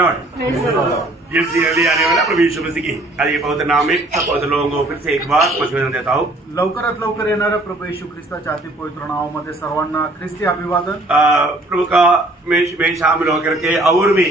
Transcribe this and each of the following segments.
जल्दी आने वाला प्रभु यीशु मसीह की आज पवित्र नाम में सब पवित्र लोगों को फिर से एक बार खुशखबरी देता हूँ। लवकरात लवकर येणाऱ्या प्रभू येशू ख्रिस्ताच्या अति पवित्र नावामध्ये सर्वांना ख्रिस्ती अभिवादन। प्रभु का में शामिल होकर के और भी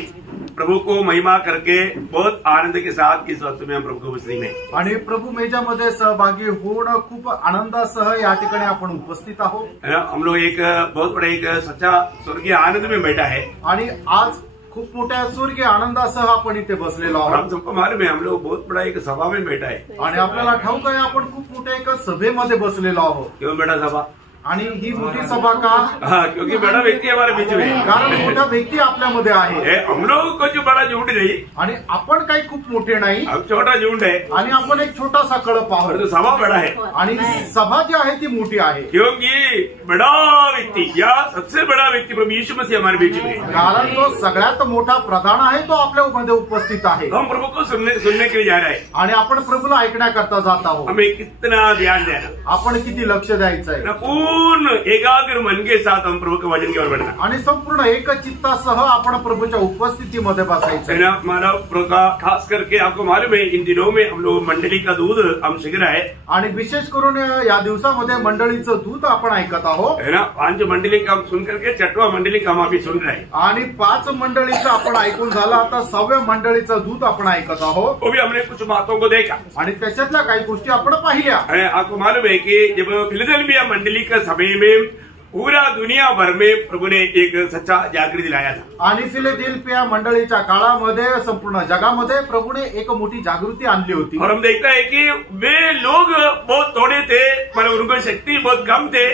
प्रभु को महिमा करके बहुत आनंद के साथ इस वक्त में हम प्रभु को उपस्थित में आणि प्रभू मेजामध्ये सहभागी होणं खूप आनंदासह या ठिकाणी आपण उपस्थित आहोत। हम लोग एक बहुत बड़ा एक सच्चा स्वर्गीय आनंद में बैठा है आणि आज खूप मोठ्या स्वर्गीय आनंदासह आपण इथे बसलेलो आहोत। हम सबको मालूम है हम लोग बहुत बड़ा एक सभा में बैठा है आणि आपल्याला ठाऊक आहे आपण खूप मोठ्या एका सभेमध्ये बसलेलो आहोत। क्यों बैठा सभा? आणि ही मोठी सभा का? हाँ, क्योंकि बड़ा व्यक्ति हमारे बीच में है। कारण मोठा व्यक्ती आपल्यामध्ये आहे। हम लोग कुछ बड़ा झुंड नहीं आणि आपण काही खूप मोठे नाही, हम छोटा झुंड है आणि आपण एक छोटासा कळप आहोत। तो सभा बड़ा है आणि सभा जी आहे ती मोठी आहे, क्योंकि बड़ा व्यक्ति या सबसे बड़ा व्यक्ति प्रभु यीशु मसीह हमारे बीच में है। कारण तो सगळ्यात मोठा प्रधान आहे तो आपल्यामध्ये उपस्थित आहे। हम प्रभु को सुनने के लिए जा रहे हैं आणि आपण प्रभूला ऐकण्याकरता जात आहोत। हमें कितना ध्यान देना, आपण किती लक्ष द्यायचं आहे, पूर्ण एकाग्र मन के साथ हम प्रभु के वचन की ओर बढ़ना आणि संपूर्ण एक चित्तासह आपण प्रभूच्या उपस्थितीमध्ये बसायचं है ना। मानव प्रभु का खास करके आपको मालूम है इन दिनों में हम लोग मंडली का दूध हम सीख रहे हैं आणि विशेष करून या दिवसामध्ये मंडळीचं दूध आपण ऐकत आहोत है ना। 5 मंडली का हम सुन करके 6वां मंडली का हम अभी सुन रहे हैं आणि 5 मंडळीचं आपण ऐकून झालं, आता 6व्या मंडळीचं दूध आपण ऐकत आहोत। वो भी हमने कुछ बातों को देखा आणि त्याच्यातल्या काही गोष्टी आपण पाहिल्या। आपको मालूम है कि जब फिलडेल्फिया मंडली का समय में पूरा दुनिया भर में प्रभु ने एक सच्चा जागृति लाया था आणि फिलाडेल्फिया मंडळीच्या काळामध्ये संपूर्ण जगामध्ये प्रभूने एक मोठी जागृती आणली होती। और हम देखते हैं कि वे लोग बहुत थोड़े थे, मतलब उनकी शक्ति बहुत कम थे,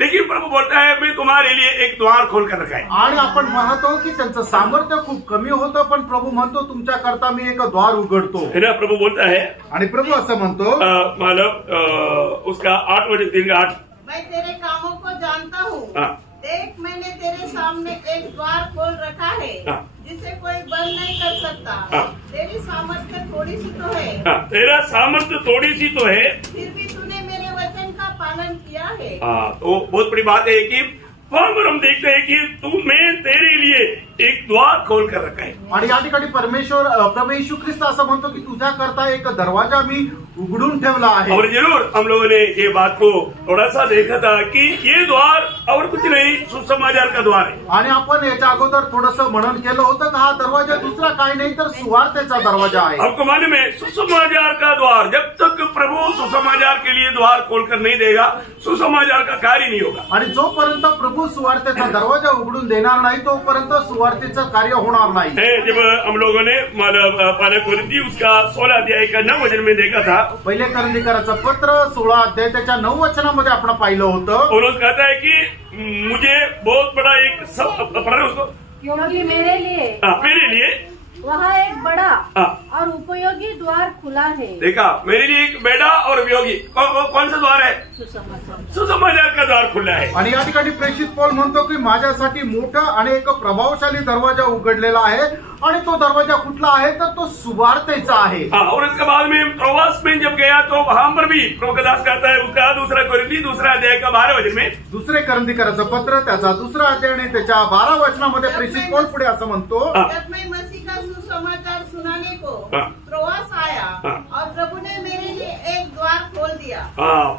लेकिन प्रभु बोलता है मैं तुम्हारे लिए एक द्वार खोल कर रखा है। आणि आपण पाहतो की त्यांचं सामर्थ्य खूप कमी होतं, पण प्रभू म्हणतो तुमच्या करता मी एक द्वार उघडतो है ना। प्रभु बोलता है आणि प्रभू असं म्हणतो मतलब उसका 8 वचन 3 का 8 मैं तेरे कामों को जानता हूँ, देख मैंने तेरे सामने एक द्वार खोल रखा है जिसे कोई बंद नहीं कर सकता। तेरी सामर्थ्य थोड़ी सी तो है, तेरा सामर्थ्य थोड़ी सी तो है, फिर भी तूने मेरे वचन का पालन किया है। तो बहुत बड़ी बात है कि वहां पर हम देखते हैं कि मैं तेरे लिए एक द्वार खोल कर रखा है। आणि या ठिकाणी परमेश्वर प्रभू येशू ख्रिस्त असं म्हणतो की तुझ्या करता एक दरवाजा मी उघडून ठेवला आहे। और जरूर हम लोगों ने ये बात को थोड़ा सा देखा था कि ये द्वार और कुछ नहीं सुसमाचार का द्वार है। आणि आपण याच्या अगोदर थोडंसं म्हणून केलं होतं की हा दरवाजा दुसरा काही नाही तर सुवार्तेचा दरवाजा आहे। आपको मालूम है सुसमाचार का द्वार, जब तक प्रभु सुसमाचार के लिए द्वार खोलकर नहीं देगा सुसमाचार का कार्य नहीं होगा। आणि जोपर्यंत प्रभू सुवार्तेचा दरवाजा उघडून देणार नाही तोपर्यंत सुवार्तेचं कार्य होणार नाही। जब हम लोगों ने पहले कोरिन्थी उसका 16 अध्याय का 9 वचन में देखा था, पहिले करंदीकराचं पत्र 16 अध्याय त्याच्या 9 वचनामध्ये आपण पाहिलं होतं। और उसका कहता है कि मुझे बहुत बड़ा एक पढ़ा उसको, क्योंकि मेरे लिए वहाँ एक बड़ा और उपयोगी द्वार खुला है। देखा, मेरे लिए एक बड़ा और उपयोगी कौन सा द्वार है? सुसमाचार का द्वार खुला है। आणि या ठिकाणी प्रेषित पौल म्हणतो की माझ्यासाठी मोठा आणि एक प्रभावशाली दरवाजा उघडलेला आहे आणि तो दरवाजा कुठला आहे तर तो सुवार्तेचा आहे। और इसके बाद में प्रवास में जब गया तो वहां पर भी प्रभु का दास कहता है उसका 2 कोरिन्थी 2 अध्याय का 12 वचन में, दुसरे करंदीकराचं पत्र त्याचा 2 अध्याय आणि त्याच्या 12 वचनामध्ये प्रेषित पौल पुढे असं म्हणतो, जब मैं मसीह का सुसमाचार सुनाने को प्रवास आया और प्रभु ने मेरे लिए एक द्वार खोल दिया।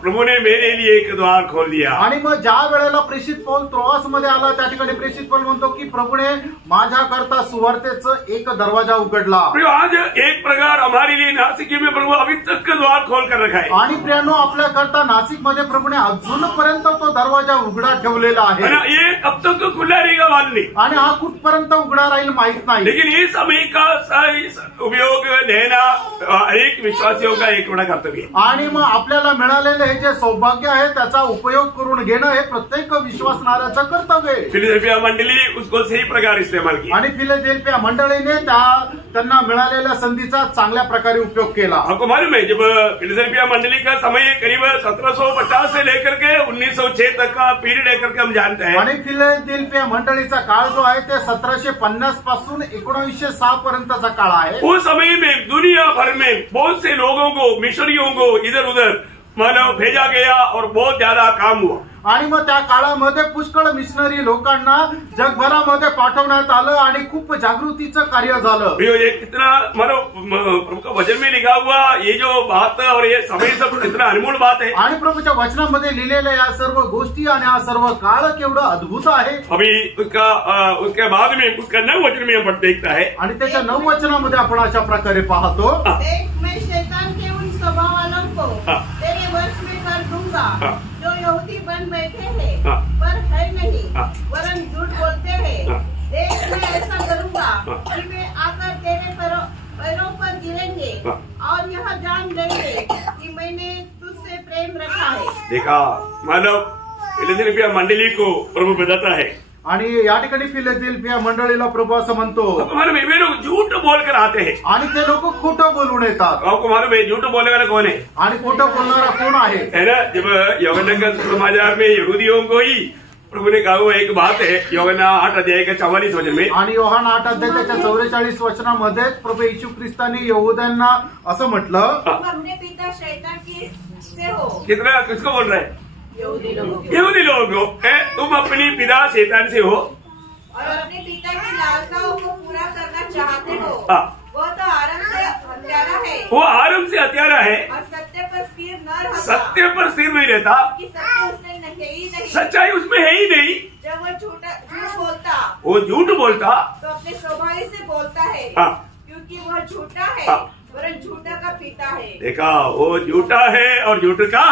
प्रभु ने मेरे लिए एक द्वार खोल दिया। आणि मग ज्या वेळेला प्रेषित पौल त्रोआस मध्ये आला त्या ठिकाणी प्रेषित पौल म्हणतो की प्रभूने माझ्या करता सुवार्तेचं एक दरवाजा उघडला। आज एक प्रकार हमारे लिए नासिक में प्रभु अभी तक द्वार खोल कर रखा है। आणि प्रियानो आपल्या करता नाशिक मध्ये प्रभूने अजूनपर्यंत तो दरवाजा उघडा ठेवलेला आहे। ये अब तक खुला रहेगा मालूम नहीं, आणि हा कुठपर्यंत उघडा राहील माहित नाही, लेकिन ये समय का उपयोग लेना एक विश्वासियों का एक बड़ा कर्तव्य है। आणि मग आपल्याला मिळालेले हे जे सौभाग्य आहे त्याचा उपयोग करून घेणं हे प्रत्येक विश्वासणाऱ्याचं कर्तव्य आहे। फिलाडेल्फिया मंडली उसको सही प्रकार इस्तेमाल किया आणि फिलाडेल्फिया मंडळीने त्यांना मिळालेल्या संधीचा चांगल्या प्रकारे उपयोग केला। आपको मालूम है जब फिलाडेल्फिया मंडली का समय करीब 1750 से लेकर के 1906 तक का पीरियड लेकर के हम जानते हैं। आणि फिलाडेल्फिया मंडळीचा काळ जो आहे ते 1750 पासून 1906 पर्यंतचा काळ आहे। उस समय में दुनिया भर में बहुत से लोगों को, मिशनरियों को इधर उधर मानो भेजा गया और बहुत ज्यादा काम हुआ। आणि मग त्या काळामध्ये पुष्कळ मिशनरी लोकांना जगभरामध्ये पाठवण्यात आलं आणि खूप जागृतीचं कार्य झालं. ये कितना प्रभु का वचन में लिखा हुआ ये जो बात और ये समय सब कितना अनमोल बात है. आणि प्रभूच्या वचनामध्ये लिहिलेल्या या सर्व गोष्टी आणि हा सर्व काळ केवढं अद्भुत आहे. अभी उसके बाद में उसका 9 वचन में हम देखता है आणि त्याच्या 9 वचनामध्ये आपण अशा प्रकारे पाहतो. मैं शैतान के उन स्वभाव वालों को तेरे वश में कर दूंगा जो यहूदी बन बैठे हैं पर है नहीं वरन झूठ बोलते हैं. देख मैं ऐसा करूंगा कि मैं आकर तेरे पैरों पर गिरेंगे और यह जान लेंगे कि मैंने तुझसे प्रेम रखा है. देखा मानव फिलदेल्फिया मंडली को प्रभु बताता है. आणि या ठिकाणी फिलदेल्फिया मंडळीला प्रभू असं म्हणतो मालूम है वे लोग झूठ बोलकर आते हैं आणि ते लोक खोटं बोलून येतात. आपको मालूम है झूठ बोलने वाला कौन है? आणि खोटं बोलणारा कोण आहे? है ना. जब यूहन्ना समाचार में यहूदियों को ही प्रभु ने कहा हुआ एक बात है यूहन्ना 8 अध्याय के 44 वचन में. आणि यूहन्ना 8 अध्याय त्याच्या 44 वचनामध्ये प्रभू येशू ख्रिस्ताने यहूद्यांना असं म्हटलं तुम अपने पिता शैतान की से हो. कितना किसको बोल रहा है? यहूदी लोगों को. तुम अपनी पिता शैतान से हो और अपने पिता की लालसाओं को पूरा करना चाहते हो. वो तो आरंभ से हत्यारा है. वो आरंभ से हत्यारा है और सत्य पर स्थिर न रहता. सत्य पर स्थिर नहीं रहता. कि सत्य उसमें ही नहीं. सच्चाई उसमें है ही नहीं. जब वो झूठ बोलता तो अपने स्वभाव से बोलता है क्योंकि वह झूठा है वरन झूठा का पिता है. देखा वो झूठा है और झूठ का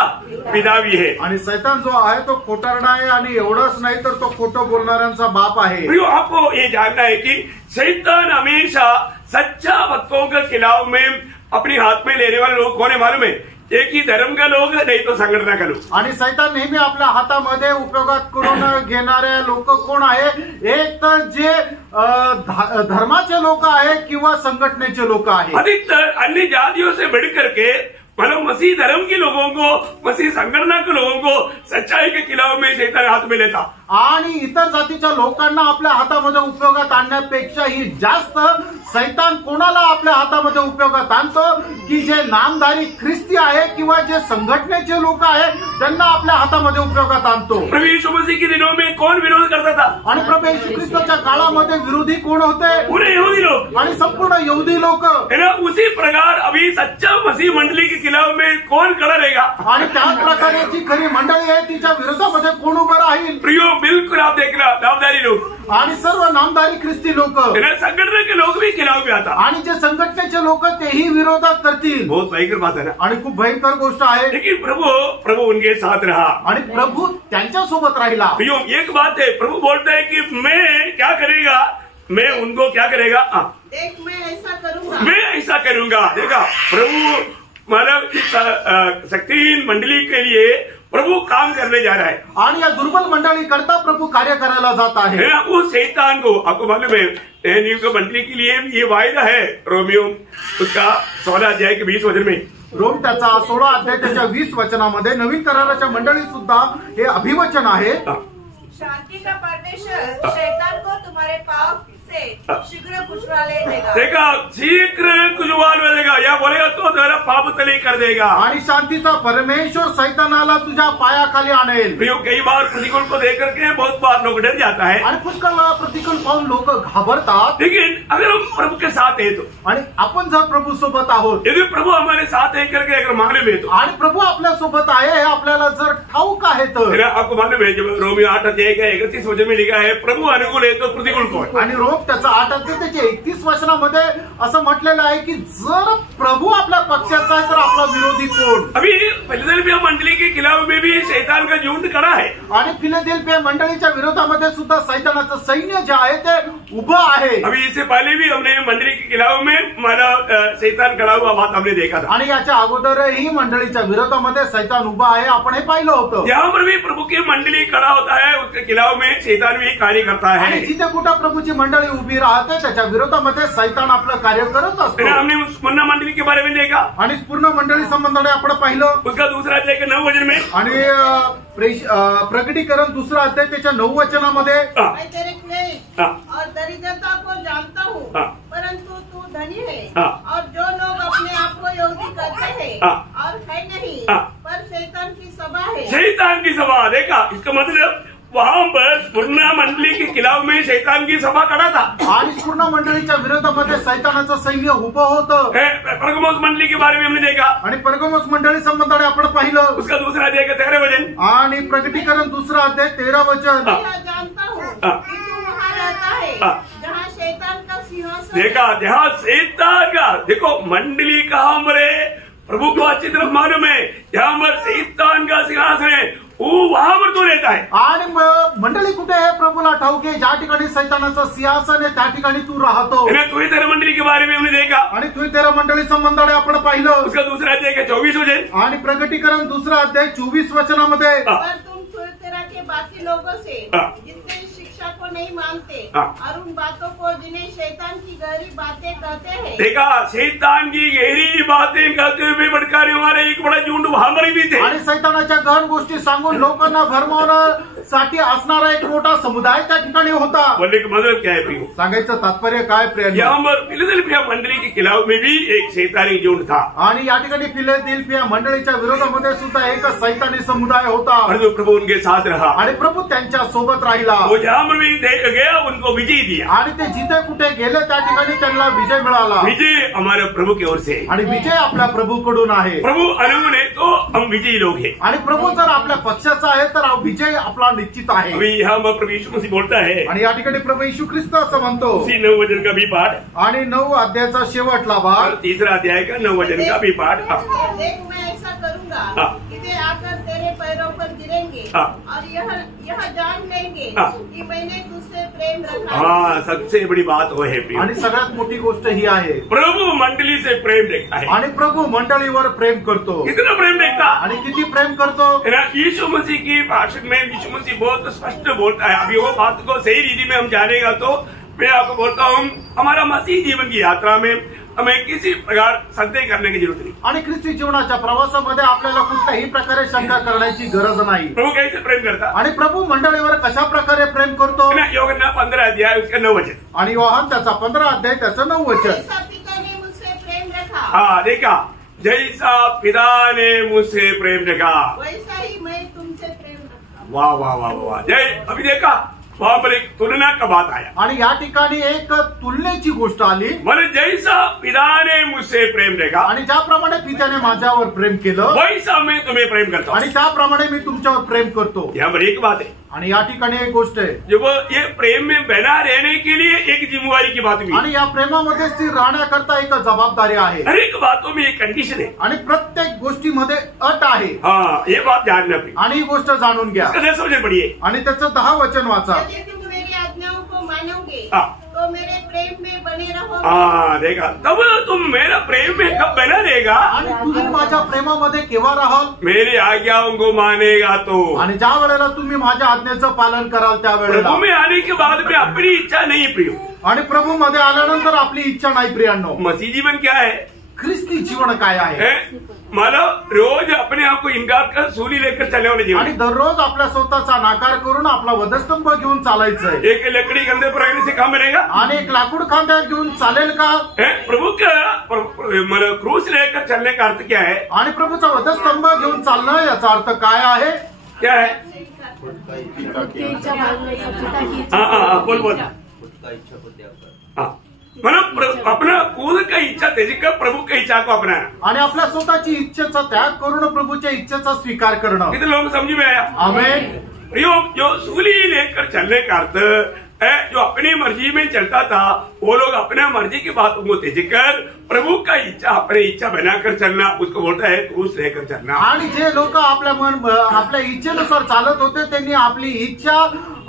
पिता भी है. आणि शैतान जो आहे तो खोटारडा आहे आणि एवढंच नाही तर तो खोटं बोलणाऱ्यांचा बाप आहे. आपको ये जानना है कि शैतान हमेशा सच्चा भक्तों के खिलाफ में अपने हाथ में लेने वाले लोग कौन है मालूम है? एक ही धर्म का लोग नहीं तो संघटना का लोग. आणि शैतान नेहमी आपल्या हातामध्ये उपयोगात करून घेणारे लोक कोण आहे? एक तर जे धर्माचे लोक आहे किंवा संघटनेचे लोक आहे. अधिकतर अन्य जातियों से बढ़ करके मतलब मसीह धर्म के लोगों को मसीह संगठना के लोगों को सच्चाई के खिलाफ में शैतान हाथ में लेता. आणि इतर जातीच्या लोकांना आपल्या हातामध्ये उपयोगात आणण्यापेक्षाही जास्त शैतान कोणाला आपल्या हातामध्ये उपयोगात आणतो की जे नामधारी ख्रिस्ती आहे किंवा जे संघटनेचे लोक आहे त्यांना आपल्या हातामध्ये उपयोगात आणतो. प्रभु यीशु मसीह के दिनों में कौन विरोध करता था? आणि प्रभू येशू ख्रिस्ताच्या काळामध्ये विरोधी कोण होते? पूरे यहूदी लोग आणि संपूर्ण यहूदी लोक. उसी प्रकार अभी सच्चा मसीह मंडली के खिलाफ में कौन खड़ा रहेगा? आणि त्याच प्रकारे जी खरी मंडळी आहे तिच्या विरोधामध्ये कोण उभं राहील? प्रियो बिल्कुल आप देखना नामधारी लोग आणि सर्व नामधारी ख्रिस्ती लोक संगठन के लोग भी खिलाफ में आता. आणि जे संघटनेचे लोक तेही विरोधात करतील. बहुत भयंकर बात है ना. आणि खूप भयंकर गोष्ट आहे. लेकिन प्रभु उनके साथ रहा आणि प्रभु त्यांच्या सोबत राहिला. प्रियो एक बात है प्रभु बोलता है कि मैं क्या करेगा? मैं उनको क्या करेगा? देख मैं ऐसा करूंगा. मैं ऐसा करूंगा. देखा प्रभु मतलब इस शक्तिहीन मंडली के लिए प्रभु काम करने जा रहा है. आणि या दुर्बल मंडळी करता प्रभु कार्य करायला जात आहे. उस शैतान को आपको मालूम है न्यू का मंडली के लिए ये वायदा है रोमियो उसका 16 अध्याय के 20 वचन में. रोम त्याचा 16 अध्याय त्याच्या 20 वचनामध्ये नवीन कराराच्या मंडळी सुद्धा हे अभिवचन आहे. शांति का परमेश्वर शैतान को तुम्हारे पाव से शीघ्र कुचला ले देगा. देखा शीघ्र कुचवा देगा या बोलेगा तो तेरा पाप तली कर देगा. आणि शांतीचा परमेश्वर शैतानाला तुझ्या पायाखाली आणेल. कई बार प्रतिकूल को देख करके बहुत बार लोग डर जाता है आणि पुष्कळ वेळा प्रतिकूल पाहून लोक घाबरतात. लेकिन अगर हम प्रभु के साथ है तो आणि आपण जर प्रभु सोबत आहोत यदि प्रभु हमारे साथ है करके अगर मालूम है तो आणि प्रभु आपल्या सोबत आहे हे आपल्याला जर ठाऊक आहे तर आपको मालूम है जब रोमियो 8 अध्याय का 31 वचन में लिखा है प्रभु अनुकूल है तो प्रतिकूल कौन. आणि रोम त्याचा 8 अध्याय त्याच्या 31 वचनामध्ये असं म्हटलेलं आहे की जर प्रभु आपल्या पक्षाचा आहे तर आपला विरोधी कोण. अभी फिलदेल्फिया मंडली के खिलाफ में भी शैतान का झुंड खड़ा है. आणि फिलदेल्फिया मंडळीच्या विरोधामध्ये सुद्धा शैतानाचं सैन्य जे आहे ते उभं आहे. अभी इससे पहले भी हमने मंडली के खिलाफ में हमारा शैतान खड़ा हुआ बात हमने देखा था. आणि याच्या अगोदरही मंडळीच्या विरोधामध्ये शैतान उभा आहे आपण हे पाहिलं होतं. यहाँ पर भी प्रभु की मंडली खड़ा होता है उसके खिलाफ में शैतान भी कार्य करता है. आणि जिथे कुठं प्रभूची मंडळी उभी राहते त्याच्या विरोधामध्ये शैतान आपलं कार्य करत असतो. हमने पूर्ण मंडली के बारे में देखा आणि पूर्ण मंडळी संबंधाने आपण पाहिलं उसका दूसरा अध्याय के 9 वचन में. आणि प्रकटीकरण 2 अध्याय त्याच्या 9 वचनामध्ये मैं तेरे क्लेश और दरिद्रता को जानता हूँ परंतु तू धनी है और जो लोग अपने आप को यहूदी करते हैं और है नहीं पर शैतान की सभा है. शैतान की सभा देखा इसका शैतान की सभा खड़ा था आणि पूर्ण मंडळीच्या विरोधामध्ये सैतानाचं सैन्य उभं होतं. परगमोस मंडली के बारे में हमने देखा आणि परगमोस मंडळी संबंधाने आपण पाहिलं. उसका दूसरा अध्याय का 13 वचन आणि प्रकटीकरण 2 अध्याय 13 वचन. जानता हूँ कि तू वहाँ रहता है जहाँ शैतान का सिंहासन. देखा जहाँ शैतान का, देखो मंडली कहाँ पर है, प्रभु को अच्छी तरफ मालूम है जहाँ पर शैतान का सिंहासन है वहां पर तो रहता है. आणि मंडळी कुठे आहे प्रभूला ठाऊक आहे. ज्या ठिकाणी सैतानाचं सिंहासन आहे त्या ठिकाणी तू राहतो. तू तेरा मंडली के बारे में हमने देखा आणि तू तेरा मंडळी संबंधाने आपण पाहिलं. उसका दूसरा अध्याय का 24 वचन. आणि प्रकटीकरण 2 अध्याय 24 वचनामध्ये पर तुम तेरा के बाकी लोगों से जितने शिक्षा को नहीं मानते और उन बातों को जिन्हें शैतान की गहरी बातें कहते हैं. देखा शैतान की गहरी बातें कहते हुए भटकाने वाला एक बड़ा झुंड वहां पर भी थे. आणि सैतानाच्या गहन गोष्टी सांगून लोकांना भरवण्यासाठी असणारा एक मोठा समुदाय त्या ठिकाणी होता. बोलने का मतलब क्या है प्रियो? सांगायचं तात्पर्य काय प्रिय? यहाँ पर फिलाडेल्फिया मंडली के खिलाफ में भी एक शैतानी झुंड था. आणि या ठिकाणी फिलाडेल्फिया मंडळीच्या विरोधामध्ये सुद्धा एक सैतानी समुदाय होता. प्रभु उनके साथ रहा आणि प्रभू त्यांच्या सोबत राहिला. वो जहाँ पर भी गया उनको विजय दिया. आणि ते जिथे कुठे गेले त्या ठिकाणी त्यांना विजय मिळाला. विजय हमारे प्रभु की ओर से. आणि विजय आपल्या प्रभूकडून आहे. प्रभु अनुगुण है तो हम विजयी लोग हैं. आणि प्रभू जर आपल्या पक्षाचा आहे तर विजय आपला निश्चित आहे. अभी यहाँ प्रभु यीशु मसीह बोलता है आणि या ठिकाणी प्रभू येशू ख्रिस्त असं म्हणतो. 9 वचन का भी पाठ आणि 9 अध्यायाचा शेवटला भाग 3 अध्याय का 9 वचन का भी पाठ. देख मैं ऐसा करूंगा कि वे आकर तेरे पैरों पर गिरेंगे और यह जान लेंगे कि मैंने तुझसे प्रेम रखा. हाँ सबसे बड़ी बात वो है प्रिय. आणि सगळ्यात मोठी गोष्ट ही आहे प्रभु मंडली से प्रेम देखता है. आणि प्रभू मंडळीवर प्रेम करतो. कितना प्रेम देखता आणि किती प्रेम करतो. यीशु मसीह की भाषण में यीशु मसीह बहुत स्पष्ट बोलता है. अभी वो बात को सही रीति में हम जानेगा तो मैं आपको बोलता हूँ हमारा मसीह जीवन की यात्रा में हमें किसी प्रकार संदेह करने की जरूरत नहीं. आणि ख्रिस्ती जीवनाच्या प्रवासामध्ये आपल्याला कुठल्याही प्रकारे शंका करण्याची गरज नाही. प्रभु कैसे प्रेम करता. आणि प्रभू मंडळीवर कशा प्रकारे प्रेम करतो. यूहन्ना 15 अध्याय उसका 9 वचन. आणि योहान त्याचा 15 अध्याय त्याचं 9 वचन. जैसा पिता ने मुझसे प्रेम रखा. हाँ देखा जैसा पिता ने मुझसे प्रेम रखा वैसा ही मैं तुमसे प्रेम रखा. वाह वाह वाह वाह. जय अभी देखा वहां पर एक तुलना का बात आया. आणि या ठिकाणी एक तुलनेची गोष्ट आली. मैंने जैसा पिता ने मुझसे प्रेम देखा आणि ज्याप्रमाणे पित्याने माझ्यावर प्रेम केलं वैसा मैं तुम्हें प्रेम करता हूँ. आणि त्याप्रमाणे मी तुमच्यावर प्रेम करतो. यहाँ पर एक बात है. आणि या ठिकाणी एक गोष्ट आहे. जब ये प्रेम में बना रहने के लिए एक जिम्मेवारी की बात भी. आणि या प्रेमामध्ये स्थिर राहण्याकरता एक जबाबदारी आहे. हर एक बातों में एक कंडीशन है. आणि प्रत्येक गोष्टीमध्ये अट आहे. हाँ ये बात जानना पड़ी. आणि ही गोष्ट जाणून घ्या. समझ पड़िए. आणि त्याचं 10 वचन वाचा. यदि तुम मेरी आज्ञाओं को मानोगे हाँ. तो मेरे प्रेम में बने रहोगे. हाँ देखा तब तुम मेरा प्रेम में कब बना रहेगा. आणि तुम्ही माझ्या प्रेमामध्ये केव्हा राहाल. मेरी आज्ञाओं को मानेगा तो. आणि ज्या वेळेला तुम्ही माझ्या आज्ञेचं पालन कराल त्यावेळेला. प्रभु में आने के बाद में अपनी इच्छा नहीं प्रियो. आणि प्रभू मध्ये आल्यानंतर आपली इच्छा नाही प्रियांनो. मसीह जीवन क्या है. ख्रिस्ती जीवन काय आहे. मतलब रोज अपने आप को इनकार कर सूली लेकर चले वाले जीवन. आणि दररोज आपल्या स्वतःचा नाकार करून आपला वधस्तंभ घेऊन चालायचंय. एक लकड़ी कंधे पर रखने से काम बनेगा. आणि एक लाकूड खांद्यावर घेऊन चालेल का. प्रभु का मतलब क्रूस लेकर चलने का अर्थ क्या है. आणि प्रभूचा वधस्तंभ घेऊन चालणं याचा अर्थ काय आहे. क्या है. हाँ बोल बोल. हाँ मतलब अपना खुद का इच्छा त्याजीकर प्रभु का इच्छा को अपनाना. आणि आपल्या स्वतःची इच्छेचा त्याग करून प्रभूच्या इच्छेचा स्वीकार करणं. कितने लोग समझ में आया. आमेन. जो सूली लेकर चलने का अर्थ जो अपनी मर्जी में चलता था वो लोग अपने मर्जी की बातों को त्याजीकर प्रभु का इच्छा अपनी इच्छा बनाकर चलना उसको बोलता है क्रूस लेकर चलना. आणि जे लोक आपल्या इच्छेनुसार चालत होते त्यांनी आपली इच्छा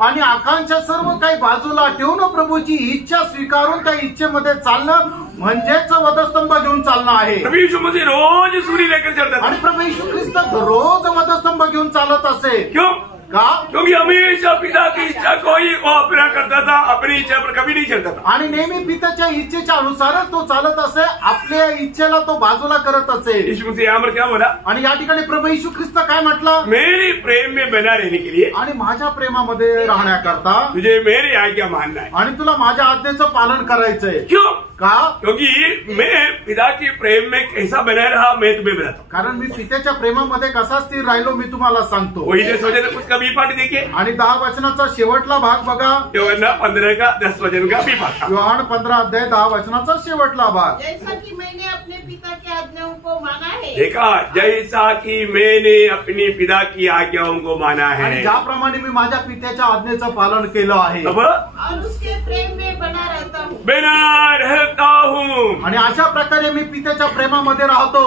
आणि आकांक्षा सर्व काही बाजूला ठेवून प्रभूची इच्छा स्वीकारून त्या इच्छेमध्ये चालणं म्हणजेच वधस्तंभ घेऊन चालणं आहे. प्रभु यीशु मसीह रोज सूली लेकर चलता आणि प्रभू येशू ख्रिस्त रोज वधस्तंभ घेऊन चालत असे. क्यों का. क्योंकि हमेशा पिता की इच्छा को ही वो अपना करता था. अपनी इच्छा पर कभी नहीं चलता था. आणि नेहमी पित्याच्या इच्छेच्या अनुसारच तो चालत असे. आपल्या इच्छेला तो बाजूला करत असे. यीशु मसीह यहाँ पर क्या बोला. आणि या ठिकाणी प्रभू येशू ख्रिस्त काय म्हटलं. मेरे प्रेम में बना रहने के लिए आणि माझ्या प्रेमामध्ये राहण्याकरता तुझे मेरी आज्ञा मानना है. आणि तुला माझ्या आज्ञेचं पालन करायचंय. क्यों का? क्योंकि मैं पिता के प्रेम में कैसा बना रहा मैं तुम्हें बताता हूँ। कारण मी पित्याच्या प्रेमामध्ये कसा स्थिर राहिलो मी तुम्हाला सांगतो. वही 10 वचन कुछ का बी पाठ देखिए आणि 10 वचनाचा शेवटला भाग बघा. यूहन्ना 15 का 10 वचन का बी पाठ. योहान 15 अध्याय 10 वचनाचा शेवटला भाग. जैसा कि मैंने अपने पिता की आज्ञाओं को माना है. देखा, जैसा कि मैंने अपनी पिता की आज्ञाओं को माना आणि है, ज्याप्रमाणे मी माझ्या पित्याच्या आज्ञेचं पालन केलं आहे अब और उसके प्रेम में बना रहता हूँ. बना रहता हूँ. आणि अशा प्रकारे मी पित्याच्या प्रेमामध्ये राहतो.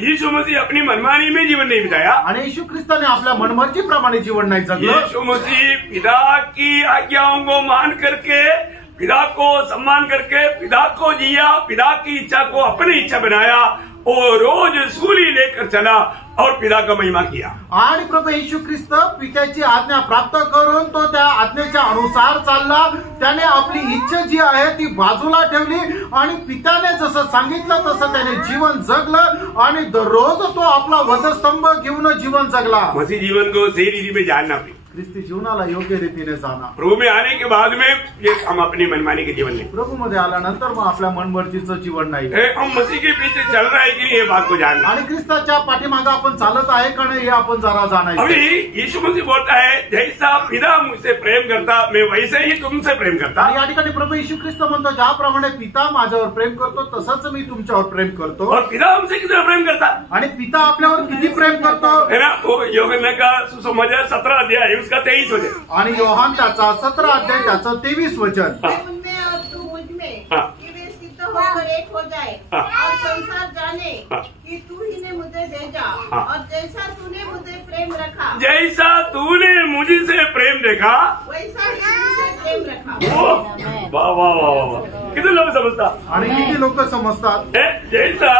यीशु मसीह अपनी मनमानी में जीवन नहीं बिताया. आणि येशू ख्रिस्ताने आपल्या मनमर्जीप्रमाणे जीवन नाही जगलं. यीशु मसीह पिता की आज्ञाओं को मान करके, पिता को सम्मान करके, पिता को जिया, पिता की इच्छा को अपनी इच्छा बनाया और रोज सूली लेकर चला और पिता का महिमा किया. आणि प्रभू येशू ख्रिस्त पित्याची आज्ञा प्राप्त करून तो त्या आज्ञेच्या अनुसार चालला. त्याने आपली इच्छा जी आहे ती बाजूला ठेवली आणि पित्याने जसं सांगितलं तसं त्याने जीवन जगलं आणि दररोज तो आपला वधस्तंभ घेऊन जीवन जगला. मसीह जीवन को सही रीति में जानना भी, ख्रिस्ती जीवनाला योग्य रीतीने जाणं. प्रभु में आने के बाद में ये हम अपनी मनमानी के जीवन नहीं, प्रभू मध्ये आल्यानंतर मग आपल्या मनमर्जीचं जीवन नाही. हम मसीह के पीछे चल रहा है कि नहीं ये बात को जानना. आणि ख्रिस्ताच्या पाठीमागे आपण चालत आहे का नाही हे आपण जरा जाणायचं. अभी यीशु मसीह बोलता है, जैसा पिता मुझसे प्रेम करता मैं वैसे ही तुमसे प्रेम करता. आणि या ठिकाणी प्रभू येशू ख्रिस्त म्हणतो ज्याप्रमाणे पिता माझ्यावर प्रेम करतो तसंच मी तुमच्यावर प्रेम करतो. और पिता हमसे कितना प्रेम करता आणि पिता आपल्यावर किती प्रेम करतो है ना. वो यूहन्ना का सुसमाचार 17 अध्याय उसका 23 वचन. आणि योहान त्याचा 17 अध्याय त्याचं 23 वचन. मैं उनमें और तू मुझ में, हाँ. कि वे सिद्ध होकर एक हो जाए हाँ. और संसार जाने हाँ. कि तू ही ने मुझे भेजा. हाँ. और जैसा तूने मुझे प्रेम रखा जैसा तूने मुझसे प्रेम देखा वैसा ही मुझसे प्रेम रखा. वो वाह वाह वाह वाह, कितने लोग समझता आणि किती लोक समजतात है. जैसा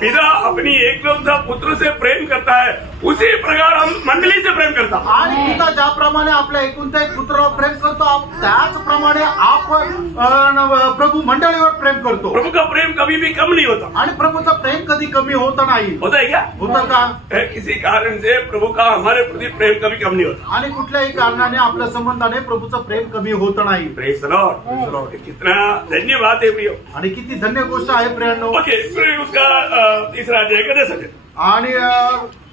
पिता अपनी एकलौता पुत्र से प्रेम करता है उसी प्रकार हम मंडली से प्रेम करता. आणि पिता ज्याप्रमाणे आपल्या एकुलत्या एक पुत्रावर प्रेम करतो त्याचप्रमाणे आपण प्रभू मंडळीवर प्रेम करतो. प्रभु का प्रेम कभी भी कम नहीं होता. आणि प्रभूचं प्रेम कधी कमी होत नाही. होता है क्या? होतं का? किसी कारण से प्रभु का हमारे प्रति प्रेम कभी कम नहीं होता. आणि कुठल्याही कारणाने आपल्या संबंधाने प्रभूचं प्रेम कमी होत नाही. Praise the Lord. कितना धन्यवाद है प्रियो. आणि किती धन्य गोष्ट आहे प्रियांनो. ओके, फिर उसका तीसरा अध्याय का 10 वचन. आणि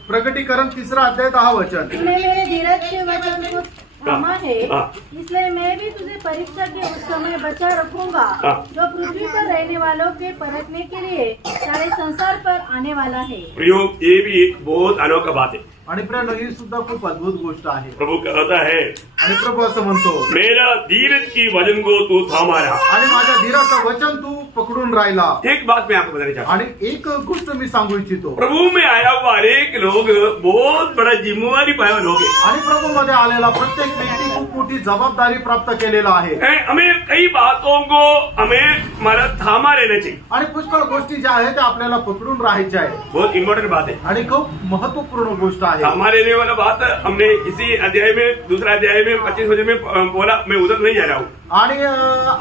प्रकटीकरण 3 अध्याय 10 वचन. तूने मेरे धीरज के वचन को थामा है, हाँ. इसलिए मैं भी तुझे परीक्षा के उस समय बचा रखूंगा हाँ. जो पृथ्वी पर रहने वालों के परखने के लिए सारे संसार पर आने वाला है. प्रियो, ये भी एक बहुत अनोखा बात है. आणि प्रियांनो ही सुद्धा खूप अद्भुत गोष्ट आहे. प्रभु कहता है, आणि प्रभू असं म्हणतो मेरा धीरज की वजन को तू थामा रहा. आणि माझ्या धीराचं वचन तू पकडून राहिला. एक बात मैं आपको बताना चाहता हूँ. आणि एक गोष्ट मी सांगू इच्छितो. प्रभु में आया हुआ अनेक लोग बहुत बड़ा जिम्मेवारी पाए हुए लोग हैं. आणि प्रभू मध्ये आलेला प्रत्येक व्यक्ती खूप मोठी जबाबदारी प्राप्त केलेला आहे. हमें कई बातों को हमें हमारा थामा रहना चाहिए. आणि पुष्कळ गोष्टी ज्या आहेत त्या आपल्याला पकडून राहायच्या आहेत. बहुत इम्पोर्टेंट बात है. आणि खूप महत्वपूर्ण गोष्ट आहे. थामा रहने वाला बात हमने इसी अध्याय में, दूसरा अध्याय में 25 वचन में बोला. मैं उधर नहीं जा रहा हूँ. आणि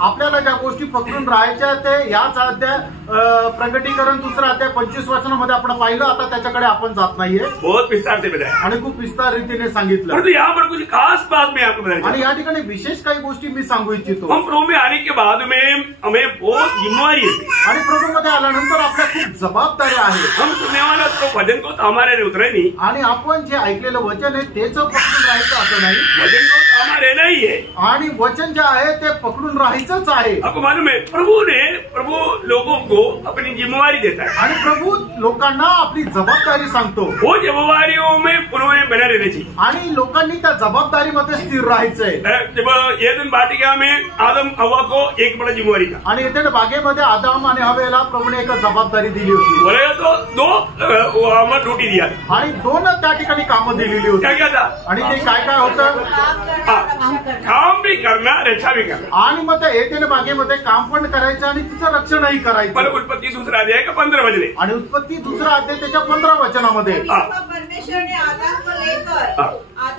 आपल्याला ज्या गोष्टी पकडून राहायच्या ते याच अध्याय प्रकटीकरण 2 अध्याय 25 वचनामध्ये आपण पाहिलं. आता त्याच्याकडे आपण जात नाहीये. बहुत विस्तार से बताया आणि खूप विस्तार रीतीने सांगितलं. परंतु यहाँ पर कुछ खास बात मैं आपको बताना आणि चाहता या ठिकाणी विशेष काही गोष्टी मी सांगू इच्छितो. हूँ. हम प्रभु में आने के बाद में हमें बहुत जिम्मेवारी है. आणि प्रभूमध्ये आल्यानंतर आपल्या खूप जबाबदाऱ्या आहेत. हम सुनने वाला तो वजन को थामा रहने उतरे नहीं. आणि आपण जे ऐकलेलं वचन आहे तेच पकडून राहायचं असं नाही. वजन को थामा रहना ही है. आणि वचन जे आहे ते पकडून राहायचंच आहे. आपको मालूम है, प्रभु लोगों को अपनी जिम्मेवारी देता है. आणि प्रभू लोकांना आपली जबाबदारी सांगतो. वो जिम्मेवारियों में उन्होंने बना रहना चाहिए. आणि लोकांनी त्या जबाबदारीमध्ये स्थिर राहायचंय. जब एदन वाटिका में आदम हवा को एक बड़ा जिम्मेवारी था. आणि येथे बागेमध्ये आदम आणि हवेला प्रभूने एक जबाबदारी दिली होती. बोले तो 2 ड्यूटी दिया था. आणि 2 त्या ठिकाणी कामं दिलेली होती. क्या क्या था? आणि ते काय काय होतं. काम भी करना, रक्षा भी करना. आणि मग त्या येथे बागेमध्ये काम पण करायचं आणि तिचं रक्षणही करायचं. उत्पत्ति 2 अध्याय का 15 वचन. आणि उत्पत्ती 2 अध्याय त्याच्या 15 वचनामध्ये परमेश्वर ने आदम को लेकर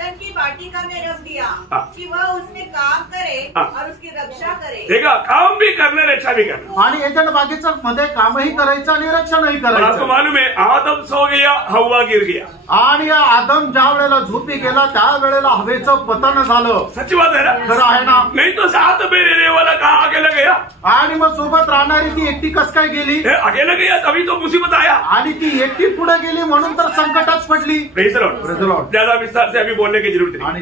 आदम की वाटिका में रख दिया कि वह उसमें काम करे और उसकी रक्षा करे। देखा, काम भी करना, रक्षा भी करना। आणि एजंट बागेचं मध्ये कामही करायचं आणि रक्षणही और आपको करायचं। मालूम है, आदम सो गया, हवा गिर गया। आणि आदम ज्या वेळेला झोपी गेला त्या वेळेला हवेचं पतन झालं। सच्ची बात है ना? खरं आहे ना? नहीं तो साथ में रहने वाला कहाँ अकेला गया? आणि मग सोबत राहणारी ती एकटी कस काय गेली? अकेला गया तभी तो मुसीबत आया। आणि ती एकटी पुढे गेली म्हणून तर संकटात पडली। Praise the Lord. ज्यादा विस्तार से अभी बोलने की जरूरत नहीं। आणि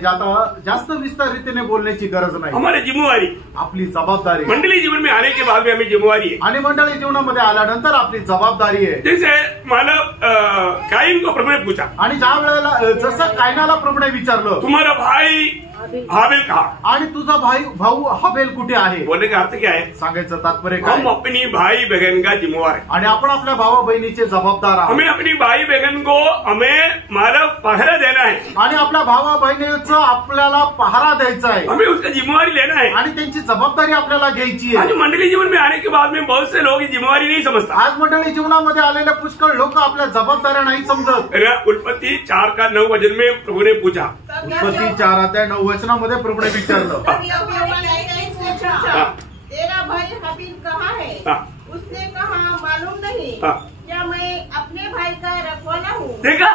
जास्त विस्तारितीने बोलण्याची गरज नाही। हमारी जिम्मेवारी, आपली जबाबदारी, मंडली जीवन में आने के बाद में हमें जिम्मेवारी है। आणि मंडळी जीवनामध्ये आल्यानंतर आपली जबाबदारी आहे। जैसे मानव कायन को प्रभु ने पूछा, आणि ज्या वेळेला जसं कायनाला प्रभूने विचारलं, तुम्हारा भाई हाबिल कहा? आणि तुझा भाऊ हबेल कुठे आहे? बोलने का अर्थ क्या है? सांगायचं तात्पर्य हम काय? अपनी भाई बहन का जिम्मेवार है। आणि आपण आपल्या भावा बहिणीचे जबाबदार आहोत। हमें अपनी भाई बहन को हमें मानव पहरा देना है, आणि आपल्या भावा बहिणीचं आपल्याला पहारा द्यायचा आहे हमें उसका जिम्मेवारी लेना है। आणि त्यांची जबाबदारी आपल्याला घ्यायची आज आहे। मंडली जीवन में आने के बाद में बहुत से लोग ये जिम्मेवारी नहीं समझता। आज मंडळी जीवनामध्ये आलेले पुष्कळ लोक आपल्या जबाबदाऱ्या नाही समजत। उत्पत्ति 4:9 वचन में प्रभु ने पूछा, उत्पत्ती 4:9 वचनामध्ये प्रभूने विचारलं, तब यहोवा ने पूछा, तेरा भाई हबील कहाँ है? उसने कहा, मालूम नहीं। क्या मैं अपने भाई का रखवाला हूँ? देखा,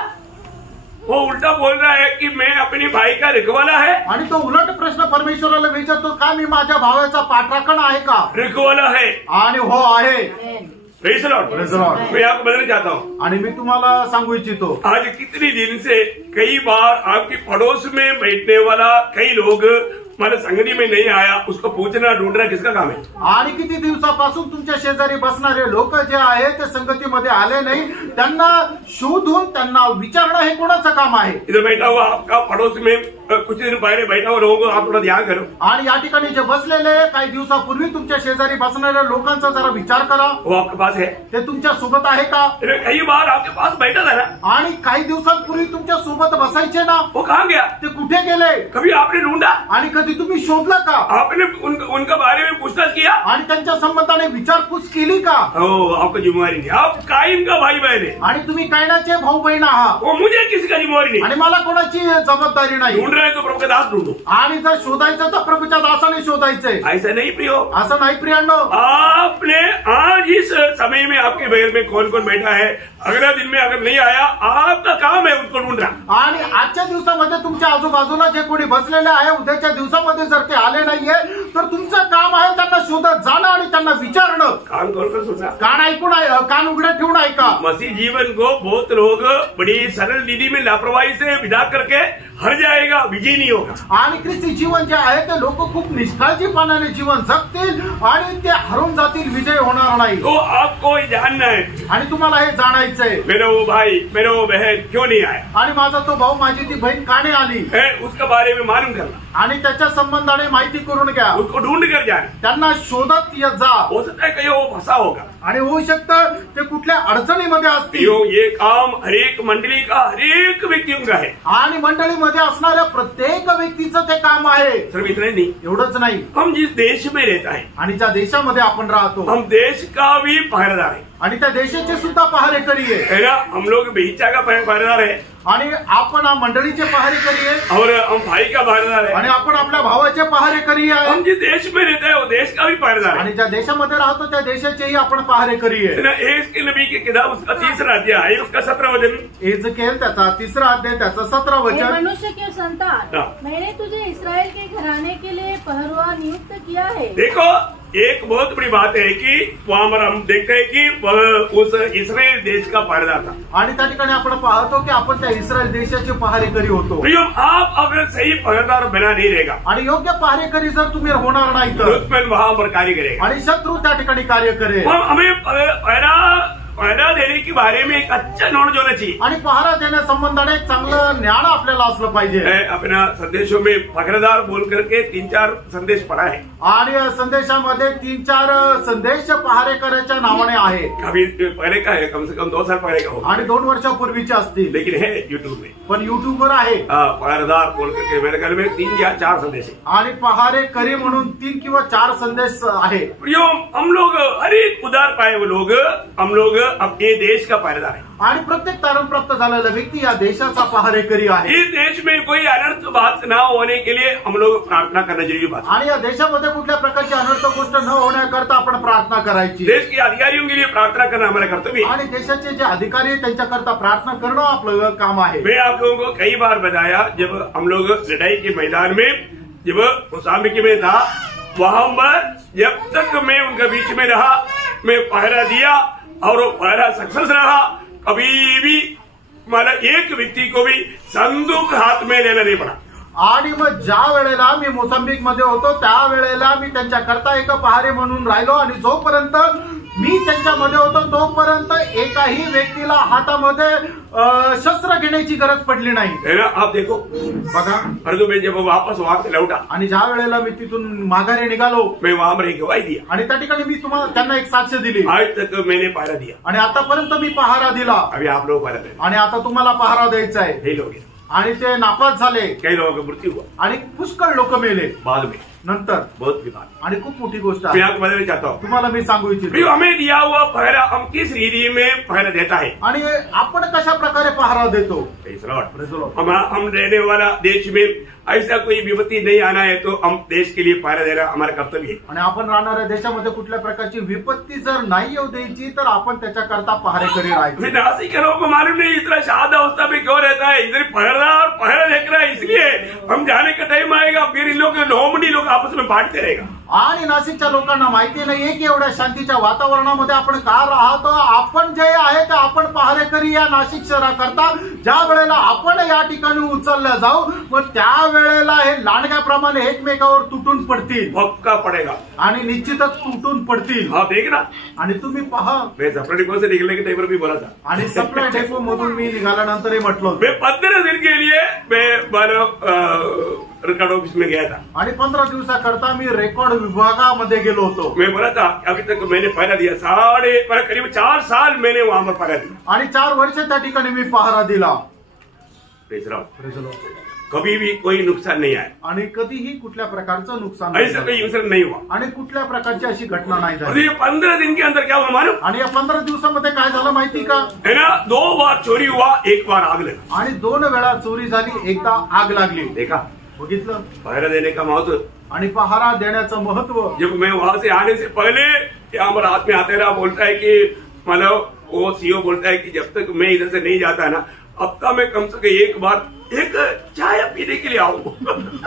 वो उल्टा बोल रहा है कि मैं अपनी भाई का रखवाला है। आणि तो उलट प्रश्न परमेश्वराला विचारतो, का मी माझ्या भावाचा पाठराखण आहे का? रखवाला है। आणि हो आहे। Praise the Lord. Praise the Lord. मैं आपको बताना चाहता हूँ, आणि मी तुम्हाला सांगू इच्छितो, आज कितने दिन से कई बार आपके पड़ोस में बैठने वाला कई लोग हमारे संगति में नहीं आया, उसको पूछना ढूंढना किसका काम है? आणि किती दिवसापासून तुमच्या शेजारी बसणारे लोक जे आहे ते संगतीमध्ये आले नाही, त्यांना शोधून त्यांना विचारणं हे कोणाचं काम आहे? इधर बैठा हुआ आपका पड़ोस में कुछ दिन पहले बैठा हुआ लोगों को आप थोड़ा ध्यान करो। आणि या ठिकाणी जे बसलेले काही दिवसापूर्वी तुमच्या शेजारी बसणाऱ्या लोकांचा जरा विचार करा, वो आपके पास है? ते तुमच्या सोबत आहे का? कई बार आपके पास बैठा था ना, आणि काही दिवसांपूर्वी तुमच्या सोबत बसायचे ना, वो कहाँ गया? ते कुठे गेले? कभी आपने ढूंढा? आणि कधी तुम्ही शोधलं का? आपने उनका बारे में पूछताछ किया? आणि त्यांच्या संबंधाने विचारपूस केली का? आपको जिम्मेवारी नहीं, आप कायम का भाई बहन है। आणि तुम्ही कायनाचे भाऊ बहीण आहात, वो मुझे किसी का जिम्मेवारी नहीं। आणि मला कोणाची जबाबदारी नाही। ढूंढ रहे तो प्रभु का दास ढूंढो। आणि जर शोधायचं तर प्रभूच्या दासाने शोधायचंय, ऐसा नहीं प्रियो, असं नाही प्रियांनो। आपने आज इस समय में आपके बगल में कौन कौन बैठा है, अगला दिन में अगर नहीं आया, आपका काम है उसको ढूंढना। आणि आजच्या दिवसामध्ये तुमच्या आजूबाजूला जे कोणी बसलेले आहे, उद्याच्या दिवसामध्ये जर ते आले नाहीये तर तुमचं काम आहे त्यांना शोधत जाणं आणि त्यांना विचारणं। कान खोलकर सुना, कान उघडे ठेवून ऐका। मसीह जीवन को बहुत लोग बड़ी सरल विधि में लापरवाही से विदा करके हर जाएगा, विजय नहीं होगा। आणि ख्रिस्ती जीवन जे आहे ते लोक खूप निष्काळजीपणाने जीवन जगतील आणि ते हरून जातील, विजय होणार नाही। तो आपको ये जानना है, आणि तुम्हाला हे जाणायचंय, मेरा वो भाई मेरा वो बहन क्यों नहीं आया, आणि माझा तो भाऊ माझी ती बहीण का नाही आली, उसके बारे में मालूम करना, आणि त्याच्या संबंधाने माहिती करून घ्या, उसको ढूंढ कर जाना। त्यांना शोधत जा। हो सकता है कहीं वो फंसा होगा, आणि होऊ शकतं ते कुठल्या अडचणीमध्ये असतील। ये काम हरेक मंडली का हरेक व्यक्तियों का है, आणि मंडळीमध्ये असणाऱ्या प्रत्येक व्यक्तीचं ते काम आहे। सिर्फ इतना ही नहीं, एवढंच नाही, हम जिस देश में रहता है, आणि ज्या देशामध्ये आपण राहतो, हम देश का भी पहरेदार है, आणि त्या देशाचे सुद्धा पहारेकरी आहे ना। हम लोग बेहिचा का पहरेदार है, आणि आपण मंडळीचे पहारेकरी आहे, और हम भाई का पहरेदार है, आणि आपण आपल्या भावाचे पहारेकरी आहे, हम जिस देश में रहते हैं वो देश का भी पहरेदार है, आणि ज्या देशामध्ये राहतो त्या देशाचेही आपण पहारेकरी आहे। ना। के नबी की किताब उसका 3रा अध्याय उसका 17 वचन, एजकेल त्याचा 3रा अध्याय त्याचा 17 हे वचन, मनुष्य के संतान, मैंने तुझे इस्राएल के घराने के लिए पहरुआ नियुक्त किया है। देखो एक बहुत बड़ी बात है कि वहां पर हम देखते हैं कि वह उस इस्राएल देश का पहरेदार था, आणि त्या ठिकाणी आपण पाहतो की आपण त्या इस्रायल देशाचे पहारेकरी होतो। आप अगर सही पहरेदार बना नहीं रहेगा, आणि योग्य पहारेकरी जर तुम्ही होणार नाही तर दुश्मन वहां पर कार्य करेगा, आणि शत्रू त्या ठिकाणी कार्य करेल। हमें पहरा देने के बारे में एक अच्छा नॉलेज होना चाहिए, आणि पहारा देण्यासंबंधाने एक चांगलं ज्ञान आपल्याला असलं पाहिजे। मैं अपना संदेशों में पहरेदार बोल करके 3-4 संदेश पढ़ा है, आणि संदेशामध्ये 3-4 संदेश पहारेकऱ्याच्या नावाने आहे। कभी पहले का है, कम से कम 2 साल पहले का होगा, आणि 2 वर्षापूर्वीचे असतील, लेकिन है यूट्यूब में, पण युट्यूबवर आहे। पहरेदार बोल करके मेरे घर में 3 या 4 संदेश है, आणि पहारेकरी म्हणून 3 किंवा 4 संदेश आहे। हम लोग हर एक उदार पाए वो लोग, हम लोग अपने देश का पहरेदार है। आणि प्रत्येक तारण प्राप्त झालेला व्यक्ती या देशाचा पहारेकरी आहे। इस देश में कोई अनर्थ बात न होने के लिए हम लोग प्रार्थना करना जरूरी बात। आणि या देशामध्ये कुठल्या प्रकारची अनर्थ गोष्ट न होण्याकरता आपण प्रार्थना करायची। देश के अधिकारियों के लिए प्रार्थना करना हमारा कर्तव्य है। आणि देशाचे जे अधिकारी आहेत त्यांच्याकरता प्रार्थना करणं आपलं काम आहे। मैं आप लोगों को कई बार बताया, जब हम लोग लड़ाई के मैदान में जब मोजाम्बिक में था, वहां पर जब तक मैं उनके बीच में रहा, मैं पहरा दिया और वो पहरा सक्सेस रहा। कभी भी मतलब एक व्यक्ति को भी संदूक हाथ में लेना नहीं पड़ा। आणि मग ज्या वेळेला मी मोझाम्बिक मध्ये होतो त्यावेळेला मी त्यांच्याकरता एक पहारे म्हणून राहिलो आणि जोपर्यंत मी त्यांच्यामध्ये होतो तोपर्यंत एकाही व्यक्तीला हातामध्ये शस्त्र घेण्याची गरज पडली नाही। है ना, आप देखो बघा, परंतु मैं जब वापस वहां से लौटा आणि ज्या वेळेला मी तिथून माघारी निघालो, मैं वहां पर एक गवाही दिया आणि त्या ठिकाणी मी तुम्हाला त्यांना एक साक्ष दिली। आज तक मैंने पहरा दिया आणि आतापर्यंत मी पहारा दिला, अभी आप लोग पहरा दें। आणि आता तुम्हाला पहारा द्यायचा आहे। कई लोग आणि ते नापास झाले, कई लोगों का मृत्यू हुआ, आणि पुष्कळ लोक मेले बाद में नंतर। बहुत विवाद। आणि खूप मोठी गोष्ट मैं आहे, आपको बताना चाहता हूँ, तुम्हाला मी सांगू इच्छितो। हमें दिया हुआ पहरा हम किस रीति में पहरा देता है, आणि आपण कशा प्रकारे पहारा देतो। Praise the Lord। हम रहने वाला देश में ऐसा कोई विपत्ति नहीं आना है तो हम देश के लिए पहरा देना हमारा कर्तव्य है। आणि आपण राहणाऱ्या देशामध्ये कुठल्या प्रकारची विपत्ती जर नाही येऊ द्यायची तर आपण त्याच्याकरता पहारेकरी राहायचे। नासिक के लोगों को मालूम नहीं इतना शाद अवस्था में क्यों रहता है, इधर पहरेदार पहरा देख रहा है, इसलिए हम जाने का टाइम आएगा फिर इन लोग नॉर्मली लोग आपस में बांटते रहेगा। आणि नाशिकच्या लोकांना माहिती नाहीये की एवढ्या शांतीच्या वातावरणामध्ये आपण का राहतो। आपण जे आहे ते आपण पहारेकरी या नाशिक शहराकरता ज्या वेळेला आपण या ठिकाणी उचलल्या जाऊ, मग त्या वेळेला हे लांडग्याप्रमाणे एकमेकावर तुटून पडतील, पक्का पडेगा आणि निश्चितच तुटून पडतील। हाँ देखना, आणि तुम्ही पहा, मैं सप्लाई डिपो से निकलने के टाइम पर भी बोला था, आणि सप्लाय डेपो मधून मी निघाल्यानंतरही म्हटलं होतं, मैं 15 दिन के लिए मैं रिकॉर्ड ऑफिस में गया था, आणि 15 दिवसाकरता मी रेकॉर्ड विभागामध्ये गेलो होतो। मैं बोला था अभी तक मैंने पहरा दिया करीब 4 साल मैंने वहां पर पहरा दिया, आणि 4 वर्ष त्या ठिकाणी मी पहारा दिला। Praise the Lord। कभी भी कोई नुकसान नहीं आया, आणि कधीही कुठल्या प्रकारचं नुकसान ऐसा कोई इंसिडेंट नहीं हुआ, आणि कुठल्या प्रकारची अशी घटना नाही और झाली। ये 15 दिन के अंदर क्या हुआ मालूम, आणि या 15 दिवसामध्ये काय झालं माहिती का, है ना, 2 बार चोरी हुआ, 1 बार आग लगा, आणि 2 वेळा चोरी झाली, एकदा आग लागली। देखा बघितलं, पहरा देने का महत्व। आणि पहारा देण्याचं महत्व। जब मैं वहां से आने से पहले क्या हमारा हाथ में आते रहा, बोलता है कि मतलब वो सीओ बोलता है कि जब तक मैं इधर से नहीं जाता ना, हफ्ता में कम से कम 1 बार एक चाय पीने के लिए आऊ।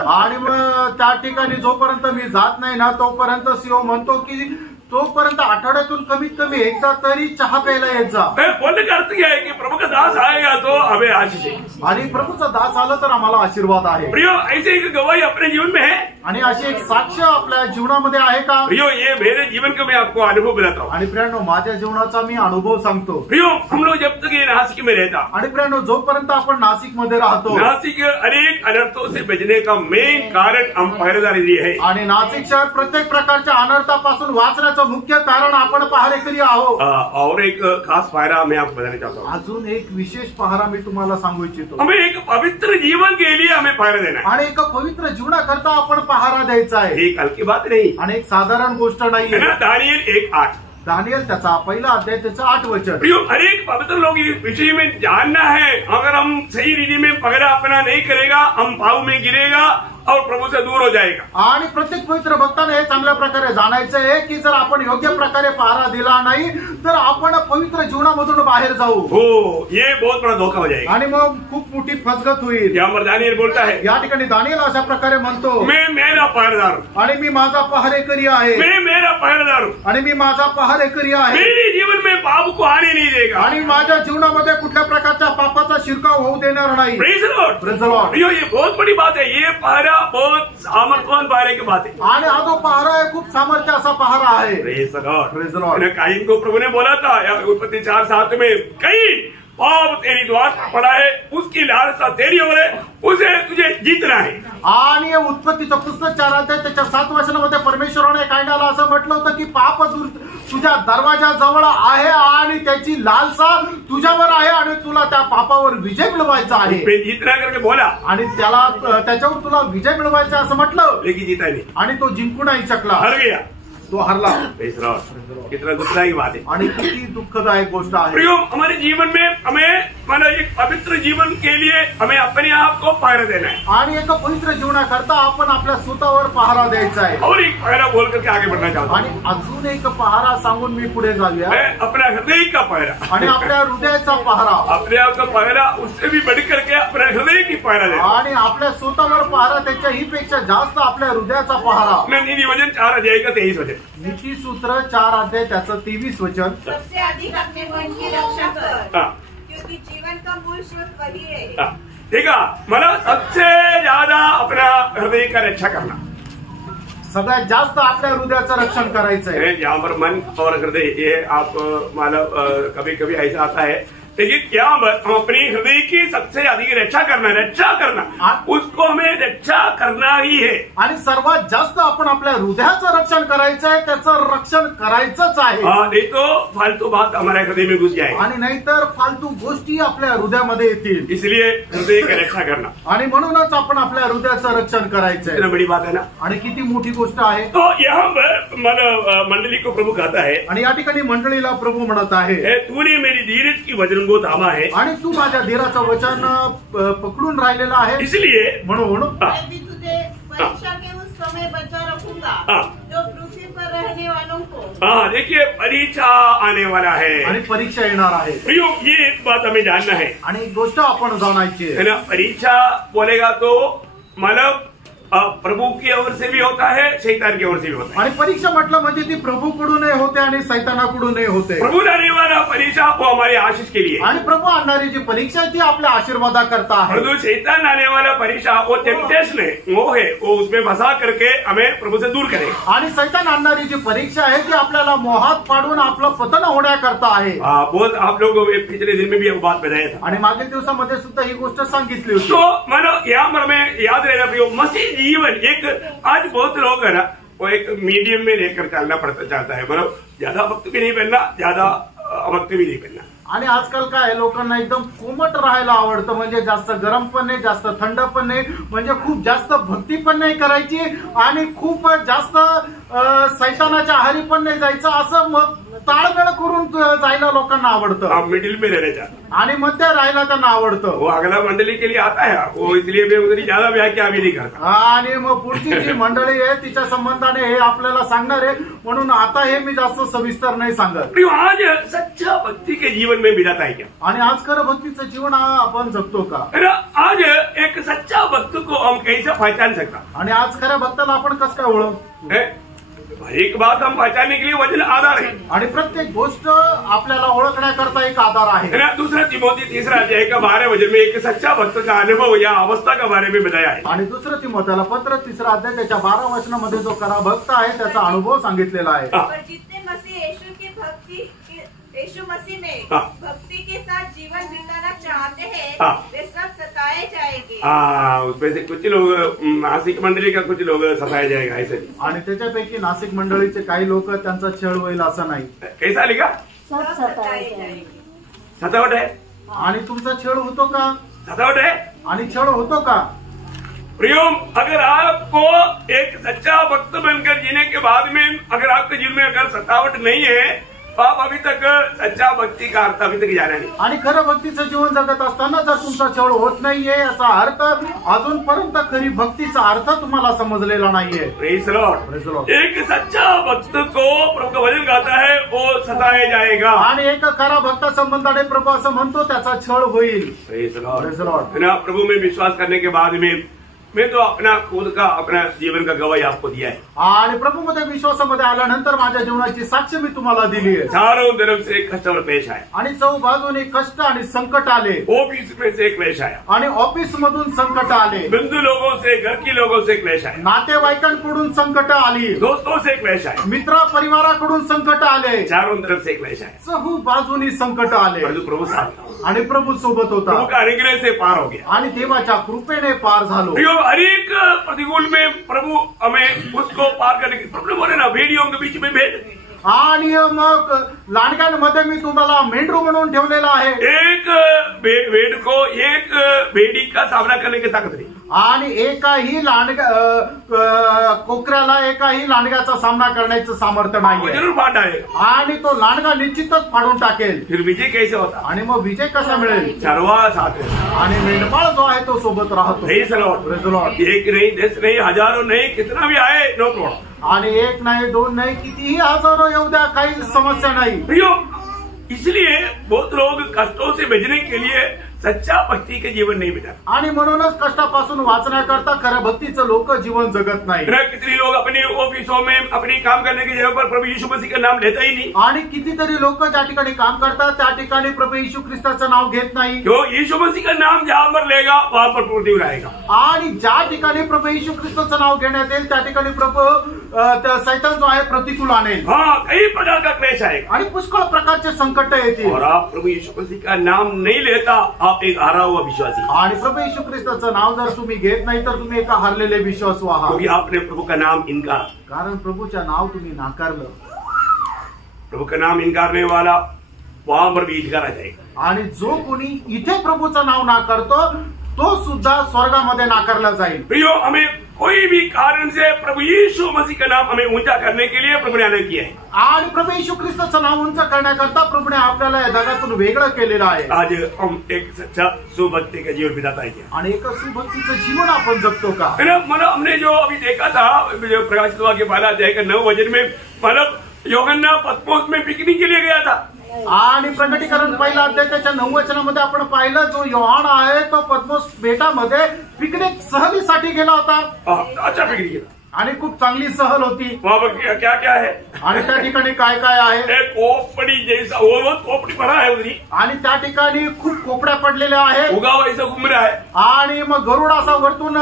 आणि मग त्या ठिकाणी जोपर्यंत मी जात नाही ना तोपर्यंत सीओ म्हणतो की तोपर्यंत आठवड्यातून कमीत कमी एकदा तरी चहा प्यायला येत जा। बोलने का अर्थ क्या है कि प्रभु का दास आएगा तो हमें आशीष है, आणि प्रभूचा दास आला तर आम्हाला आशीर्वाद आहे। प्रियो ऐसे एक गवाही अपने जीवन में है, आणि अशी एक साक्ष आपल्या जीवनामध्ये आहे का। प्रियो ये मेरे जीवन का मैं आपको अनुभव बताता हूँ। आणि प्रियांनो, माझ्या जीवनाचा मी अनुभव सांगतो। प्रियो हम लोग जब तक ये नासिक में रहता, आणि प्रियांनो, जोपर्यंत आपण नाशिक मध्ये राहतो, नासिक अनेक अनर्थों से बचने का मेन कारण हम पहरेदारी है। आणि नाशिक शहर प्रत्येक प्रकारच्या अनर्थापासून वाचण्याचं मुख्य कारण आपण पहारेकरी आहोत। और एक खास पहरा मैं आपको बताना चाहता हूँ, अजून एक विशेष पहारा मी तुम्हाला सांगू इच्छितो। हमें एक पवित्र जीवन के लिए हमें पहरा देना है, आणि एक पवित्र जीवनाकरता आपण पहारा द्यायचा आहे। एक हल्की बात नहीं, आणि एक साधारण गोष्ट नाहीये। दानिएल 1:8, दानिएल त्याचा 1 अध्याय त्याचं 8 वचन। प्रियो हर एक पवित्र लोग इस विषय में जानना है, अगर हम सही रीति में पहरा अपना नहीं करेगा, हम पाप में गिरेगा और प्रभु से दूर हो जाएगा। आणि प्रत्येक पवित्र भक्ताने हे चांगल्या प्रकारे जाणायचं आहे की जर आपण योग्य प्रकारे पहारा दिला नाही तर आपण पवित्र जीवनामधून बाहेर जाऊ। हो, ये बहुत बड़ा धोखा हो जाएगा, आणि मग खूप मोठी फसगत होईल। यहाँ पर दानिएल बोलता है, या ठिकाणी दानिएल अशा प्रकारे म्हणतो, मैं मेरा पहरेदार हूँ, आणि मी माझा पहारेकरी आहे। मैं मेरा पहरेदार हूँ, आणि मी माझा पहारेकरी आहे। मेरे जीवन में पाप को आने नहीं देगा, आणि माझ्या जीवनामध्ये कुठल्या प्रकारच्या पापाचा शिरकाव होऊ देणार नाही। Praise the Lord। Praise the Lord। प्रियो ये बहुत बड़ी बात है, ये पहरा बहुत सामर्थ्यवान पहरे की बात है। आणि हा जो पहारा आहे खूप सामर्थ्य असा पहारा आहे। Praise the Lord। Praise the Lord। कायीन को प्रभु ने बोला था या उत्पत्ति 4:7 में, कई पाप तेरी द्वार पर पड़ा है, उसकी लालसा तेरी ओर है, उसे तुझे जीतना है। आणि उत्पत्तीचं पुस्तक 4 अध्याय त्याच्या 7 वचनामध्ये परमेश्वराने कायद्याला असं म्हटलं होतं की पाप तुझ्या दरवाजाजवळ आहे आणि त्याची लालसा तुझ्यावर आहे आणि तुला त्या पापावर विजय मिळवायचा आहे। जीतना करके बोला, आणि त्याच्यावर तुला विजय मिळवायचा असं म्हटलं, लेकिन जीता नहीं, आणि तो जिंकू नाही शकला, हार गया। तो हरला। कितना दुखदायी बात है आणि किती दुःखदायक गोष्ट आहे। प्रियो, हमारे जीवन में हमें माना एक पवित्र जीवन के लिए हमें अपने आप को पहरा देना है आणि एक पवित्र जीवनाकरता आपण आपल्या स्वतःवर पहारा द्यायचा आहे। और एक पहरा बोल करके आगे बढ़ना चाहता हूँ। आणि अजून एक पहारा सांगून मी पुढे जाऊया। अपना हृदय का पहरा आणि आपल्या हृदयाचा पहारा, अपने आप का पहरा उससे भी बढ़ करके अपने हृदय की पहरा देना आणि आपल्या स्वतःवर पहारा त्याच्या ही पेक्षा जास्त आपल्या हृदयाचा पहारा। नीति वचन 4 अध्याय का 23 वचन, नीति सूत्र 4 अध्याय त्याचं 23 वचन। सबसे अधिक अपने मन की रक्षा कर, क्योंकि जीवन का मूल स्रोत वही है। ठीक है, मतलब सबसे ज्यादा अपना हृदय का रक्षा करना, सगळ्यात जास्त आपल्या हृदयाचं रक्षण करायचं आहे। यहाँ पर मन और हृदय ये आप मतलब कभी कभी ऐसा आता है, लेकिन क्या हम अपनी हृदय की सबसे अधिक रक्षा करना उसको हमें रक्षा करना ही है। आणि सर्वात जास्त आपण आपल्या हृदयाचं रक्षण करायचं आहे, त्याचं रक्षण करायचंच आहे। नहीं तो फालतू बात हमारे हृदय में घुस जाए आणि नाहीतर फालतू गोष्टी आपल्या हृदयामध्ये येतील। इसलिए हृदय की रक्षा करना, आणि म्हणूनच आपण आपल्या हृदयाचं रक्षण करायचं आहे। बड़ी बात है ना। आणि किती मोठी गोष्ट आहे। तो यहाँ पर मंडली को प्रभु कहता है, आणि या ठिकाणी मंडळीला प्रभू म्हणत आहे, तूने मेरी धीरज की वचन को थामा है, आणि तू माझ्या धीराचं वचन पकडून राहिलेला आहे, इसलिए म्हणून मैं भी तुझे परीक्षा के उस समय बचा रखूंगा जो पृथ्वी पर रहने वालों को। देखिए परीक्षा आने वाला है आणि परीक्षा येणार आहे। प्रियो, ये एक बात हमें जानना है, आणि एक गोष्ट आपण जाणायची है ना। परीक्षा बोलेगा तो मतलब प्रभु की ओर से भी होता है, शैतान की ओर से भी होता है। आणि परीक्षा म्हटलं म्हणजे ती प्रभूकडूनही होते आणि सैतानाकडूनही होते। प्रभु लाने वाला परीक्षा वो हमारे आशीष के लिए, आणि प्रभू आणणारी जी परीक्षा आहे ती आपल्या आशीर्वादाकरता आहे। परंतु शैतान आने वाला परीक्षा वो टेम्पटेशन है, वो है, वो उसमें फंसा करके हमें प्रभु से दूर करेगा। आणि सैतान आणणारी जी परीक्षा आहे ती आपल्याला मोहात पाडून आपलं पतन होण्याकरता आहे। बहुत आप लोग पिछले दिन में भी बात बताया था, आणि मागील दिवसामध्ये सुद्धा ही गोष्ट सांगितली होती। तो मानो यहाँ पर हमें याद रहना प्रियो, मसीह जीवन एक, आज बहुत लोग है ना वो एक मीडियम में लेकर चलना पड़ता चाहता है, मतलब ज्यादा भक्त भी नहीं बनना, ज्यादा अभक्त भी नहीं बनना। आणि आजकाल काय लोकांना एकदम कोमट राहायला आवडतं, म्हणजे जास्त गरम पण नाही, जास्त थंड पण नाही, म्हणजे खूप जास्त भक्ती पण नाही करायची आणि खूप जास्त सैतानाच्या आहारी पण नाही जायचं, असं मग ताळमेळ करून जायला लोकांना आवडतं। मिडिल में रहना चाहता, आणि मध्य राहायला त्यांना आवडतं। वो अगला मंडली के लिए आता है, वो इसलिए मैं उतनी ज्यादा व्याख्या भी नहीं करता। आणि मग पुढची जी मंडळी आहे तिच्या संबंधाने हे आपल्याला सांगणार आहे, म्हणून आता हे मी जास्त सविस्तर नाही सांगत। आज सच्चा भक्ति के जीवन में बिताता है क्या? आणि आज खरं भक्तीचं जीवन आपण जगतो का? आज एक सच्चा भक्त को हम कैसे पहचान सकता? आणि आज खऱ्या भक्ताला आपण कसं काय ओळख? एक बात हम पहचानने के लिए वचन आधार है, आणि प्रत्येक गोष्ट आपल्याला ओळखण्याकरता एक आधार आहे। दूसरा तिमोथी 3 अध्याय का 12 वचन में एक सच्चा भक्त का अनुभव या अवस्था का बारे में बताया है। आणि दुसरं तिमोथीला पत्र 3 अध्याय त्याच्या 12 वचनामध्ये जो खरा भक्त आहे त्याचा अनुभव सांगितलेला आहे। जितने मसीह यीशु मसीह में भक्ति के साथ जीवन बिताना चाहते हैं वे सब सताए जाएंगे। उसमें से कुछ लोग नासिक मंडली का, कुछ लोग सताया जाएगा, ऐसे नहीं। आणि त्याच्यापैकी नाशिक मंडळीचे काही लोक त्यांचा छळ होईल असं नाही। कैसा लिखा? सब सताए जाएंगे। सतावट है। आणि तुमचा छळ होतो का? सतावट है आणि छळ होतो का? प्रियो, अगर आपको एक सच्चा भक्त बनकर जीने के बाद में अगर आपके जीवन में अगर सतावट नहीं है तो आप अभी तक सच्चा भक्ति का अर्थ अभी तक जाना नहीं। आणि खरं भक्तीचं जीवन जगत असताना जर तुमचा छळ होत नाहीये याचा अर्थ अजूनपर्यंत खरी भक्तीचा अर्थ तुम्हाला समजलेला नाहीये। Praise Lord. एक सच्चा भक्त को प्रभु का वचन कहता है वो सताया जाएगा। आणि एक खरा भक्ता संबंधाने प्रभू असं म्हणतो त्याचा छळ होईल। Praise Lord. प्रभु में विश्वास करने के बाद में मैं तो अपना खुद का अपना जीवन का गवाही आपको दिया है। आणि प्रभूमध्ये विश्वासामध्ये आल्यानंतर माझ्या जीवनाची साक्ष मी तुम्हाला दिली आहे। चारों तरफ से कष्ट और क्लेश आया, आणि चौबाजूने कष्ट आणि संकट आले। ऑफिस में से क्लेश आया, आणि ऑफिस मधून संकट आले। बंधु लोगों से, घर की लोगों से क्लेश आया, नातेवाईकांकडून संकट आली। दोस्तों से क्लेश आया, मित्र परिवाराकडून संकट आले। चारों तरफ से क्लेश आया, चहू बाजूनी संकट आले। प्रभु साथ आणि प्रभू सोबत होता। प्रभु का अनुग्रह से पार हो गया आणि देवाच्या कृपेने पार झालो। हर एक प्रतिकूल में प्रभु हमें उसको पार करने की प्रॉब्लम हो रहा है ना, भेड़ियों के बीच में भेड़ आणि मग लांडग्यांमध्ये मी तुम्हाला मेंढरू म्हणून ठेवलेला आहे. एक भेड़ को एक भेड़ी का सामना करने की ताकत नहीं. आणि एकाही कोकऱ्याला एकाही लांडग्याचा सामना करण्याचं सामर्थ्य वो नाही. जरूर फाड़ डालेगा. आणि तो लांडगा निश्चितच फाडून टाकेल. फिर विजय कैसे होता? आणि मग विजय कसा मिळेल? चरवा साथ है. आणि मेंढपाळ जो आहे तो सोबत राहतो. Praise the Lord. Praise the Lord. एक नहीं, 10 नहीं, हजारों नहीं, कितना भी आए, नो प्रॉब्लम. आणि एक नाही, दोन नाही, कितीही हजारो येऊ द्या, काही समस्या नाही. प्रियो, इसलिए बहुत लोग कष्टों से बचने के लिए सच्चा भक्ति के जीवन नहीं बिताते. आणि म्हणूनच कष्टापासून वाचण्याकरता खऱ्या भक्तीचं लोक जीवन जगत नाही. कितने लोग अपने ऑफिसों में अपनी काम करने की जगह पर प्रभु यीशु मसीह का नाम लेता ही नहीं. आणि कितीतरी लोक ज्या ठिकाणी काम करतात त्या ठिकाणी प्रभू येशू ख्रिस्ताचं नाव घेत नाही. क्यों? यीशु मसीह का नाम जहां पर लेगा वहां पर प्रभु रहेगा. आणि ज्या ठिकाणी प्रभू येशू ख्रिस्ताचं नाव घेण्यात येईल त्या ठिकाणी प्रभू सैतान जो आहे प्रतिकूल आणेल. हाँ, कई प्रकार का क्लेश आएगा. आणि पुष्कळ प्रकारचे संकट येतील. और आप प्रभु यीशु मसीह का नाम नहीं लेता, आप एक हारा हुआ विश्वासी. आणि प्रभू येशू ख्रिस्ताचं नाव जर तुम्ही घेत नाही तर तुम्ही एका हरलेले विश्वासू आहात. क्योंकि आपने प्रभु का नाम इनकार. कारण प्रभूच्या नाव तुम्ही नाकारलं. प्रभु का नाम इनकारने वाला वहां पर भी इनकारा जाएगा. आणि जो कोणी इथे प्रभूचं नाव नाकारतो तो सुद्धा स्वर्गामध्ये नाकारला जाईल. प्रियो, हमें कोई भी कारण से प्रभु यीशु मसीह का नाम हमें ऊंचा करने के लिए प्रभु ने आनंद किया है. आणि प्रभू येशू ख्रिस्ताचं नाव उंच करण्याकरता प्रभूने आपल्याला या जगातून वेगळं केलेलं आहे. आज हम एक सच्चा सुभक्ति का जीवन बिताता है क्या? आणि एक सुभक्तीचं जीवन आपण जगतो का? मतलब हमने जो अभी देखा था, जो प्रकाशित वाक्य पहला अध्याय का 9 वचन में, मतलब यूहन्ना पतमोस में पिकनिक के लिए गया था. आणि प्रकटीकरण पहिला अध्याय त्याच्या 9 वचनामध्ये आपण पाहिलं जो योहान आहे तो पद्मोस बेटामध्ये पिकनिक सहलीसाठी गेला होता. अच्छा पिकनिक गेला. आणि खूप चांगली सहल होती. वहां पर क्या क्या है? आणि त्या ठिकाणी काय काय आहे? एक कोपड़ी जैसा, वो कोपड़ी पड़ा है उधरी. आणि त्या ठिकाणी खूप कोपड्या पडलेल्या आहेत. उगाव ऐसा घूम रहा है. आणि मग गरुड असा वरतून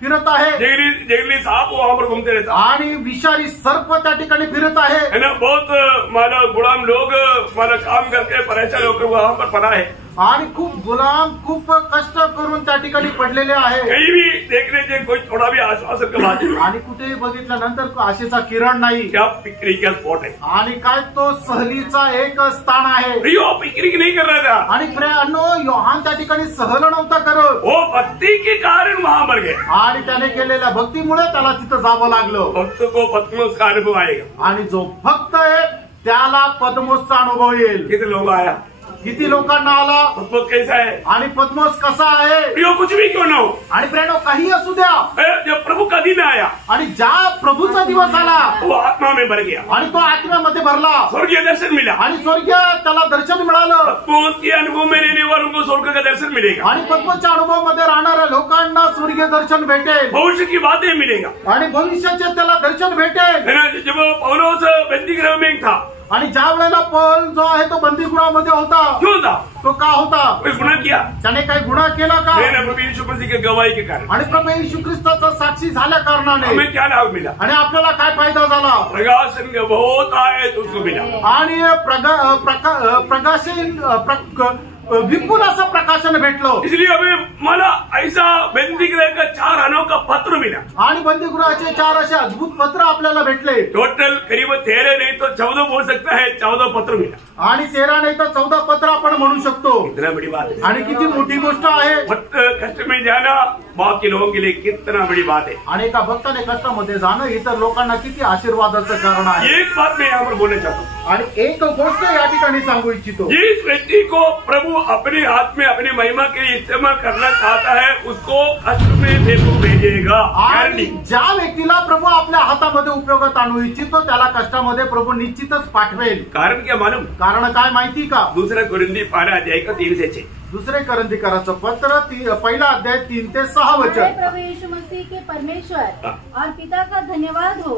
फिरत आहे. जंगली सांप वहां पर घूमते रहता. आणि विषारी सर्प त्या ठिकाणी फिरत आहे. है ना, बहुत माला गुलाम लोग माला काम करके परेशान होकर वहां पर पड़ा है. आणि खूप गुलाम खूप कष्ट करून त्या ठिकाणी पडलेले आहे. कहीं भी देखने से कोई थोड़ा भी आश्वासन का बात नहीं. आणि कुठेही बघितल्यानंतर आशेचा किरण नाही. क्या पिकनिक का स्पॉट है. आणि काय तो सहलीचा एक स्थान आहे. प्रियो, पिकनिक नहीं कर रहा था. आणि प्रियानो, योहान त्या ठिकाणी सहल नव्हता करत. वो भक्ति के कारण वहां पर गए. आणि त्याने केलेल्या भक्तीमुळे त्याला तिथं जावं लागलं. भक्त को पद्मोस का अनुभव आएगा. आणि जो भक्त आहे त्याला पद्मोसचा अनुभव येईल. कितने लोग आया, किती लोकांना आला. पद्मोस कैसा है? आणि पद्मोस कसा आहे. प्रियो, कुछ भी क्यों ना हो. आणि प्रियानो, काही असू द्या. जब प्रभु का दिन आया, आणि ज्या प्रभूचा दिवस आला वो आत्मा में भर गया. आणि तो आत्म्यामध्ये भरला. स्वर्गीय दर्शन मिला. आणि स्वर्गीय त्याला दर्शन मिळालं. पद्मोस के अनुभव में रहने वालों को स्वर्ग का दर्शन मिलेगा. आणि पद्मोसच्या अनुभवामध्ये राहणाऱ्या लोकांना स्वर्गीय दर्शन भेटेल. भविष्य की बातें मिलेगा. आणि भविष्याचे त्याला दर्शन भेटेल. जब पौलुस बंदीगृह में था, आणि ज्या वेळेला पौल जो आहे तो बंदीगृहामध्ये होता. क्यों था? तो का होता? कोई गुनाह किया? त्याने काही गुन्हा केला का? प्रभु यीशु मसीह के गवाही के कारण. आणि प्रभू येशू ख्रिस्ताचा साक्षी झाल्या कारणाने हमें क्या लाभ मिला? आणि आपल्याला काय फायदा झाला? प्रकाशन का बहुत आए तो उसको मिला. आणि प्रकाशन विपुल असं प्रकाशन भेटलं. इसलिए हमें मला ऐसा बंदीगृह का 4 अनोखा पत्र मिला. आणि बंदीगृहाचे 4 असे अद्भुत पत्र आपल्याला भेटले. टोटल करीब 13 नहीं तो 14 बोल सकता है. 14 पत्र मिला. आणि 13 नाही तर 14 पत्र आपण म्हणू शकतो. कितना बड़ी बात है. आणि किती मोठी गोष्ट आहे. भक्त कष्ट में जाना बाकी लोगों के लिए कितना बड़ी बात है. आणि एका भक्ताने कष्टामध्ये जाणं इतर लोकांना किती आशीर्वादाचं कारण आहे. एक बात मैं यहाँ पर बोलना चाहता हूँ. आणि एक गोष्ट या ठिकाणी सांगू इच्छितो. जिस व्यक्ति को प्रभु अपने हाथ में अपनी महिमा के लिए इस्तेमाल करना चाहता है उसको कष्ट में प्रभु भेजेगा. आणि ज्या व्यक्तीला प्रभू आपल्या हातामध्ये उपयोगात आणू इच्छितो त्याला कष्टामध्ये प्रभू निश्चितच पाठवेल. कारण क्या मालूम? कारण काय माहिती का? 2 कोरिंथी 12 अध्याय का 3 से 6. 2 कोरिंथीकराचं पत्र पहिला अध्याय 3 ते 6 वचन. प्रभु यीशु मसीह के परमेश्वर और पिता का धन्यवाद हो,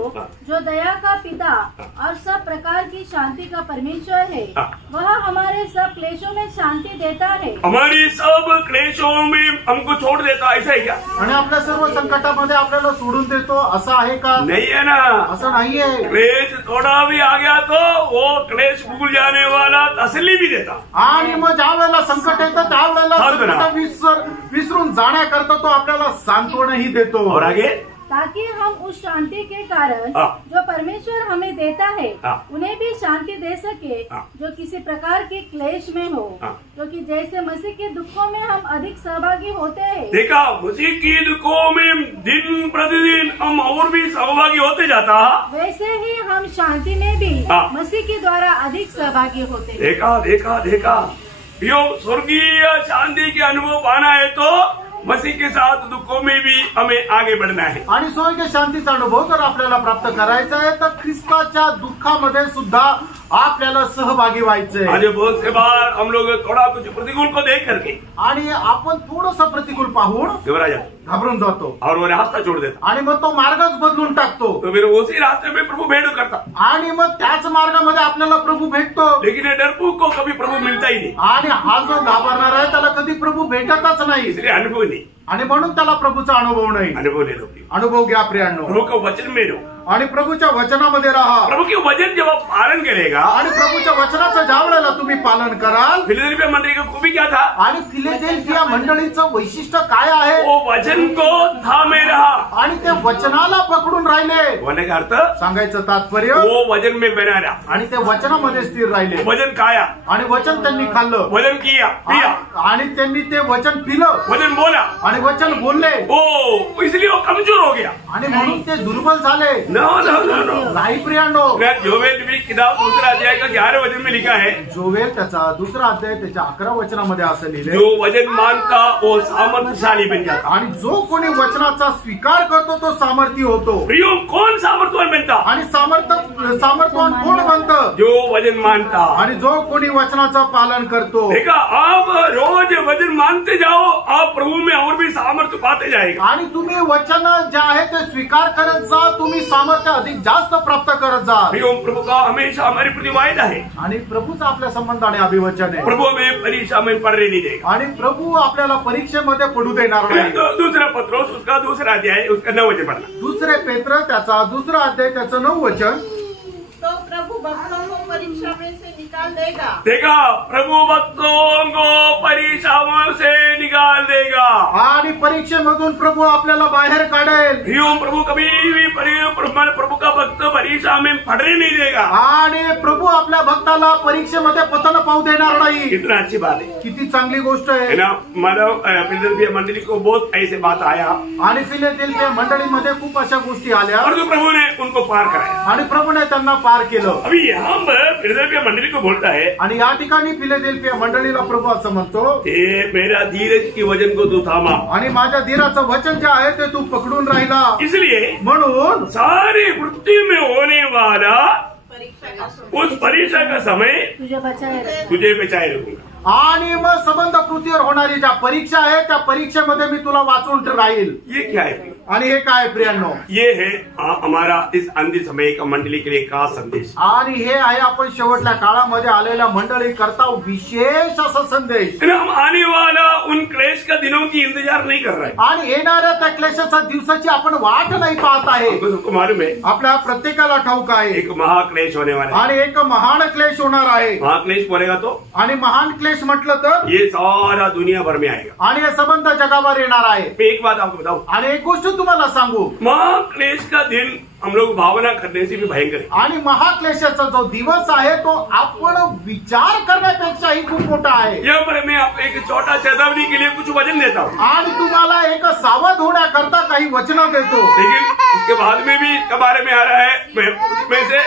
जो दया का पिता और सब प्रकार की शांति का परमेश्वर है. वह हमारे सब क्लेशों में शांति देता है. हमारी सब क्लेशों में हमको छोड़ देता. ऐसा है क्या? आणि आपल्या सर्व संकटामध्ये आपल्याला सोडून देतो असं आहे का? नहीं है ना. असं नाहीये. क्लेश थोड़ा भी आ गया तो वो क्लेश भूल जाने वाला तसल्ली भी देता. आणि मग ज्या वेळेला संकट येतं त्यावेळेला संकट विसरून जाण्याकरता तो आपल्याला सांत्वनही देतो. और आगे ताकि हम उस शांति के कारण जो परमेश्वर हमें देता है उन्हें भी शांति दे सके जो किसी प्रकार के क्लेश में हो, क्योंकि जैसे मसीह के दुखों में हम अधिक सहभागी होते हैं। देखा, मसीह की दुखों में दिन प्रतिदिन हम और भी सहभागी होते जाता, वैसे ही हम शांति में भी मसीह के द्वारा अधिक सहभागी होते हैं। देखा देखा देखा, यो स्वर्गीय शांति के अनुभव पाना है तो मसीह के साथ दुखों में भी हमें आगे बढ़ना है। आणि स्वर्गीय शांतीचा अनुभव जर आपल्याला प्राप्त करायचा आहे तर ख्रिस्ताच्या दुःखामध्ये सुद्धा आपल्याला सहभागी व्हायचंय। आज बहुत से बार हम लोग थोड़ा कुछ प्रतिकूल को देख करके आणि आपण थोडंसं प्रतिकूल पाहून घबरा जाते, घाबरून जातो और वो रास्ता छोड़ देता, आणि मग तो मार्गच बदलून टाकतो। तो फिर उसी रास्ते में प्रभु भेंट करता, आणि मग त्याच मार्गामध्ये आपल्याला प्रभू भेटतो। लेकिन ये डरपोक को कभी प्रभु मिलता ही नहीं, आणि हा जो घाबरणार आहे त्याला कधी प्रभू भेटतच नाही, इसलिए अनुभव नहीं, आणि म्हणून त्याला प्रभूचा अनुभव नाही। अनुभव ले लो, अनुभव घ्या प्रियांनो, प्रभु के वचन में रहो, आणि प्रभूच्या वचनामध्ये राहा। प्रभु के वचन जब आप पालन करेगा, आणि प्रभूच्या वचनाचं ज्या वेळेला तुम्ही पालन कराल, फिलदेल्फिया मंडली का खूबी क्या था, आणि फिलेडेल्फिया मंडळीचं वैशिष्ट्य काय आहे, वो वचन को थामे रहा, आणि ते वचनाला पकडून राहिले। बोलने का अर्थ, सांगायचं तात्पर्य, वो वचन में बना रहा, आणि ते वचनामध्ये स्थिर राहिले, वचन खाया, आणि वचन त्यांनी खाल्लं, वचन किया पिया, आणि त्यांनी ते वचन पिलं, वचन बोला, आणि वचन बोलले, ओ इसलिए वो कमजोर हो गया। आणि म्हणून ते दुर्बल झाले। नो नो नो नो, नाही प्रियांनो, जोवेल भी किताब दूसरा अध्याय का 11 वचन में लिखा है, जोवेल त्याचा दुसरा अध्याय त्याच्या 11 वचनामध्ये असं लिहिले, जो वचन मानता वो सामर्थ्यशाली बन जाता, आणि जो कोणी वचनाचा स्वीकार करतो तो सामर्थ्य होतो। प्रियो कौन सामर्थ्यवान बनता, आणि सामर्थ्यवान कोण बनतं, जो वचन मानता, आणि जो कोणी वचनाचं पालन करतो। देखा, आप रोज वचन मानते जाओ, आप प्रभु में और भी सामर्थ्य पाते जाएगा, आणि तुम्ही वचन जे आहे ते स्वीकार करत जा, तुम्ही सामर्थ्य अधिक जास्त प्राप्त करत जा। प्रियो प्रभु का हमेशा हमारी प्रति वायदा है, आणि प्रभूचं आपल्या संबंधाने अभिवचन आहे, प्रभु हमें परीक्षा में पढ़ने नहीं देगा, आणि प्रभू आपल्याला परीक्षेमध्ये पडू देणार नाही। तो दूसरा पत्रोस उसका दूसरा अध्याय उसका 9 वचन पढ़ना, दुसरे पेत्र त्याचा दुसरा अध्याय त्याचं 9 वचन, तो प्रभु भक्तों को परीक्षा में से निकाल देगा। देखा, प्रभु भक्तों को परीक्षाओं से निकाल देगा, आणि परीक्षेमधून प्रभू आपल्याला बाहेर काढेल। प्रियो प्रभु कभी भी प्रभु का भक्त परीक्षा में पढ़ने नहीं देगा, आणि प्रभू आपल्या भक्ताला परीक्षेमध्ये पतन पाहू देणार नाही। कितना अच्छी बात है, किती चांगली गोष्ट आहे ना। मानव फिलदेल्फिया मंडली को बहुत ऐसे बात आया, आणि फिलेडेल्फिया मंडळीमध्ये खूप अशा गोष्टी आल्या, और जो प्रभु ने उनको पार कराया। आणि प्रभूने त्यांना पार केलं। अभी यहाँ पर फिलदेल्फिया मंडली को बोलता है, आणि या ठिकाणी फिलेडेल्फिया मंडळीला प्रभू असं म्हणतो, हे मेरा धीरज की वचन को तू थामा, आणि माझ्या धीराचं वचन जे आहे ते तू पकडून राहिला, इसलिए म्हणून सारी मृत्यु में होने वाला परीक्षा का समय उस परीक्षा का समय तुझे बचाए रखूंगा। आणि मग संबंध पृथ्वीवर होणारी ज्या परीक्षा आहे त्या परीक्षेमध्ये मी तुला वाचून राहील। ये क्या है, आणि हे काय प्रियांनो, ये है हमारा इस अंतिम समय का मंडली के लिए खास संदेश, आणि हे आहे आपण शेवटल्या काळामध्ये आलेल्या मंडळी करता विशेष असा संदेश। हम आने वाला उन क्लेश का दिनों की इंतजार नहीं कर रहे, आणि येणाऱ्या त्या क्लेशाच्या दिवसाची आपण वाट नाही पाहत आहे। सबको मालूम है, आपल्या प्रत्येकाला ठाऊक आहे एक महाक्लेश होने वाला है, आणि एक महान क्लेश होणार आहे। महाक्लेश बोलेगा तो, आणि महान क्लेश म्हटलं तर ये सारा दुनिया भर में आएगा। आणि हे संबंध जगावर येणार आहे। मैं एक बात आपको बताऊं, आणि एक गोष्ट तुम्हाला सांगू, महाक्लेश का दिन हम लोग भावना करने से भी भयंकर है, आणि महाक्लेशाचा जो दिवस आहे तो आपण विचार करण्यापेक्षाही खूप मोठा आहे। यहाँ पर मैं आपको एक छोटा चेतावनी के लिए कुछ वचन देता हूँ, आणि तुम्हाला एक सावध होण्याकरता काही वचनं देतो, लेकिन इसके बाद में भी इसके बारे में आ रहा है, मैं उसमें से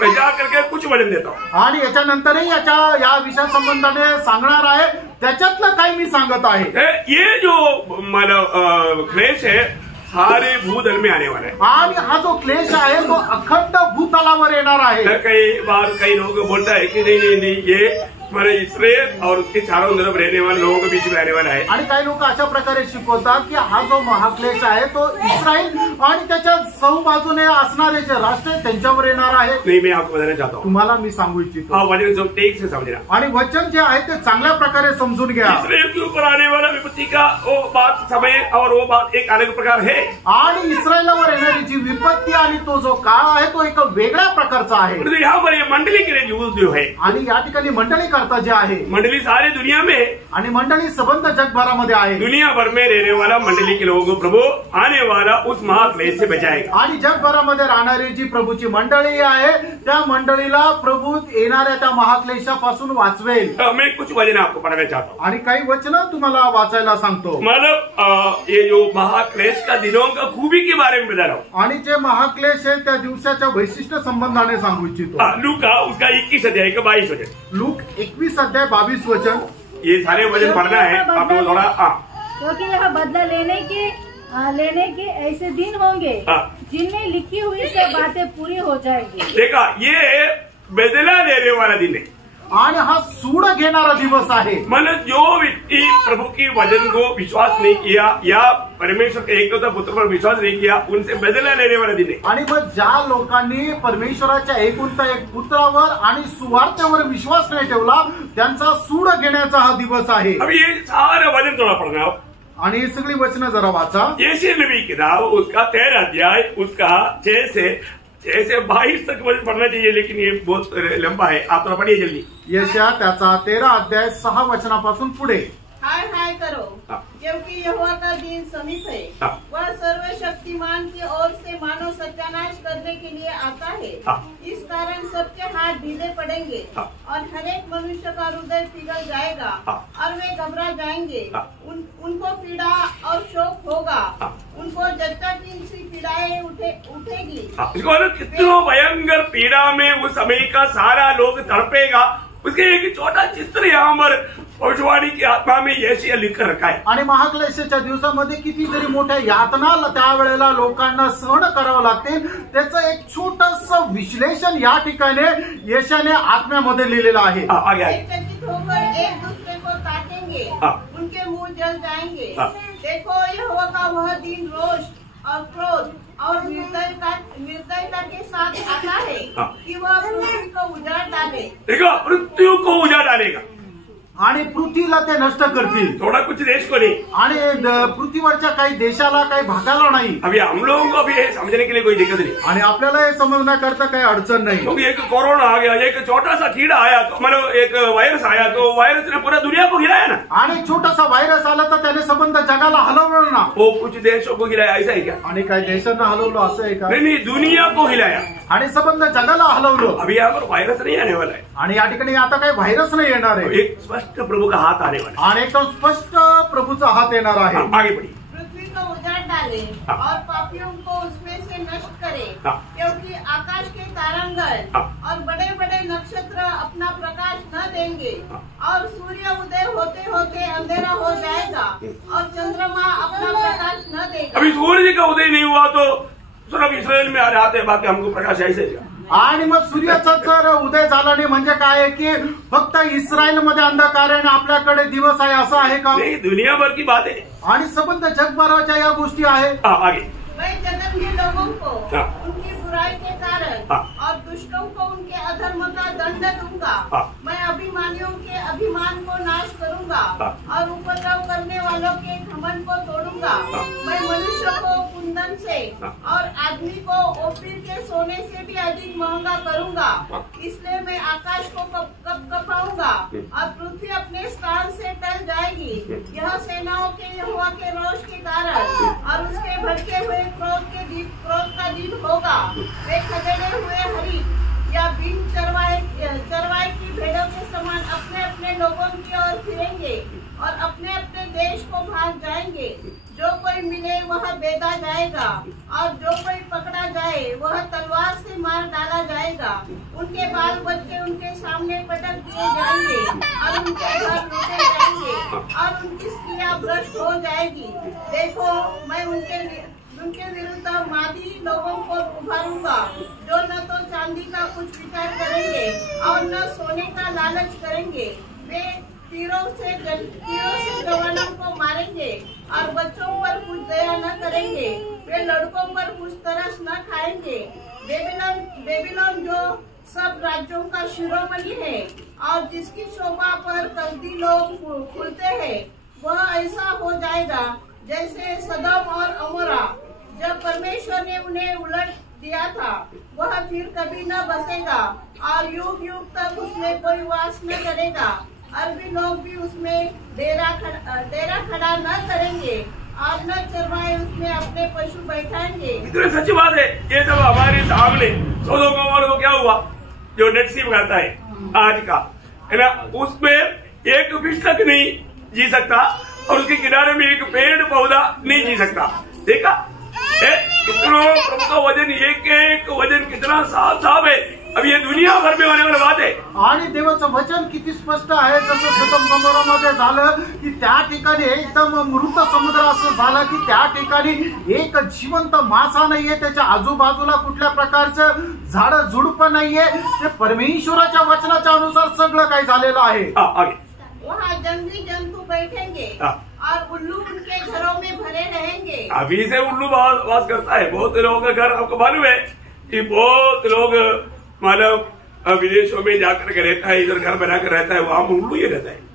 विचार करके कुछ वचन देता हूँ, आणि याच्यानंतरही या विषया संबंधाने सांगणार आहे, त्याच्यातलं काही मी सांगत आहे। ये जो मतलब क्लेश है सारे भूतल में आने वाला है, आणि हा जो क्लेश आहे तो अखंड भूतलावर येणार आहे। कई बार कई लोग बोलता है कि नहीं ये हमारे इस्राएल और उसके चारों तरफ रहने वाले लोगों के बीच में आने वाला है, आणि काही लोक अशा प्रकारे शिकवतात की हा जो महाक्लेश आहे तो इस्रायल आणि त्याच्या सहबाजूने असणारे जे राष्ट्र आहेत त्यांच्यावर येणार आहे। नहीं, मैं आपको बताना चाहता हूँ, तुम्हाला मी सांगू इच्छितो, हाँ वचन सब ठीक से समझना, आणि वचन जे आहे ते चांगल्या प्रकारे समजून घ्या। इस्राएल के ऊपर आने वाला विपत्ति का वो बात समय और वो बात एक अलग प्रकार है, आणि इस्रायलावर येणारी जी विपत्ती आणि तो जो काळ आहे तो एक वेगळ्या प्रकारचा आहे। यहाँ पर ये मंडली के लिए जो है, आणि या ठिकाणी मंडळी करता जे आहे मंडली सारी दुनिया में है, आणि मंडळी संबंध जगभरामध्ये आहे दुनिया भर में रहने वाला मंडली के लोगों को प्रभु आने वाला उस महाक्लेश से बचाएगा। आणि जगभरामध्ये राहणारी जी प्रभूची मंडळी आहे त्या मंडळीला प्रभू येणाऱ्या त्या महाक्लेशापासून वाचवेल। मैं कुछ वचन आपको पढ़ना चाहता हूँ। आणि काही वचन तुम्हाला वाचायला सांगतो। मतलब ये जो महाक्लेश का दिनों का खूबी के बारे में बता रहा हूँ, आणि जे महाक्लेश आहे त्या दिवसाच्या वैशिष्ट्य संबंधाने सांगू इच्छितो। लूका उसका 21 अध्याय का 22 वचन, लूक 21 अध्याय 22 वचन। ये सारे वचन पढ़ना है आपको थोड़ा। क्योंकि यह बदला लेने के ऐसे दिन होंगे जिनमें लिखी हुई सब बातें पूरी हो जाएगी। देखा, ये बदला लेने वाला दिन है आणि हा सूड घेणारा दिवस आहे। मतलब जो व्यक्ति प्रभु की वचन को विश्वास नहीं किया या परमेश्वर के एकलौते पुत्र पर विश्वास नहीं किया, उनसे बदला लेने वाला दिन है। आणि मग ज्या लोकांनी परमेश्वराच्या एकुलता एक पुत्रावर आणि सुवार्तेवर विश्वास नाही ठेवला त्यांचा सूड घेण्याचा हा दिवस आहे। अभी ये सारा वचन थोड़ा पढ़ना हो। आणि ही सगळी वचनं जरा वाचा। यशायाह नबी किताब उसका 13 अध्याय उसका 6 से 22 तक वचन पढ़ना चाहिए, लेकिन ये बहुत लंबा है, आप थोड़ा पढ़िए जल्दी। यशा त्याचा 13 अध्याय 6 वचनापासून पुढे। हाय हाय करो, क्योंकि यहोवा का दिन समीप है। वह सर्वशक्तिमान की ओर से मानव सत्यानाश करने के लिए आता है। इस कारण सबके हाथ ढीले पड़ेंगे और हर एक मनुष्य का हृदय पिघल जाएगा और वे घबरा जाएंगे। उनको पीड़ा और शोक होगा, उनको जच्चा की सी पीड़ाएं उठेगी। इसको मतलब कितना भयंकर पीड़ा में उस समय का सारा लोग तड़पेगा, उसके एक छोटा चित्र यहाँ पर भविष्यवाणी की आत्मा में यशायाह लिख रखा है। आणि महाक्लेशाच्या दिवसामध्ये कितीतरी मोठ्या यातना त्यावेळेला लोकांना सहन करावं लागतील, त्याचं एक छोटस विश्लेषण या ठिकाणी यशायाहने आत्म्यामध्ये लिहिलेलं आहे। चकित होकर एक दूसरे को काटेंगे, उनके मुंह जल जाएंगे। देखो, यहोवा का वह दिन रोष और क्रोध और निर्दयता के साथ आता है कि वह पृथ्वी को उजाड़ डाले। देखो, पृथ्वी को उजाड़ डालेगा आणि पृथ्वीला ते नष्ट करतील। थोड़ा कुछ देश को नहीं, आणि पृथ्वीवरच्या काही देशाला काही भागाला नाही। अभी हम लोगों को भी ये समझने के लिए कोई दिक्कत नहीं, आणि आपल्याला हे समजण्याकरता काही अडचण नाही। क्योंकि एक कोरोना आ गया, एक छोटा सा कीड़ा आया, तो मतलब एक वायरस आया, तो वायरस ने पूरा दुनिया को हिलाया ना। आणि छोटासा व्हायरस आला तर त्याने संबंध जगाला हलवलं ना। वो कुछ देशों को हिलाया, ऐसा है क्या? आणि काही देशांना हलवलं असं आहे का? नहीं, दुनिया को हिलाया। आणि संबंध जगाला हलवलं। अभी यहाँ पर वायरस नहीं आने वाला है, आणि या ठिकाणी आता काही व्हायरस नाही येणार आहे। एक स्पष्ट प्रभु का हाथ आने वाला है आणि एकदम स्पष्ट प्रभूचा हात येणार आहे। आगे बढ़िए। पृथ्वी को उजाड़ डाले और पापियों को उसमें से नष्ट करे, क्योंकि आकाश के तारांगण और बड़े बड़े नक्षत्र अपना प्रकाश न देंगे और सूर्य उदय होते होते अंधेरा हो जाएगा और चंद्रमा अपना प्रकाश न देगा। अभी सूर्य का उदय नहीं हुआ तो सिर्फ इस्राएल में आ जाते, बाकी हमको प्रकाश ऐसे ही। आणि मग सूर्याचा जर उदय झाला नाही म्हणजे काय आहे की फक्त इस्रायलमध्ये अंधकार आहे आणि आपल्याकडे दिवस आहे असं आहे का? नहीं, दुनिया भर की बात है आणि संबंध जगभराच्या या गोष्टी आहे। आगे। मैं जगत के लोगों को उनकी बुराई के कारण और दुष्टों को उनके अधर्म का दंड दूंगा। मैं अभिमानियों के अभिमान को नाश करूंगा और उपद्रव करने वालों के घमंड को तोड़ूंगा। मैं मनुष्य को कुंदन से और आदमी को ओपीर के सोने से भी अधिक महंगा करूंगा। इसलिए मैं आकाश को कपाऊंगा और पृथ्वी अपने स्थान से टल जाएगी। यह सेनाओं के यहोवा के रोष के कारण और उसके भड़के हुए क्रोध का दिन होगा। वे खदेड़े हुए हरी या बिन चरवाए की भेड़ों के समान अपने अपने लोगों की ओर फिरेंगे और अपने अपने देश को भाग जाएंगे। जो कोई मिले वह बेदा जाएगा और जो कोई पकड़ा जाए वह तलवार से मार डाला जाएगा। उनके बाल बच्चे उनके सामने पटक दिए जाएंगे और उनके घर लूटे जाएंगे और उनकी स्त्रियां भ्रष्ट हो जाएगी। देखो, मैं उनके विरुद्ध मादी लोगों को उभारूंगा, जो न तो चांदी का कुछ विचार करेंगे और न सोने का लालच करेंगे। वे तीरों से जवानों को मारेंगे और बच्चों पर कुछ दया न करेंगे। वे लड़कों पर कुछ तरस न खाएंगे। बेबीलोन जो सब राज्यों का शिरोमणि है और जिसकी शोभा पर कल्दी लोग खुलते हैं, वह ऐसा हो जाएगा जैसे सदम और अमोरा, जब परमेश्वर ने उन्हें दिया था वह फिर कभी न बसेगा और युग युग तक उसमें कोई वास न करेगा। अरबी लोग भी उसमें डेरा खड़ा न करेंगे और न चरवाए उसमें अपने पशु बैठाएंगे। इतनी सच्ची बात है। ये सब हमारे सामने सोदोम गोमोरा को क्या हुआ, जो डेड सी कहता है आज का, है ना, उसमें एक फिश तक नहीं जी सकता और उसके किनारे में एक पेड़ पौधा नहीं जी सकता। देखा कितना प्रभु का वजन, एक वजन कितना साफ है। अब ये दुनिया भर में होने वाली बात है। आणि देवाचं वचन किती स्पष्ट आहे, जसं सदोम गोमोरामध्ये झालं की त्या ठिकाणी एकदम मृत समुद्र असं झाला की त्या ठिकाणी एक जिवंत मासा नाहीये, त्याच्या आजूबाजूला कुठल्या प्रकारचं झाड झुडप नाहीये। ते परमेश्वराच्या वचनाच्या अनुसार सगळं काही झालेलं आहे। वहाँ जंगली जंतु बैठेंगे और उल्लू उनके घरों में भरे रहेंगे। अभी से उल्लू वास करता है। बहुत लोगों का घर, आपको मालूम है कि बहुत लोग मतलब विदेशों में जाकर के रहता है, इधर घर बनाकर रहता है, वहां उल्लू ही रहता है।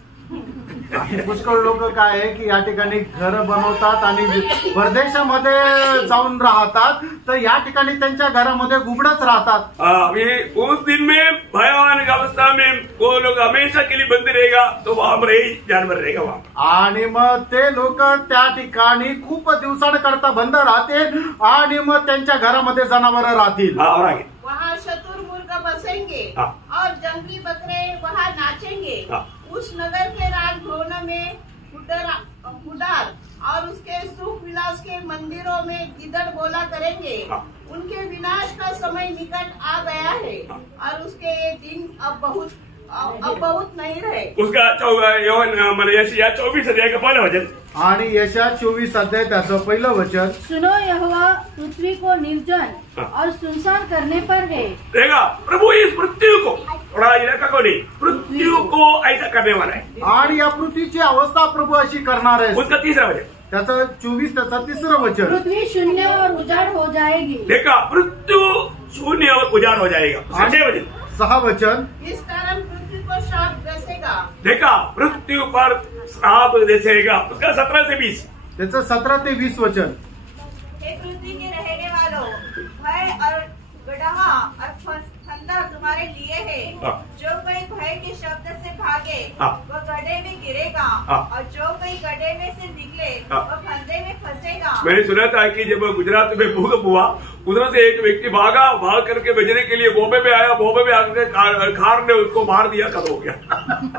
पुष्कळ लोक काय आहे की या ठिकाणी घर बनवतात आणि परदेशामध्ये जाऊन राहतात, तर या ठिकाणी त्यांच्या घरामध्ये घुबडच राहतात। अभी उस दिन में भयानक अवस्था में वो लोग हमेशा के लिए बंद रहेगा, तो वहां पर ही जानवर रहेगा वहां। आणि मग ते लोक त्या ठिकाणी खूप दिवसांकरता बंद राहतील आणि मग त्यांच्या घरामध्ये जनावर राहतील। और आगे वहाँ शतुरमुर्ग बसेंगे और जंगली बकरे वहाँ नाचेंगे। उस नगर के राजभवन में उडार और उसके सुख विलास के मंदिरों में गिदड़ बोला करेंगे। उनके विनाश का समय निकट आ गया है और उसके ये दिन अब बहुत नहीं रहे। उसका यशायाह 24 अध्याय का पहला वचन आणि यशायाह 24 अध्याय त्याचं पहिलं वचन, सुनो यहोवा पृथ्वी को निर्जन और सुनसान करने पर है। देखा, प्रभु इस पृथ्वी को, थोड़ा इलाका को नहीं, पृथ्वी को ऐसा करने वाला है। आणि या पृथ्वीची अवस्था प्रभु अशी करणार आहे। उसका तीसरा वचन, त्याचं 24 त्याचं तिसरं वचन, पृथ्वी शून्य और उजाड़ हो जाएगी। देखा, पृथ्वी शून्य और उजाड़ हो जाएगा। छठे वचन, 6 वचन, इस कारण पृथ्वी को श्राप दसेगा। देखा, पृथ्वी पर श्राप दसेगा। उसका 17 से 20, त्याचं 17 ते 20 वचन, हे पृथ्वी के रहने वालों, भय और गड़हा और फंदा तुम्हारे लिए है। जो कोई भय के शब्द से भागे वह गड्ढे में गिरेगा और जो कोई गड्ढे में से निकले वह फंदे में फंसेगा। मैंने सुना था कि जब गुजरात में भूकंप हुआ, उधर से एक व्यक्ती भाग करके बचने के लिए बॉम्बे में आया, बॉम्बे में आकर खार ने उसको मार दिया, खत्म हो गया।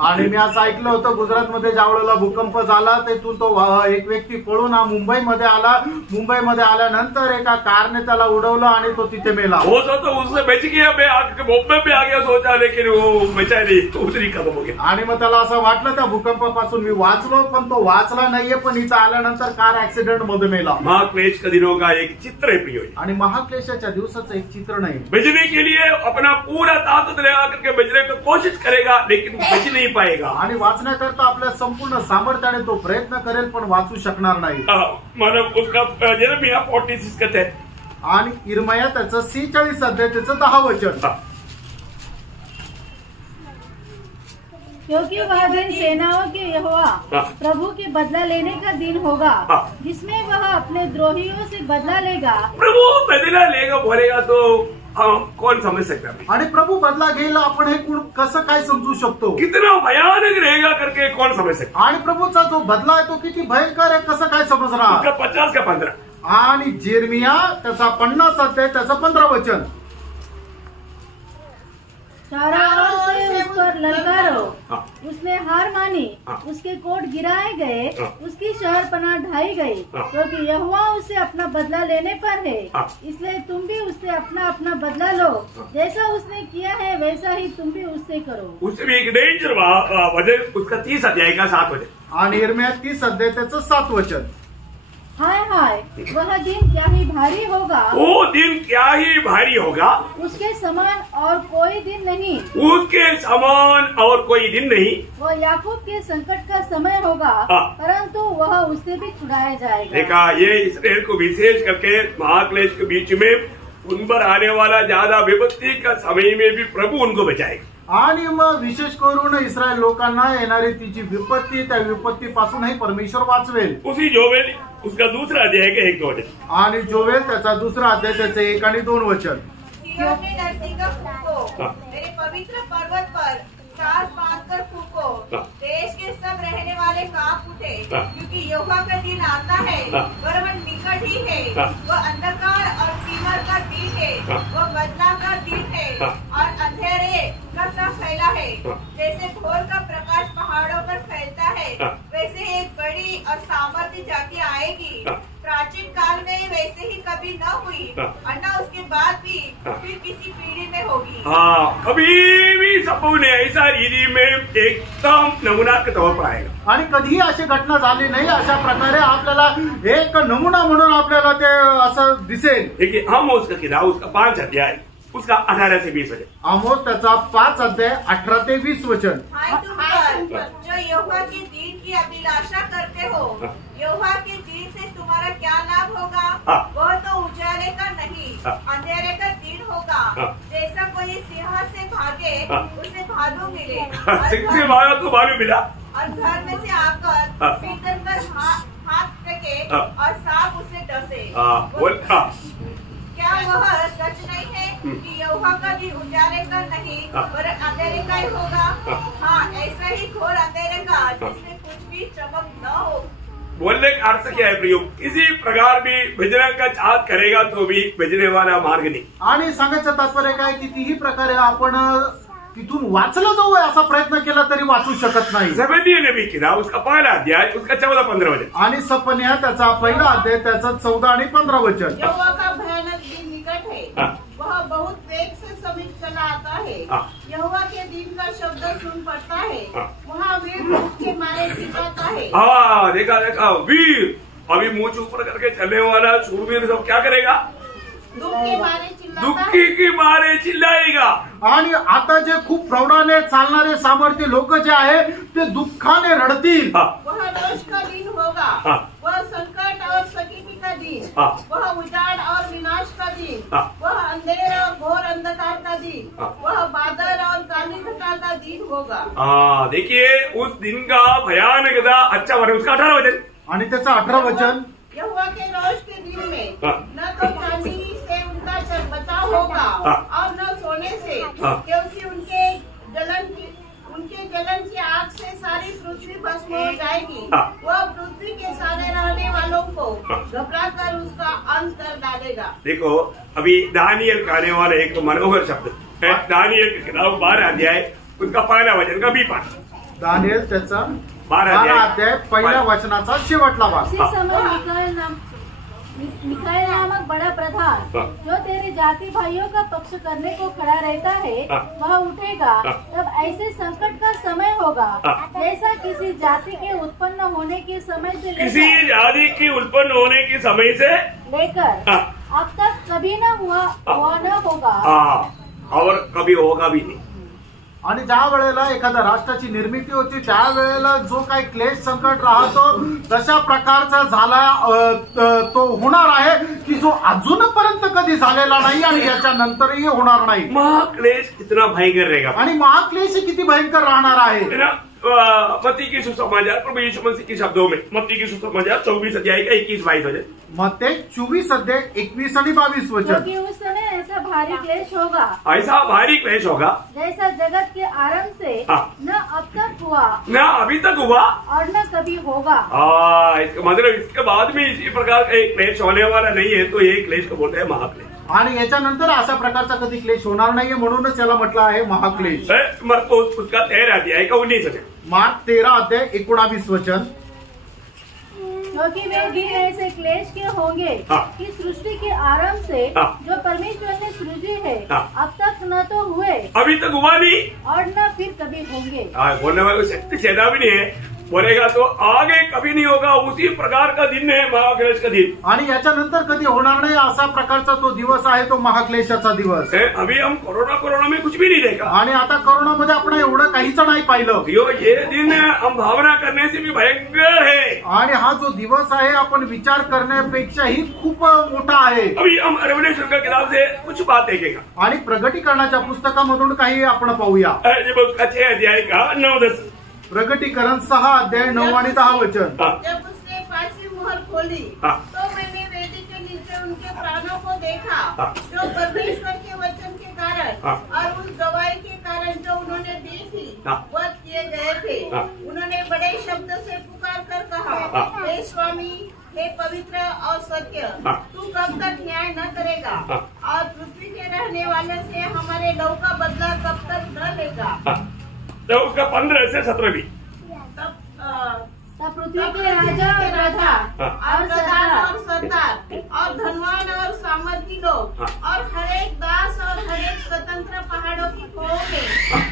आणि मी असं ऐकलं होतं, गुजरातमध्ये ज्यावेळेला भूकंप झाला तिथून तो एक व्यक्ती पळून मुंबईमध्ये आला। मुंबईमध्ये आल्यानंतर एका कारने त्याला उडवलं आणि तो तिथे मेला। हो तो उससे बच गया, मैं बॉम्बे में आ गया सोचा, लेकिन वो बचा नहीं, उतरी खत्म हो गया। आणि मग त्याला असं वाटलं त्या भूकंपापासून मी वाचलो, पण तो वाचला नाहीये, पण इथं आल्यानंतर कार ऍक्सिडेंट मध्ये मेला। महाक्लेश का दिनों का एक चित्र है प्रियो, आणि महाक्लेशाच्या दिवसाचं एक चित्र नाही। बचने के लिए अपना पूरा ताकत लगा करके बचने की कोशिश करेगा, लेकिन बच नहीं पाएगा। आणि वाचण्याकरता आपल्या संपूर्ण सामर्थ्याने तो प्रयत्न करेल, पण वाचू शकणार नाही। मतलब उसका यिर्मयाह 46 का है, आणि यिर्मयाह त्याचं 46 अध्याय त्याचं 10 वचन, क्योंकि वह दिन सेनाओं के यहोवा प्रभु के बदला लेने का दिन होगा, जिसमें वह अपने द्रोहियों से बदला लेगा। प्रभु बदला लेगा बोलेगा तो कौन समझ सकता है? आणि प्रभु बदला घेईल, आपण हे कसं काय समजू शकतो? कितना भयानक रहेगा करके कौन समझ सकता? आणि प्रभूचा जो बदला आहे तो किती भयंकर आहे, कसं काय समजणार? 50 का 15 आणि यिर्मयाह त्याचा 50 अध्याय त्याचं 15 वचन, चारों ओर से उस पर ललकारो, उसने हार मानी, उसके कोट गिराए गए, उसकी शहर पनाह ढाई गई, क्योंकि यहोवा उसे अपना बदला लेने पर है। इसलिए तुम भी उससे अपना अपना बदला लो, जैसा उसने किया है वैसा ही तुम भी उससे करो। उससे भी एक डेंजर वजन, उसका 30 अध्याय का 7 वचन, आणि यिर्मयाह 30 अध्याय त्याचं 7 वचन, हाय हाय वह दिन क्या ही भारी होगा, वो दिन क्या ही भारी होगा, उसके समान और कोई दिन नहीं, उसके समान और कोई दिन नहीं। वो याकूब के संकट का समय होगा, परंतु वह उससे भी छुड़ाया जाएगा। देखा, ये इस्राएल को विशेष करके महाक्लेश के बीच में उन पर आने वाला ज्यादा विपत्ति का समय में भी प्रभु उनको बचाएगा। आणि मग विशेष करून इस्रायल लोकांना येणारी तिची विपत्ती, त्या विपत्तीपासूनही परमेश्वर वाचवेल. उसी जोवेल उसका दूसरा अध्याय का 1-2 वचन. आणि जोवेल त्याचा दुसरा अध्याय त्याचे 1 आणि 2 वचन. सिय्योन में नरसिंगा फूको, मेरे पवित्र पर्वत पर सास बांधकर फूको, देश के सब रहने वाले कांप उठे, क्योंकि यहोवा का दिन आता है, वह निकट ही है. वह अंधकार और तीमर का दिन है, वह बदला का दिन है और अंधेरे का सब फैला है. जैसे भोर का प्रकाश पहाड़ों पर फैलता है, वैसे एक बड़ी और सामर्थ्य जाति आएगी. प्राचीन काल में वैसे ही कभी न हुई और न उसके बाद भी फिर किसी पीढ़ी में होगी. हाँ, कभी भी संभव नहीं. ऐसा रीति में एकदम नमूना के तौर पर आएगा. आणि कधीही अशी घटना झाली नाही. अशा प्रकारे आपल्याला एक नमुना म्हणून आपल्याला ते असं दिसेल. देखिए आमोस का किताब उसका 5 अध्याय उसका 18 से 20 वचन. आमोस त्याचा 5 अध्याय 18 ते 20 वचन. हाय तुम पर जो यहोवा के दिन की अभिलाषा करते हो, यहोवा के दिन से तुम्हारा क्या लाभ होगा? वह तो उजाले का नहीं, अंधेरे का दिन होगा. जैसा कोई सिंह से भागे, उसे भालू मिले. सिंह से भागा तो भालू मिला. और घर में से आकर भीतर पर हाथ फेंके और सांप उसे डसे. क्या वह सच नहीं है कि यहोवा का दिन उजाले का नहीं पर अंधेरे का ही होगा? हाँ, ऐसा ही घोर अंधेरे का जिसमें कुछ भी चमक न हो. बोलने का अर्थ क्या है प्रयोग? किसी प्रकार भी भजन का चाहत करेगा तो भी भजने वाला मार्ग नहीं. आणि सांगायचं तात्पर्य काय, कितीही प्रकारे आपण तिथून वाचलं जाऊ असा प्रयत्न केला तरी वाचू शकत नाही. जबदिया नबी किताब उसका 1 अध्याय उसका 14-15 वचन. आणि सपन्या त्याचा 1 अध्याय त्याचा 14 आणि 15 वचन. यहोवा का भयानक दिन निकट है, वह बहुत वेग से समीप चला आता है. यहोवा के दिन का शब्द सुन पड़ता है, वहाँ वीर दुख के मारे चिल्लाता है. हाँ, देखा वीर अभी मुंह ऊपर करके चलने वाला शूरवीर सब क्या करेगा? दुख के मारे चिल्लाता दुःखी है. की मारे चिल्लाएगा. आणि आता जे खूप प्रौढाने चालणारे सामर्थ्य लोक जे आहे ते दुःखाने रडतील. वह रोष का दिन होगा, वह संकट और सकीनी का दिन, वह उजाड़ और विनाश का दिन, वह अंधेरा और घोर अंधकार का दिन, वह बादल और काली घटा का दिन होगा. देखिए उस दिन का भयानकता अच्छा बने. उसका 18 वचन. आणि त्याचं 18 वचन. यहोवा के रोष के दिन में न तो चांदी से उनका बचाव होगा और न सोने से, क्योंकि उनके जलन की आग से सारी पृथ्वी भस्म हो जाएगी. वह पृथ्वी के सारे रहने वालों को घबरा कर उसका अंत कर डालेगा. देखो अभी दानियल कहने वाला एक मनोहर शब्द है. दानियल की किताब 12 अध्याय उसका 1 वचन का 20 पाठ. दानियल त्याचा 12 अध्याय 1 वचनाचा शेवटला भाग. उसी समय मिकाएल नामक बड़ा प्रधान जो तेरे जाति भाइयों का पक्ष करने को खड़ा रहता है, वह उठेगा. तब ऐसे संकट का समय होगा जैसा किसी जाति के उत्पन्न होने के समय से किसी जाति की उत्पन्न होने के समय से लेकर अब तक कभी न हुआ न होगा. और कभी होगा भी नाही. आणि ज्या वेळेला एखाद्या राष्ट्राची निर्मिती होती त्यावेळेला जो काही क्लेश संकट राहतो तशा प्रकारचा झाला तो होणार आहे की जो अजूनपर्यंत कधी झालेला नाही आणि याच्यानंतरही होणार नाही. महाक्लेश कितना भयंकर रहेगा. आणि महाक्लेश किती भयंकर राहणार आहे. मत्ती की सुसमाचार प्रभु यीशु मसीह के शब्दों में मत्ती की सुसमाचार 24 अध्याय का 21-22 वचन. मत्ती 24 अध्याय 21 आणि 22 वचन. क्योंकि उस समय ऐसा भारी क्लेश होगा, ऐसा भारी क्लेश होगा जैसा जगत के आरंभ से न अब तक हुआ न अभी तक हुआ और न कभी होगा. इसका मतलब इसके बाद में इसी प्रकार का एक क्लेश होने वाला नहीं है. तो ये क्लेश को बोलते हैं महाक्लेश. आणि याच्यानंतर अशा प्रकारचा कधी क्लेश होणार नाहीये म्हणूनच याला म्हटलं आहे महाक्लेश. मरकोस उसका 13 अध्याय का 19 वचन. मार्क 13 अध्याय 19 वचन. क्योंकि वे दिन ऐसे क्लेश के होंगे कि सृष्टि के आरंभ से जो परमेश्वर ने सृजी है अब तक न तो हुए, अभी तक हुआ नहीं और न फिर कभी होंगे. बोलने वाले को शक्ति चेतावनी है. बोलेगा तो आगे कभी नहीं होगा। उसी प्रकार का दिन है महाक्लेश का दिन। आणि याच्यानंतर कधी होणार नाही असा प्रकारचा तो दिवस आहे तो महाक्लेशाचा दिवस। अभी हम कोरोना में कुछ भी नहीं देखा आणि आता कोरोनामध्ये आपण एवढं काहीच नाही पाहिलं। ये दिन हम भावना करने से भी भयंकर है आणि हा जो दिवस आहे आपण विचार करण्यापेक्षाही खूप मोठा आहे। अभी हम रेवलेशन का किताब से कुछ बात देखेगा आणि प्रगटीकरणाच्या पुस्तकामधून काही आपण पाहूया। जब उसका 6 अध्याय का 9-10 प्रगटीकरण 6 अध्याय 9 आणि 10 वचन। जब उसने 5वीं मोहर खोली तो मैंने वेदी के नीचे उनके प्राणों को देखा जो परमेश्वर के वचन के कारण और उस गवाही के कारण जो उन्होंने दी थी वह किए गए थे। उन्होंने बड़े शब्द से पुकार कर कहा, हे स्वामी, हे पवित्र और सत्य, तू कब तक न्याय न करेगा और पृथ्वी के रहने वाले से हमारे लहू का बदला कब तक न लेगा। तो उसका 15 से 17 भी तब पृथ्वी के राजा और राजा और सरदार और धनवान और सामर्थी लोग और हरेक दास और हरेक स्वतंत्र पहाड़ों की खोह में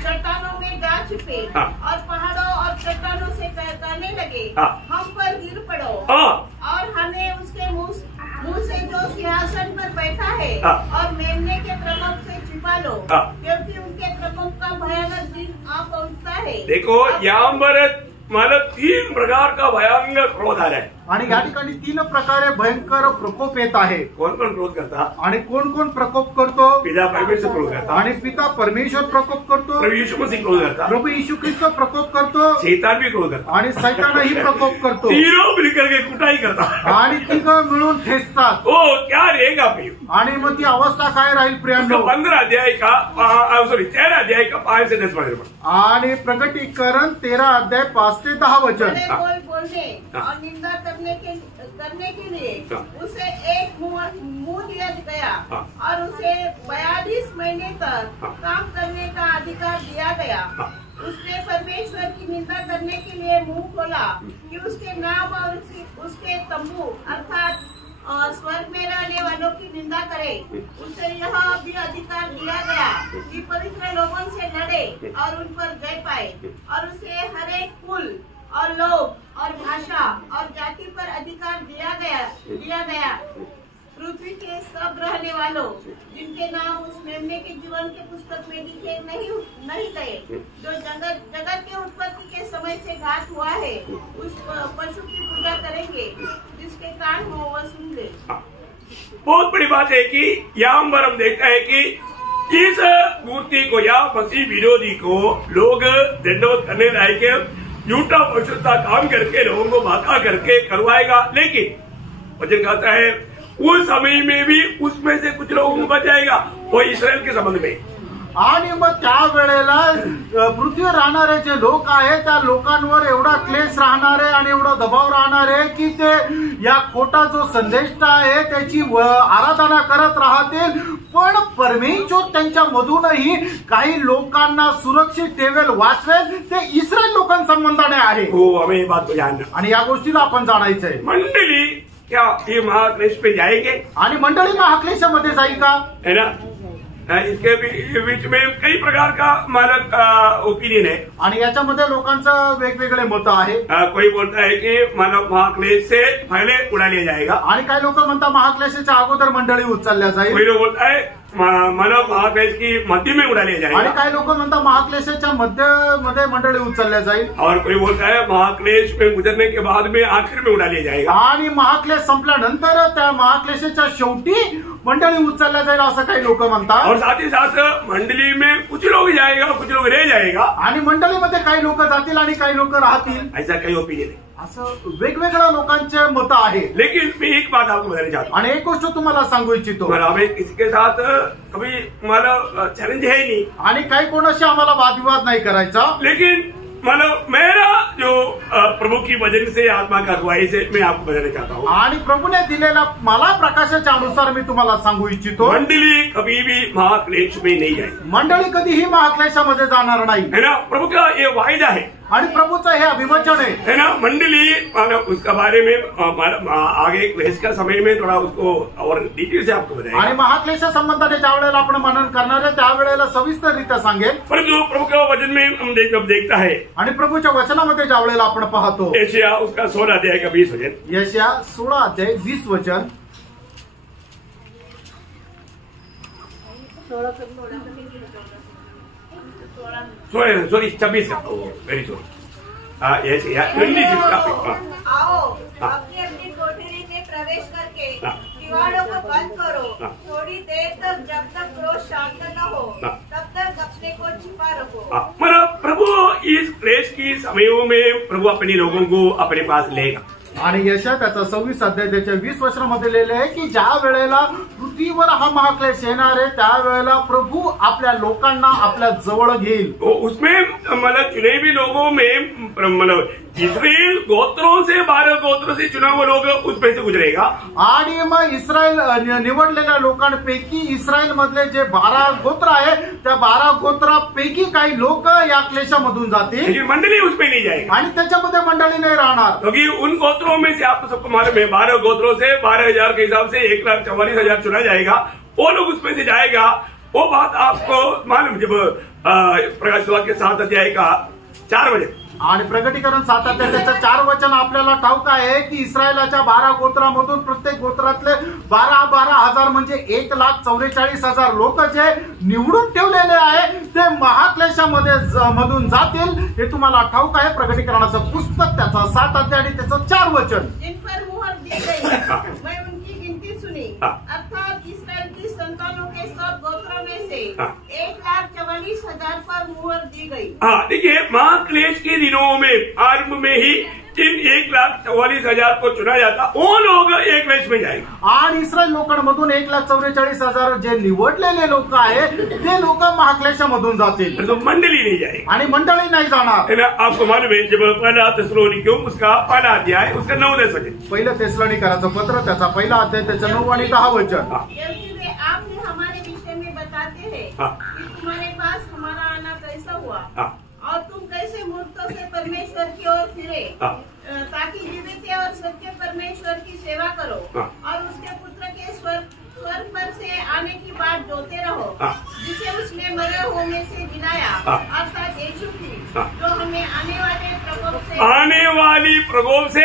चट्टानों में जा छुपे और पहाड़ों और चट्टानों से कहने लगे, हम पर गिर पड़ो और हमें उसके मुंह से जो सिंहासन पर बैठा है और मेमने के प्रकोप से छिपा लो, क्योंकि उनके प्रकोप का भयानक दिन आ पहुंचता है। देखो यहाँ पर मतलब 3 प्रकार का भयंकर क्रोध आ रहा है आणि या ठिकाणी 3 प्रकारे भयंकर प्रकोप येत आहे। कौन क्रोध करता आणि कोण प्रकोप करतो? पिता परमेश्वर क्रोध करता आणि पिता परमेश्वर प्रकोप करतो। प्रभु यीशु मसीह क्रोध करता, प्रभु यीशु ख्रिस्त प्रकोप करतो, शैतान भी क्रोध करता आणि सैतानही प्रकोप करतो। तीनों मिलकर के कुटाई करता आणि तिघं मिळून ठेचतात। ओ क्या रहेगा प्रिय? आणि मग ती अवस्था काय राहील प्रियांनो? 15 अध्याय का 13 अध्याय का 5 से 10 पढ़। आणि प्रगटीकरण 13 अध्याय 5 ते 10 वचन। बोलने और निंदा करने के लिए उसे एक मुंह दिया गया और उसे 42 महीने तक काम करने का अधिकार दिया गया। उसने परमेश्वर की निंदा करने के लिए मुंह खोला कि उसके नाम और उसके तंबू अर्थात स्वर्ग में रहने वालों की निंदा करे। उसे यह भी अधिकार दिया गया कि पवित्र लोगों से लड़े और उन पर जय पाए और उसे हर एक कुल और लोग और भाषा और जाति पर अधिकार दिया गया। पृथ्वी के सब रहने वालों जिनके नाम उस मेमने के जीवन के पुस्तक में लिखे नहीं गए, जो जगत के उत्पत्ति के समय से घात हुआ है, उस पशु की पूजा करेंगे। जिसके कान हो वह सुन ले। बहुत बड़ी बात है कि यहाँ पर हम देखते हैं कि इस मूर्ति को या मसीह विरोधी को लोग दंडवत करने लायक झूठा पवित्रता काम करके लोगों को बाधा करके करवाएगा। लेकिन वचन कहता है उस समय में भी उसमें से कुछ लोगों को बचाएगा, वो इस्राएल के संबंध में। आणि मग त्यावेळेला पृथ्वीवर राहणारे जे लोक आहेत त्या लोकांवर एवढा क्लेश राहणार आहे आणि एवढा दबाव राहणार आहे की ते या खोटा जो संदेश आहे त्याची आराधना करत राहतील। पण परमेश्वर त्यांच्या मधूनही काही लोकांना सुरक्षित ठेवेल, वाचवेल, ते इस्रायल लोकांसंबंधाने आहे। हो, हमें ये बात को जानना आणि या गोष्टीला आपण जाणायचंय। मंडली क्या ये महाक्लेश पे जाएंगे? आणि मंडळी महाक्लेशामध्ये जाईल का? है ना? इसके बीच में कई प्रकार का मानक ओपिनियन है आणि याच्यामध्ये लोकांचं वेगवेगळे मत आहे। कोई बोलता है कि मानव महाक्लेश से पहले उड़ा लिया जाएगा आणि काही लोक म्हणतात महाक्लेशाच्या अगोदर मंडळी उचलल्या जाईल। कोई लोग बोलता है मानव महाक्लेश की मध्य में उड़ा लिया जाएगा आणि काही लोक म्हणतात महाक्लेशाच्या मध्ये मंडळी उचलल्या जाईल। और कोई बोलता है महाक्लेश में गुजरने के बाद में आखिर में उड़ा लिया जाएगा आणि महाक्लेश संपल्यानंतर त्या महाक्लेशाच्या शेवटी मंडळी उचलल्या जाईल असं काही लोक म्हणतात। और साथ ही साथ मंडली में कुछ लोग जाएगा कुछ लोग रह जाएगा आणि मंडळीमध्ये काही लोक जातील आणि काही लोक राहतील, ऐसा काही ओपिनियन है। असं वेगवेगळ्या लोकांचे मत आहे। लेकिन मैं एक बात आपको बताना चाहता हूँ आणि एक गोष्ट तुम्हाला सांगू इच्छितो, हमें किसी के साथ कभी हमारा चैलेंज है ही नहीं आणि काही कोणाशी आम्हाला वादविवाद नाही करायचा। लेकिन मतलब मेरा जो प्रभु की वचन से आत्मा का अगुवाई से मैं आपको बताना चाहता हूँ आणि प्रभूने दिलेला मला प्रकाशाच्या अनुसार मी तुम्हाला सांगू इच्छितो, मंडली कभी भी महाक्लेश में नहीं जाएगी। मंडळी कधीही महाक्लेशामध्ये जाणार नाही, है ना? प्रभु का ये वायदा है आणि प्रभूचं हे अभिवचन है ना मंडली। उसका बारे में आगे क्लेश का समय में थोड़ा उसको और डिटेल से आपको बताएगा। आणि महाक्लेशा संबंधाने ज्या वेळेला आपण मनन करणार आहे त्यावेळेला सविस्तररित्या सांगेल। पर जो प्रभु के वचन में हम जब देखता है आणि प्रभूच्या वचनामध्ये ज्या वेळेला आपण पाहतो यशायाह उसका 16 अध्याय का 20 वचन, यशायाह 16 अध्याय 20 वचन, सॉरी 26 का, वेरी सॉरी, यशायाह 26 का। आओ अपनी अपनी कोठरी में प्रवेश करके किवाड़ों को बंद करो, थोड़ी देर तक जब तक क्रोध शांत न हो तब तक अपने को छिपा रखो। मतलब प्रभु इस क्लेश की समयों में प्रभु अपने लोगों को अपने पास लेगा। आणि यशायाह त्याचा 26 अध्याय त्याच्या 20 वचनामध्ये लिहिले आहे की ज्या वेळेला पृथ्वीवर हा महाक्लेश येणार आहे त्यावेळेला प्रभू आपल्या लोकांना आपल्या जवळ घेईल। तो उसमें मतलब चुने हुए लोगों में मतलब इस्राएल गोत्रों से 12 गोत्रों से चुना हुआ लोग उसमें से गुजरेगा। आणि मग इस्रायल निवडलेल्या लोकांपैकी इस्रायल मधले जे 12 गोत्र आहे त्या 12 गोत्रापैकी काही लोक या क्लेशामधून जातील, लेकिन मंडली उसमें नहीं जाएगी आणि त्याच्यामध्ये मंडळी नाही राहणार। क्योंकि उन गोत्रों में से आपको सबको मालूम है 12 गोत्रों से 12,000 के हिसाब से 1,44,000 चुना जाएगा, वो लोग उसमें से जाएगा। वो बात आपको मालूम जब प्रकाश वाक्य के 7 अध्याय का 4 बजे आणि प्रगटीकरण 7 अध्याय त्याचं 4 वचन आपल्याला ठाऊक आहे की इस्रायलाच्या 12 गोत्रामधून प्रत्येक गोत्रातले 12,000 म्हणजे 1,44,000 लोक जे निवडून ठेवलेले आहे ते महाक्लेशामध्ये मधून जातील। हे तुम्हाला ठाऊक आहे। प्रगटीकरणाचं पुस्तक त्याचा 7 अध्याय आणि त्याचं 4 वचन, जिन पर मुहर दी गई मैं उनकी गिनती सुनी, अर्थात इस्राएल की संतानों के सब गोत्रों में से 1,44,000 पर मुहर दी गई। हाँ देखिए महाक्लेश के दिनों में आरंभ में ही जिन 1,44,000 को चुना जाता वो लोग एक क्लेश में जाएंगे। आणि इस्रायल लोकांमधून 1,44,000 जे निवडलेले लोक आहेत ते लोक महाक्लेशामधून जातील, तो मंडली नहीं जाएगी आणि मंडळी नाही जाणार। है ना। आपको मालूम है जब पहला थिस्सलुनीकियों उसका पहला अध्याय उसका 9-10 वचन, पहिलं थिस्सलुनीकराचं पत्र त्याचा पहिला अध्याय त्याचं 9 आणि 10 वचन, क्योंकि वे आपने हमारे विषय में बताते हैं कि तुम्हारे पास हमारा आना कैसा हुआ और तुम कैसे मूर्खों से परमेश्वर की ओर फिरे, ताकि जीवित और सत्य परमेश्वर की सेवा करो और उसके पुत्र के स्वर्ग पर से आने की बात जोते रहो, जिसे उसने मरे हुए में से जिलाया, अर्थात यीशु की, जो हमें आने वाली प्रकोप से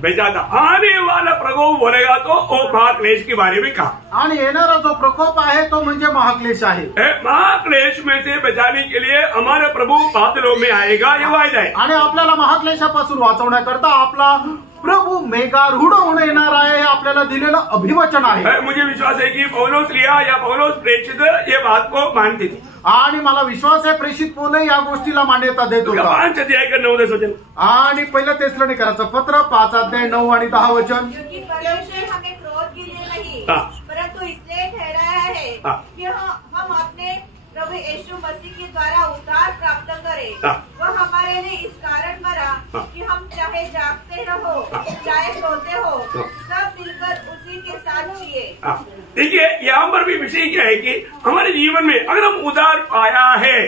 बचाता। आने वाला प्रकोप बोलेगा तो वो महाक्लेश के बारे में कहा, आणि येणारा जो प्रकोप आहे तो म्हणजे महाक्लेश आहे। महाक्लेश में से बचाने के लिए हमारा प्रभु बादलों में आएगा, ये वायदा है। आणि आपल्याला महाक्लेशापासून वाचवण्याकरता आपला प्रभू मेघारूढ होऊन येणार आहे, हे आपल्याला दिलेलं अभिवचन आहे। मुझे विश्वास है कि पौलोस लिया या पौलोस प्रेषित ये बात को मानते थे, आणि मला विश्वास आहे प्रेषित पौल या गोष्टीला मान्यता देत होता। 5 अध्याय का 9-10 वचन, आणि पहिलं थिस्सलुनीकराचं पत्र 5 अध्याय 9 आणि 10 वचन, क्योंकि परमेश्वर हमें क्रोध के लिए नहीं परंतु इसलिए ठहराया है कि हम अपने प्रभु यीशु मसीह के द्वारा उद्धार प्राप्त करें। वह हमारे लिए इस कारण मरा कि हम चाहे जागते रहो चाहे सोते हो सब मिलकर उसी के साथ जिए। देखिए यहाँ पर भी विषय क्या है कि हमारे जीवन में अगर हम उद्धार पाया है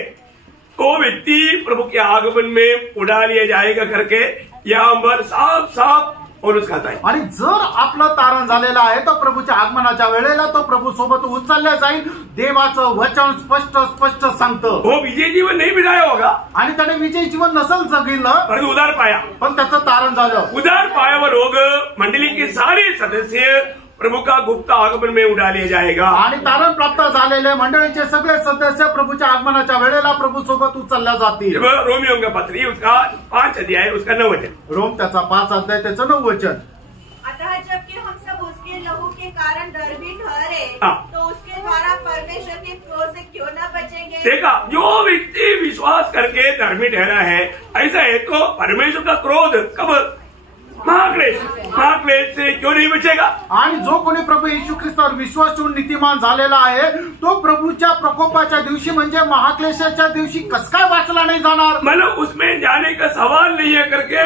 तो व्यक्ति प्रभु के आगमन में उड़ा लिया जाएगा करके यहाँ पर साफ साफ और उसका है। आणि जर आपलं तारण झालेलं आहे तर प्रभूच्या आगमनाच्या वेळेला तो प्रभू सोबत उचलल्या जाईल, देवाचं वचन स्पष्ट सांगतं। वो विजय जीवन नहीं बिताया होगा आणि त्याने विजय जीवन नसल जगिलं परंतु उद्धार पाया, पण त्याचं तारण झालं। उद्धार पाया हुआ लोग मंडली के सारे सदस्य प्रभु का गुप्त आगमन में उड़ा लिया जाएगा, आणि तारण प्राप्त झालेले मंडळीचे सगळे सदस्य प्रभूच्या आगमनाच्या वेळेला प्रभू सोबत उचलल्या जातील। रोमियो का पत्र उसका 5 अध्याय उसका 9 वचन, रोम त्याचा 5 अध्याय त्याचं 9 वचन, अतः जबकि हम सब उसके लहू के कारण धर्मी ठहरे तो उसके द्वारा परमेश्वर के क्रोध से क्यों न बचेंगे। देखा जो व्यक्ति विश्वास करके धर्मी ठहरा है ऐसा है तो परमेश्वर का क्रोध कब महाक्लेश से क्यों नहीं बचेगा। आणि जो कोणी प्रभू येशू ख्रिस्तावर विश्वास ठेवून नीतिमान झालेला आहे तो प्रभूच्या प्रकोपाच्या दिवशी म्हणजे महाक्लेशाच्या दिवशी कस काय वाचला नाही जाणार। मतलब उसमें जाने का सवाल नहीं है करके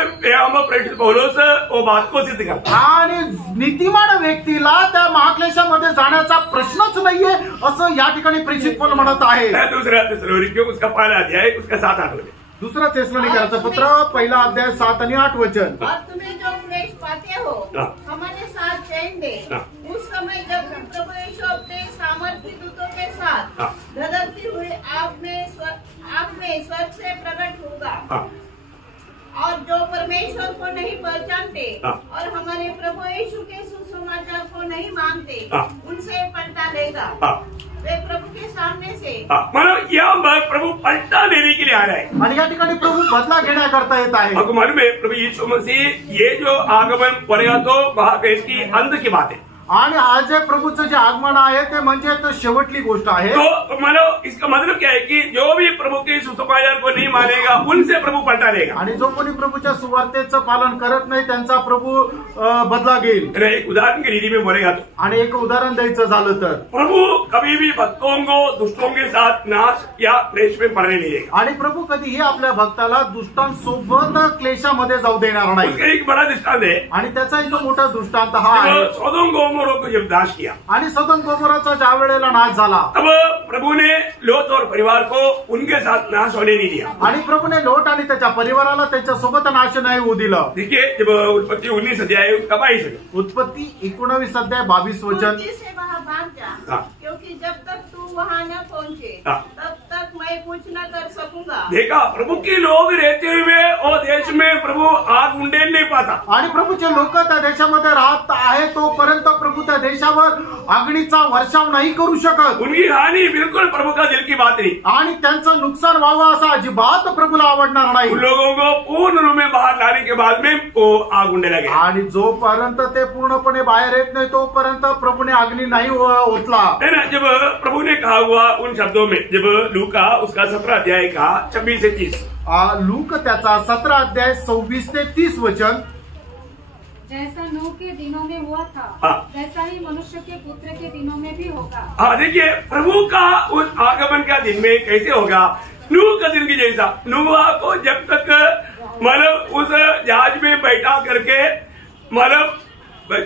प्रेषित पौलुस वो बात को सिद्ध करता। आणि नीतिमान व्यक्तीला त्या महाक्लेशामध्ये जाण्याचा प्रश्नच नाहीये असं या ठिकाणी प्रेषित पौल म्हणत आहे। दूसरा थिस्सलुनीकियों उसका पहला अध्याय उसका 7-8 वचन, दुसरा थेसलोनिकराचं पत्र पहिला अध्याय 7 आणि 8 वचन। और तुम्हें जो क्लेश पाते हो हमारे साथ चैन दे। उस समय जब प्रभु यीशु अपने सामर्थी दूतों के साथ धधकती हुई आग में स्वर्ग से प्रकट होगा और जो परमेश्वर को नहीं पहचानते और हमारे प्रभु यीशु के सुसमाचार को नहीं मानते उनसे पलटा लेगा। वे प्रभु के सामने से मतलब यहाँ प्रभु पलटा लेने के लिए आ रहा है आणि या ठिकाणी प्रभु बदला घेण्याकरता येत आहे। आपको मालूम है प्रभु यीशु मसीह ये जो आगमन पड़ेगा तो महाक्लेश की अंत की बात है। आणि आज जे प्रभूचं जे आगमन आहे ते म्हणजे तो शेवटली गोष्ट आहे। तो मतलब इसका मतलब क्या है कि जो भी प्रभु के सुसमाचार को नहीं मानेगा उनसे प्रभु पलटा लेगा। आणि जो कोणी प्रभूच्या सुवार्तेचं पालन करत नाही त्यांचा प्रभू बदला घेईल। एक उदाहरण की रीति में बोलेगा तो आणि एक उदाहरण द्यायचं झालं तर प्रभु कभी भी भक्तों को दुष्टों के साथ नाश या क्लेश में पड़ने नहीं देगा। आणि प्रभू कधीही आपल्या भक्ताला दुष्टांसोबत क्लेशामध्ये जाऊ देणार नाही। उसका एक बड़ा दृष्टांत है आणि त्याचा एक मोठा दृष्टांत हा आहे सदोम गोमोरा को जब नाश किया आणि सदोम गोमोराचा ज्या वेळेला नाश झाला तब प्रभु ने लोट और परिवार को उनके साथ नाश होने नहीं दिया। आणि प्रभूने लोट आणि त्याच्या परिवाराला त्याच्यासोबत नाश नाही होऊ दिलं। देखिए जब उत्पत्ति 19 अध्याय उसका 22 उत्पत्ति 19 अध्याय 22 वचन। से वहाँ भाग जा क्योंकि जब तक तू वहाँ न पहुँचे तब तक मैं कुछ न कर सकूंगा। देखा प्रभु के लोग रहते हुए और देश में प्रभु आग उंडेल नहीं पाता आणि प्रभूचे लोक त्या देशामध्ये राहत आहे तोपर्यंत प्रभू त्या देशावर अग्नीचा वर्षाव नाही करू शकत। उनकी हानि बिल्कुल प्रभु का दिल की बात नहीं आणि त्यांचं नुकसान व्हावं असं अजिबात प्रभूला आवडणार नाही। उन लोगों को पूर्ण रूप में बाहर लाने के बाद में वो आग उंडे लगे आणि जोपर्यंत ते पूर्णपणे बाहेर येत नाही तोपर्यंत प्रभूने अग्नी नाही ओतला है ना। जब प्रभु ने कहा हुआ उन शब्दों में जब लूका उसका 17 अध्याय का 26 से 30 लूक त्याचा 17 अध्याय 26 ते 30 वचन। जैसा नूह के दिनों में हुआ था वैसा ही मनुष्य के पुत्र के दिनों में भी होगा। देखिए प्रभु का उस आगमन का दिन में कैसे होगा नूह का दिन की जैसा। नूह को जब तक मतलब उस जहाज में बैठा करके मतलब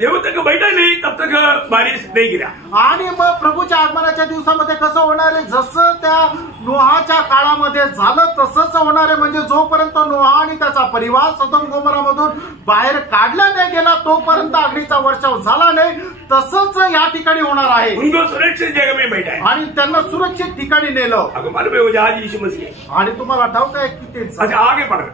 जब तक बैठा नाही तब तक बारिश नाही गिरा। आणि मग प्रभूच्या आगमनाच्या दिवसामध्ये कसं होणार आहे जसं त्या नोहाच्या काळामध्ये झालं तसंच होणार आहे। म्हणजे जोपर्यंत नोहा आणि त्याचा परिवार सदोम गोमोरामधून बाहेर काढला नाही गेला तोपर्यंत अग्नीचा वर्षाव झाला नाही तसंच या ठिकाणी होणार आहे। उनको सुरक्षित जगह में बैठा है आणि त्यांना सुरक्षित ठिकाणी नेलं। आपको मालूम है वो जहाज यीशु मसीह। आणि तुम्हाला ठाऊक आहे की ते अच्छा आगे पढ़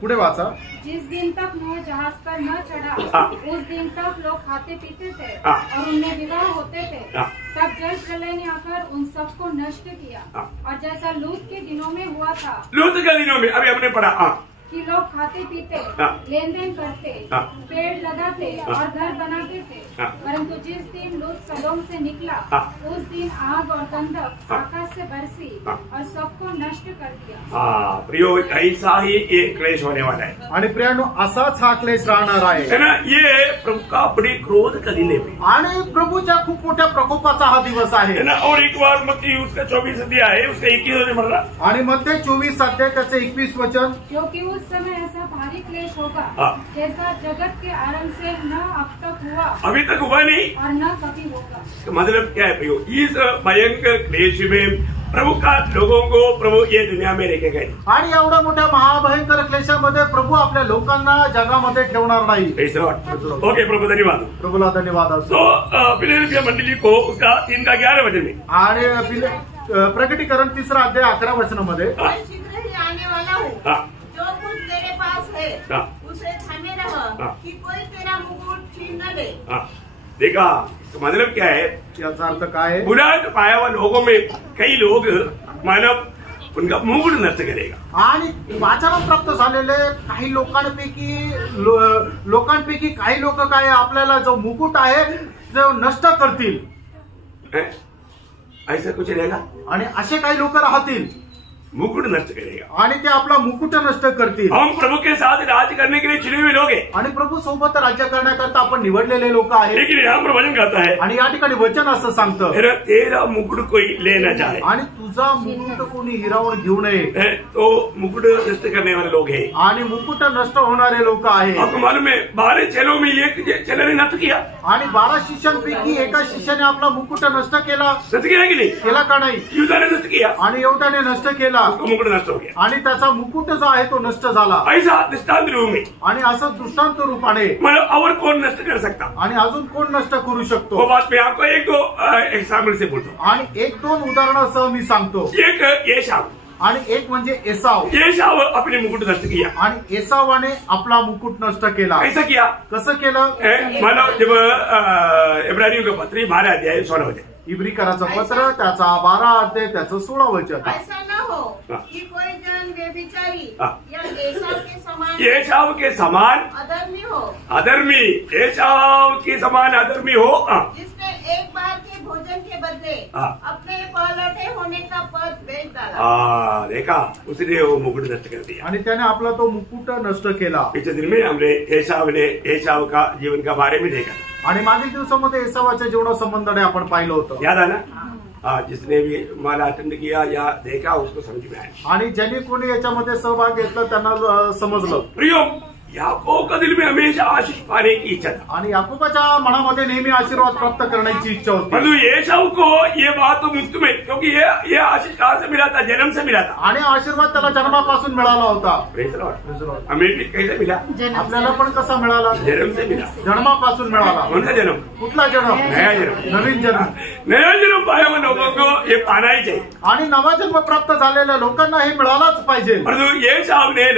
पुढे वाचा। जिस दिन तक नूह जहाज पर न चढ़ा उस दिन तक लोग खाते पीते थे और उनमें विवाह होते थे। तब जल प्रलय ने आकर उन सबको नष्ट किया और जैसा लूत के दिनों में हुआ था। लूत के दिनों में अभी हमने पढ़ा कि लोग खाते पीते लेन देन करते पेड़ लगाते और घर बनाते थे। परंतु जिस दिन लूत सदोम से निकला उस दिन आग और गंधक आकाश से बरसी और सबको नष्ट कर दिया। प्रियो ऐसा ही एक क्लेश होने वाला है। आणि प्रियानो असाच हा क्लेश राहणार आहे है ना। ये प्रभु का बड़ी क्रोध का दिन है आणि प्रभूच्या खूप मोठ्या प्रकोपाचा हा दिवस आहे ना। और एक बार मत्ती उसका 24 अध्याय है उसका 21 में पढ़ रहा। आणि मध्ये 24 अध्याय त्याचे 21 वचन। क्योंकि उस समय ऐसा भारी क्लेश होगा जैसा जगत के आरंभ से न अब तक हुआ अभी तक हुआ नहीं और न कभी होगा। तो मतलब क्या है प्रियो इस भयंकर क्लेश में प्रभु का लोगों को प्रभु ये दुनिया में रखेगा आणि एवढ्या मोठ्या महाभयंकर क्लेशामध्ये प्रभू आपल्या लोकांना जगामध्ये ठेवणार नाही। ओके प्रभु धन्यवाद। प्रभूला धन्यवाद असो। तो फिलिप्पिया मंडली को उसका 3 का 11 वचन में आणि प्रकटीकरण 3 अध्याय 11 वचनामध्ये शीघ्र ही आने वाला हूँ जो कुछ तेरे पास है उसे थामे रह कि कोई तेरा मुकुट छीन न ले। देखा तो मतलब क्या है याचा अर्थ काय आहे बुराई पाया हुआ लोगों में कई लोग मानव उनका मुकुट नष्ट करेगा। आणि वाचनात प्राप्त झालेले काही लोकांपैकी काही लोक काय आपल्याला जो मुकुट आहे तो नष्ट करतील ऐसा कुछ रहेगा। आणि असे काही लोक राहतील मुकुट नष्ट करेगा आणि ते आपला मुकुट नष्ट करतील। हम प्रभु के साथ राज्य करने के लिए चुने हुए लोग हैं आणि प्रभू सोबत राज्य करण्याकरता आपण निवडलेले लोक आहेत। लेकिन यहाँ पर वचन कहता है आणि या ठिकाणी वचन असं सांगतं तेरा मुकुट कोई लेना चाहे आणि तुझा मुकुट कोणी हिरावून घेऊ नये तो मुकुट नष्ट करने वाले लोग हैं आणि मुकुट नष्ट होणारे लोक आहेत। आपको मालूम है 12 चेलों में एक चेले ने नष्ट किया आणि 12 शिष्यांपैकी एका शिष्याने आपला मुकुट नष्ट केला कि नहीं केला का नाही युद्धा ने नष्ट किया आणि यहूदाने नष्ट केला। उसका मुकुट नष्ट हो गया आणि त्याचा मुकुट जो आहे तो नष्ट झाला. ऐसा दृष्टांत रूप में आणि असं दृष्टांत रूपाने मतलब और कौन नष्ट कर सकता. आणि अजून कोण नष्ट करू वो शकतो. बात मैं आपको एक दो एग्जाम्पल से बोलता हूँ. आणि एक दोन उदाहरणासह मी सांगतो. एक एसाव. आणि एक म्हणजे एसाव. एसाव अपने मुकुट नष्ट किया. आणि एसावाने आपला मुकुट नष्ट केला. कैसा किया. कसं केलं. मतलब जब इब्रानियों का पत्र 12 अध्याय 16 वचन. इब्रिकराचं पत्र त्याचा 12 अध्याय त्याचं 16 वचन. ऐसा न हो कि कोई जन व्यभिचारी या एसाव के समान अधर्मी हो. अधर्मी. एसाव के समान अधर्मी हो. जिसने एक बार के भोजन के बदले अपने पलौठे होने का पद बेच डाला. देखा उसने वो मुकुट नष्ट कर दिया. आणि त्याने आपला तो मुकुट नष्ट केला. पिछले दिन में हमने एसाव का जीवन का बारे में देखा. आणि मागील दिवसामध्ये एसावाच्या जीवनासंबंधाने आपण पाहिलं होतं. याद है ना. जिसने भी माला अटेंड किया या देखा उसको समझ में आया. आणि ज्यांनी कोणी याच्यामध्ये सहभाग घेतला त्यांना समजलं. प्रियो याकोब का दिल में हमेशा आशीष पाने की इच्छा था. आणि याकोबाच्या मनामध्ये नेहमी आशीर्वाद प्राप्त करण्याची इच्छा होती. परंतु एसाव को ये बात तो मुफ्त में, क्योंकि ये आशीष कहाँ से मिला था. जन्म से मिला था. आणि आशीर्वाद त्याला जन्मापासून मिळाला होता. हमें भी कैसे मिला. आपल्याला पण कसा मिळाला. जन्म से मिला. जन्मापासून मिळाला. कौन सा जन्म. कुठला जन्म. नया जन्म. नवीन जन्म. नया जन्म पाया हुआ लोगों को ये पाना ही चाहिए. आणि नवा जन्म प्राप्त झालेल्या लोकांना हे मिळालाच पाहिजे. परंतु एसाव ने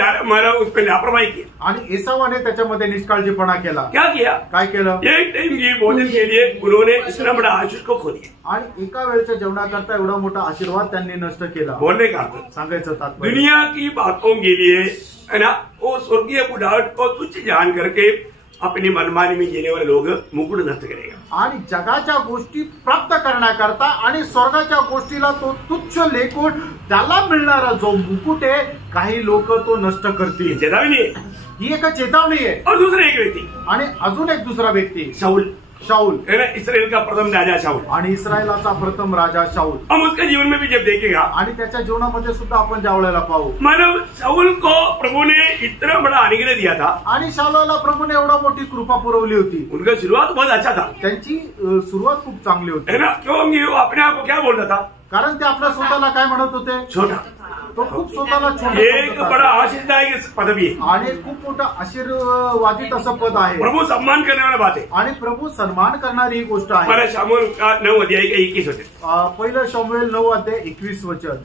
उस पर लापरवाही की. आणि एसावाने त्याच्यामध्ये निष्काळजीपणा केला. क्या किया. काय केलं. एक टाइम की भोजन के लिए उन्होंने इतना बड़ा आशीष को खो दिया. आणि एका वेळच्या जेवणाकरता एवढा मोठा आशीर्वाद त्यांनी नष्ट केला. बोलने का सांगायचं तात्पर्य दुनिया की बातों के लिए है ना, वो स्वर्गीय बुढ़ावट को तुच्छ जान करके अपनी मनमानी में जीने वाले लोग मुकुट नष्ट करेगा. आणि जगाच्या गोष्टी प्राप्त करण्याकरता आणि स्वर्गाच्या गोष्टीला तो तुच्छ लेखून त्याला मिळणारा जो मुकुट आहे काही लोक तो नष्ट करतील. चेतावनी आहे. ही एक चेतावनी आहे. और दूसरा एक व्यक्ती. आणि अजून एक दुसरा व्यक्ती शाऊल. शाऊल है ना, इसराइल का प्रथम राजा शाऊल. आणि इस्रायलाचा प्रथम राजा शाऊल. हम उसके जीवन में भी जब देखेगा आणि त्याच्या जीवनामध्ये सुद्धा आपण ज्या वेळेला पाहू. मानव शाऊल को प्रभु ने इतना बड़ा अनुग्रह दिया था. आणि शाऊलाला प्रभूने एवढा मोठी कृपा पुरवली होती. उनका शुरुआत बहुत अच्छा था. त्यांची सुरुवात खूप चांगली होती. है ना, क्योंकि वो अपने आप को क्या बोल रहा था. कारण ते आपल्या स्वतःला काय म्हणत होते. छोटा. तो खूप स्वतःला एक बड़ा आशीषदायक पदवी है. आणि खूप मोठं आशीर्वादित असं पद आहे. प्रभु सम्मान करने वाला बात है. आणि प्रभू सन्मान करणारी ही गोष्ट आहे. हमारा शामुएल का 9 अध्याय का 21 वचन. पहिलं शमूएल 9 अध्याय 21 वचन.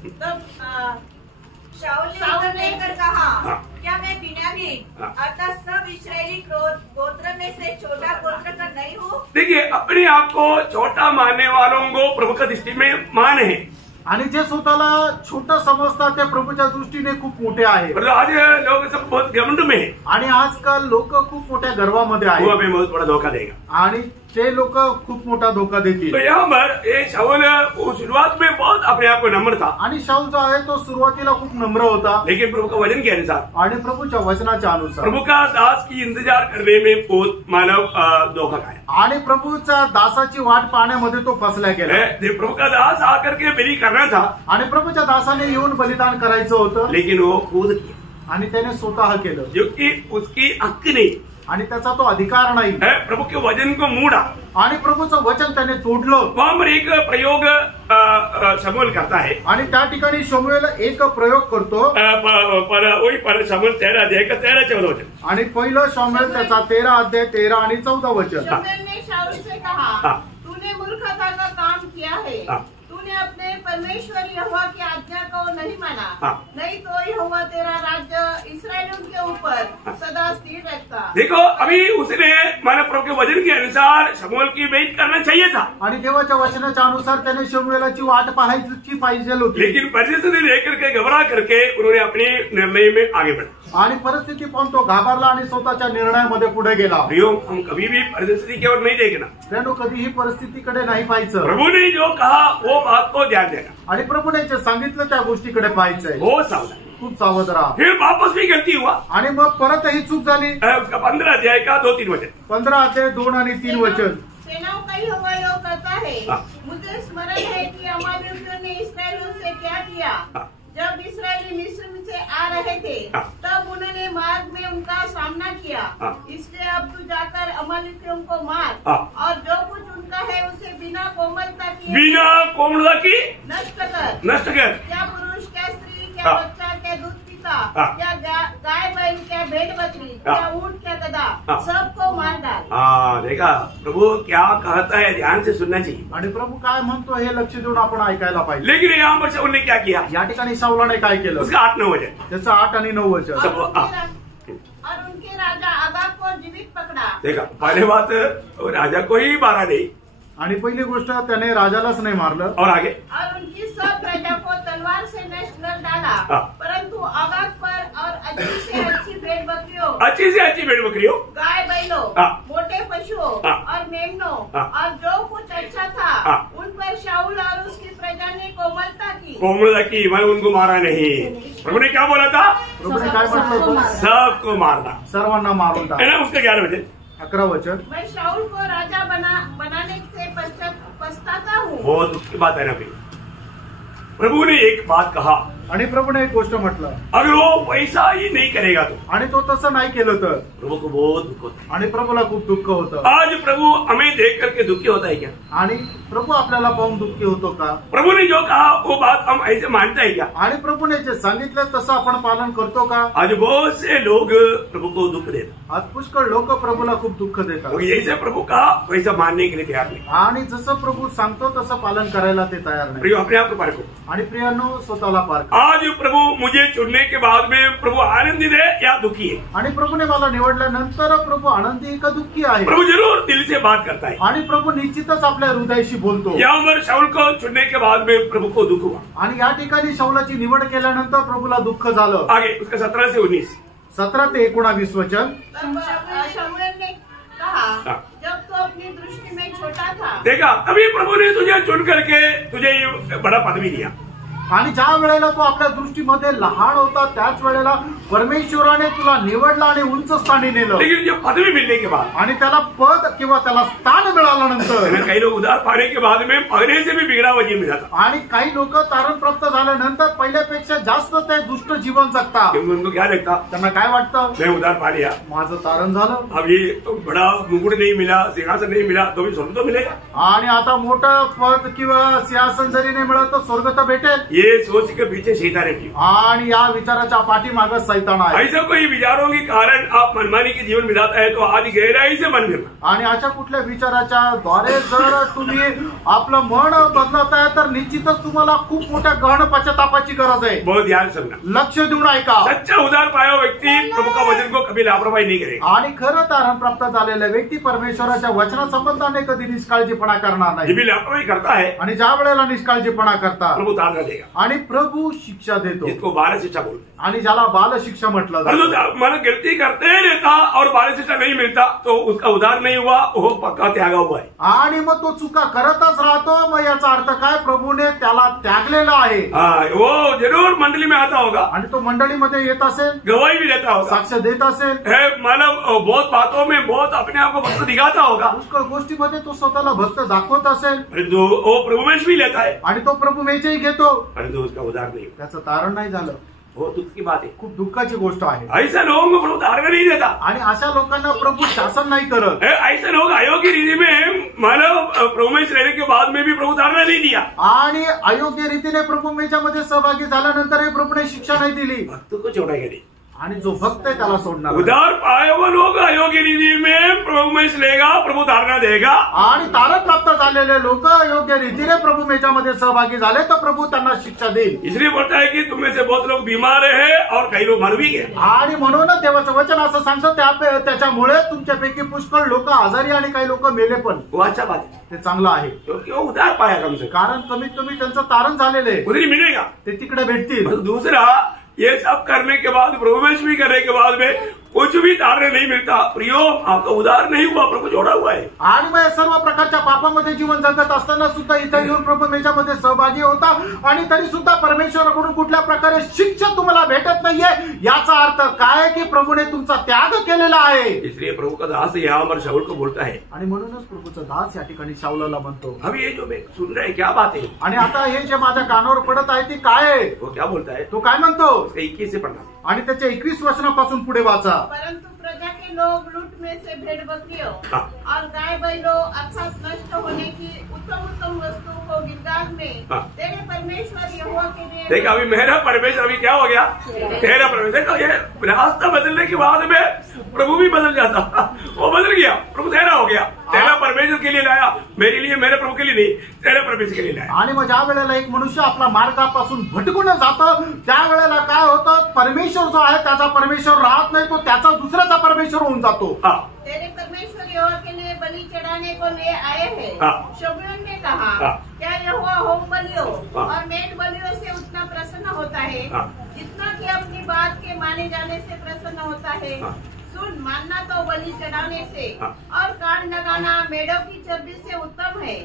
शाऊल ने लेकर कहा, क्या मैं बिन्यामीन अर्थात सब इस्राएली गोत्र में से छोटा गोत्र का नहीं हूँ. देखिए, अपने आप को छोटा मानने वालों को प्रभु का दृष्टि में मान है. आणि जे स्वतःला छोटं समजतात ते प्रभूच्या दृष्टीने खूप मोठे आहे. मतलब आज लोग सब बहुत घमंड में है. आणि आजकाल लोक खूप मोठ्या गर्वामध्ये वो आहेत. हमें बहुत बड़ा धोखा देगा. आणि ते लोक खूप मोठा धोका देतील. तो यहाँ पर ये शाऊल शुरुआत में बहुत अपने आप को नम्र था. आणि शाऊल जो आहे तो सुरुवातीला खूप नम्र होता. लेकिन प्रभु का वचन के अनुसार, आणि प्रभूच्या वचनाच्या अनुसार प्रभु का दास की इंतजार करने में बहुत मानव धोखा खाया. आणि प्रभूच्या दासाची वाट पाहण्यामध्ये तो फसला गेला. प्रभु का दास आकर के बलि करना था. आणि प्रभूच्या दासाने येऊन बलिदान करायचं होतं. लेकिन वो खुद किया. आणि त्याने स्वतः केलं. जो कि उसकी हक नहीं. आणि त्याचा तो अधिकार नाही. प्रभु के वचन को मूडा. आणि प्रभूचं वचन त्याने तोडलं. वहां पर एक प्रयोग शमूएल करता है. आणि त्या ठिकाणी शमूएल एक प्रयोग करतो. वही पर शमूएल 13 अध्याय का 13-14 वचन. आणि पहिलं शमूएल त्याचा 13 अध्याय 13 आणि 14 वचन. शमूएल ने शाऊल से कहा, तूने मूर्खता का काम किया है. तूने अपने परमेश्वर यहोवा की आज्ञा को नहीं माना. नहीं तो यहोवा तेरा राज्य इस्राएलियों के ऊपर सदा स्थिर रखता. देखो, अभी उसने मानव प्रभु के वचन के अनुसार शमूएल की वेट करना चाहिए था. आणि देवाच्या वचनाच्या अनुसार त्याने शमूएलाची वाट पाहायची पाहिजे होती. लेकिन परिस्थिति लेकर के घबरा करके उन्होंने अपने निर्णय में आगे बढ़ा. आणि परिस्थिती पाहून तो घाबरला आणि स्वतःच्या निर्णयामध्ये पुढे गेला. प्रियो, हम कभी भी परिस्थिति की ओर नहीं देखना. त्यानं कधीही परिस्थितीकडे नाही पाहायचं. प्रभु ने जो कहा वो बात को ध्यान देना. आणि प्रभूने जे सांगितलं त्या गोष्टीकडे पाहायचंय. हो सावधान. खूप सावध राहा. फिर वापस भी गलती हुआ. आणि मग परतही चूक झाली. उसका 15 अध्याय का 2-3 वचन. 15 अध्याय 2 आणि 3 वचन. सेनाओं का यहोवा यह कहता है, मुझे स्मरण है कि अमालेकियों ने इस्राएलियों से क्या किया. जब इस्राएली मिस्र से आ रहे थे तब उन्होंने मार्ग में उनका सामना किया. इसलिए अब तू जाकर अमालेकियों को मार और जो कुछ उनका है उसे बिना कोमलता की नष्ट कर. क्या पुरुष, क्या स्त्री, क्या बच्चा, क्या दूध पीता, क्या गाय बैल, क्या भेड़ बकरी, क्या ऊंट, क्या गधा, सबको मार डाल। देखा प्रभु क्या कहता है, ध्यान से सुनना चाहिए। आणि प्रभू काय म्हणतो हे लक्ष देऊन आपण ऐकायला पाहिजे। लेकिन यहाँ पर शाऊल ने क्या किया, या ठिकाणी शाऊलाने काय केलं, उसका 8-9 वचन, त्याचं 8 आणि 9 वचन। और उनके राजा आगाग को जीवित पकड़ा। देखा, पहले बात राजा को ही मारा नहीं, आणि पहिली गोष्ट त्याने राजालाच नाही मारलं। और आगे और उनकी सब प्रजा को तलवार से नष्ट कर डाला, परंतु आगाग पर और अच्छी से अच्छी भेड़ बकरियों, अच्छी से अच्छी भेड़ बकरियों, गाय बैलों, मोटे पशुओं और मेमनों और जो कुछ अच्छा था उन पर शाऊल और उसकी प्रजा ने कोमलता की, मैंने उनको मारा नहीं। प्रभु ने क्या बोला था, प्रभू ने काय म्हटलं होतं, सबको मारना, सर्वांना मारून टाक। है ना। उसके 11 वचन, 11 वचन, मैं शाऊल को राजा बनाने से पछताता हूँ। बहुत दुख की बात है ना भाई। प्रभु ने एक बात कहा, आणि प्रभूने एक गोष्ट म्हटलं, अगर वो वैसा ही नहीं करेगा तो, आणि तो तसं नाही केलं तर प्रभु को बहुत दुख होता है। आणि प्रभूला खूप दुःख होतं। आज प्रभु हमें देख करके दुखी होता है क्या, आणि प्रभू आपल्याला पाहून दुःखी होतो का? प्रभु ने जो कहा वो बात हम ऐसे मानते हैं क्या? आणि प्रभूने जे सांगितलं तसं आपण पालन करतो का? आज बहुत से लोग प्रभु को दुख देते, आज पुष्कळ लोक प्रभूला खूप दुःख देतात, जैसे प्रभु कहा वैसा मानने के लिए तैयार नहीं। आणि जसं प्रभू सांगतो तसं पालन करायला ते तयार नाही। प्रियो, अपने आप को पारखो। आणि प्रियांनो, स्वतःला पारखा। आज प्रभु मुझे चुनने के बाद में प्रभु आनंदित है या दुखी है? आणि प्रभूने मला निवडल्यानंतर प्रभू आनंदी का दुःखी आहे? प्रभु जरूर दिल से बात करता है। आणि प्रभू निश्चितच आपल्या हृदयाशी बोलतो। यहाँ पर शाऊल को चुनने के बाद में प्रभु को दुख हुआ। आणि या ठिकाणी शाऊलाची निवड केल्यानंतर प्रभूला दुःख झालं। आगे उसका 17 से 19, 17 ते 19 वचन। शमूएल ने कहा, जब तो अपनी दृष्टि में छोटा था, देखा, तभी प्रभु ने तुझे चुन करके तुझे ये बड़ा पदवी दिया। आणि ज्या वेळेला तो आपल्या दृष्टीमध्ये लहान होता त्याच वेळेला परमेश्वराने तुला निवडला आणि उंच स्थानी नेलं। लेकिन जो पदवी मिलने के बाद, आणि त्याला पद किंवा त्याला स्थान मिळाल्यानंतर, कई लोग उधार पाने के बाद में पगड़े से भी बिगड़ा हुआ जीवन जाता, आणि काही लोक तारण प्राप्त झाल्यानंतर पहिल्यापेक्षा जास्त ते दुष्ट जीवन जगतात। क्योंकि उनको क्या लगता, त्यांना काय वाटतं, मैं उधार पा लिया, माझं तारण झालं, अब ये बड़ा मुकुट नहीं मिला, सिंहासन नहीं मिला, तो भी स्वर्ग तो मिलेगा। आणि आता मोठं पद किंवा सिंहासन जरी नाही मिळत तर स्वर्ग तर भेटेल। ये सोच के पीछे शैतान है। आणि या विचाराच्या पाठीमागे सैतान आहे। ऐसा कोई विचारों के कारण आप मनमानी के जीवन बिताता है तो आज गहराई से मन फिरना। आणि अशा कुठल्या विचाराच्या द्वारे जर तुम्ही आपलं मन बदलत आहे तर निश्चितच तुम्हाला खूप मोठ्या गहन पश्चातापाची गरज आहे। बहुत ध्यान से सुनना, लक्ष देऊन ऐका। सच्चा उधार पाया हुआ व्यक्ति प्रभु का वचन को कभी लापरवाही नहीं करेगा। आणि खरं तारण प्राप्त झालेला व्यक्ती परमेश्वराच्या वचनासंबंधाने कधी निष्काळजीपणा करणार नाही। ये भी लापरवाही करता है, आणि ज्या वेळेला निष्काळजीपणा करता प्रभु ताड़ना देगा। आणि प्रभु शिक्षा देतो, जिसको बाल शिक्षा बोलते हैं। आणि ज्याला बाल शिक्षा म्हटलं जातं। मन गलती करते रहता और बाल शिक्षा नहीं मिलता तो उसका उधार नहीं हुआ, वो पक्का त्यागा हुआ है। आणि मग तो चुका करतच राहतो, मग याचा अर्थ काय, प्रभूने त्याला त्यागलेला आहे। वो जरूर मंडली में आता होगा आणि तो मंडळीमध्ये येत असेल, गवाही भी देता होगा, साक्ष देत असेल, मतलब बहुत बातों में बहुत अपने आप को भक्त दिखाता होगा, पुष्कळ गोष्टीमध्ये तो स्वतःला भक्त दाखवत असेल, परंतु वो प्रभुवेश भी लेता है, आणि तो प्रभू मेचही घेतो, परंतु उसका उधार नहीं हुआ। त्याचं तारण नाही झालं। बहुत दुख की बात है, खूप दुःखाची गोष्ट आहे। ऐसे लोगों को प्रभु ताड़ना नहीं देता, आणि अशा लोकांना प्रभू शासन नाही करत। ऐसे लोग अयोग्य रीति में मानव प्रभुमेश रहने के बाद में भी प्रभु ताड़ना नहीं दिया, आणि अयोग्य रीतीने प्रभू मेच्यामध्ये सहभागी झाल्यानंतर प्रभूने शिक्षा नाही दिली, भक्त को छोड़ेगा नहीं। आणि जो भक्त आहे त्याला सोडणार। उधार पाए वो लोग अयोग्य रीति में प्रभुमेश लेगा, प्रभु ताड़ना देगा, आणि तारण प्राप्त झालेले लोक योग्य रीतीने प्रभू मेच्यामध्ये सहभागी झाले तर प्रभू त्यांना शिक्षा देईल। इसलिए बोलता है कि तुम में से बहुत लोग बीमार है और कई लोग मर भी गए। आणि म्हणूनच देवाचं वचन असं सांगतं त्याच्यामुळे तुमच्यापैकी पुष्कळ लोक आजारी आणि काही लोक मेले पण। वो अच्छा बात है, ते चांगलं आहे, क्योंकि वो उधार पाया कम से कम, कारण कमीत कमी त्यांचं तारण झालेलं आहे, उधर ही मिलेगा, ते तिकडे भेटतील। दूसरा, ये सब करने के बाद प्रभुवेश भी करने के बाद में कुछ भी ताड़ना नहीं मिलता, प्रियो आपका उधार नहीं हुआ, प्रभु जोड़ा हुआ है। आणि मग सर्व प्रकारच्या पापामध्ये जीवन जगत असताना सुद्धा इथे येऊन प्रभू मेच्यामध्ये सहभागी होता आणि तरी सुद्धा परमेश्वराकडून कुठल्या प्रकारे शिक्षा तुम्हाला भेटत नाहीये, याचा अर्थ काय की प्रभूने तुमचा त्याग केलेला आहे। इसलिए प्रभु का दास यहाँ पर शाऊल को बोलता है, आणि म्हणूनच प्रभूचा दास या ठिकाणी शाऊलाला म्हणतो। अब ये जो मैं सुन रहे क्या बात है, आणि आता हे जे माझ्या कानावर पडत आहे ते काय आहे, वो क्या बोलता है, तो काय म्हणतो, 21 से पढ़ना, आणि त्याच्या 21 वचनापासून पुढे वाचा। परंतु प्रजा के लोग लूट उसमें से भेड़ बकरियों और गाय बैलों अर्थात नष्ट होने की उत्तम उत्तम वस्तुओं को गिलगाल में तेरे परमेश्वर यहोवा के लिए। देखो अभी मेरा परमेश्वर अभी क्या हो गया, तेरा परमेश्वर। देखो ये रास्ता बदलने के बाद में प्रभु भी बदल जाता, वो बदल गया, प्रभु तेरा हो गया। तेरा परमेश्वर के लिए लाया, मेरे लिए, मेरे प्रभु के लिए नहीं, तेरे परमेश्वर के लिए लाया। आणि मग ज्या वेळेला एक मनुष्य आपला मार्गापासून भटकून जातो त्यावेळेला काय होतं, परमेश्वर जो आहे त्याचा परमेश्वर राहत नाही, तो त्याचा दुसऱ्याचा परमेश्वर होऊन जातो। तेरे परमेश्वर यहोवा के लिए बलि चढ़ाने को ले आए हैं। शमूएल ने कहा, क्या यहोवा होम बलियों और मेढ़ बलियों से उतना प्रसन्न होता है जितना कि अपनी बात के माने जाने से प्रसन्न होता है? सुन, मानना तो बलि चढ़ाने से और कान लगाना मेढ़ों की चर्बी से उत्तम है।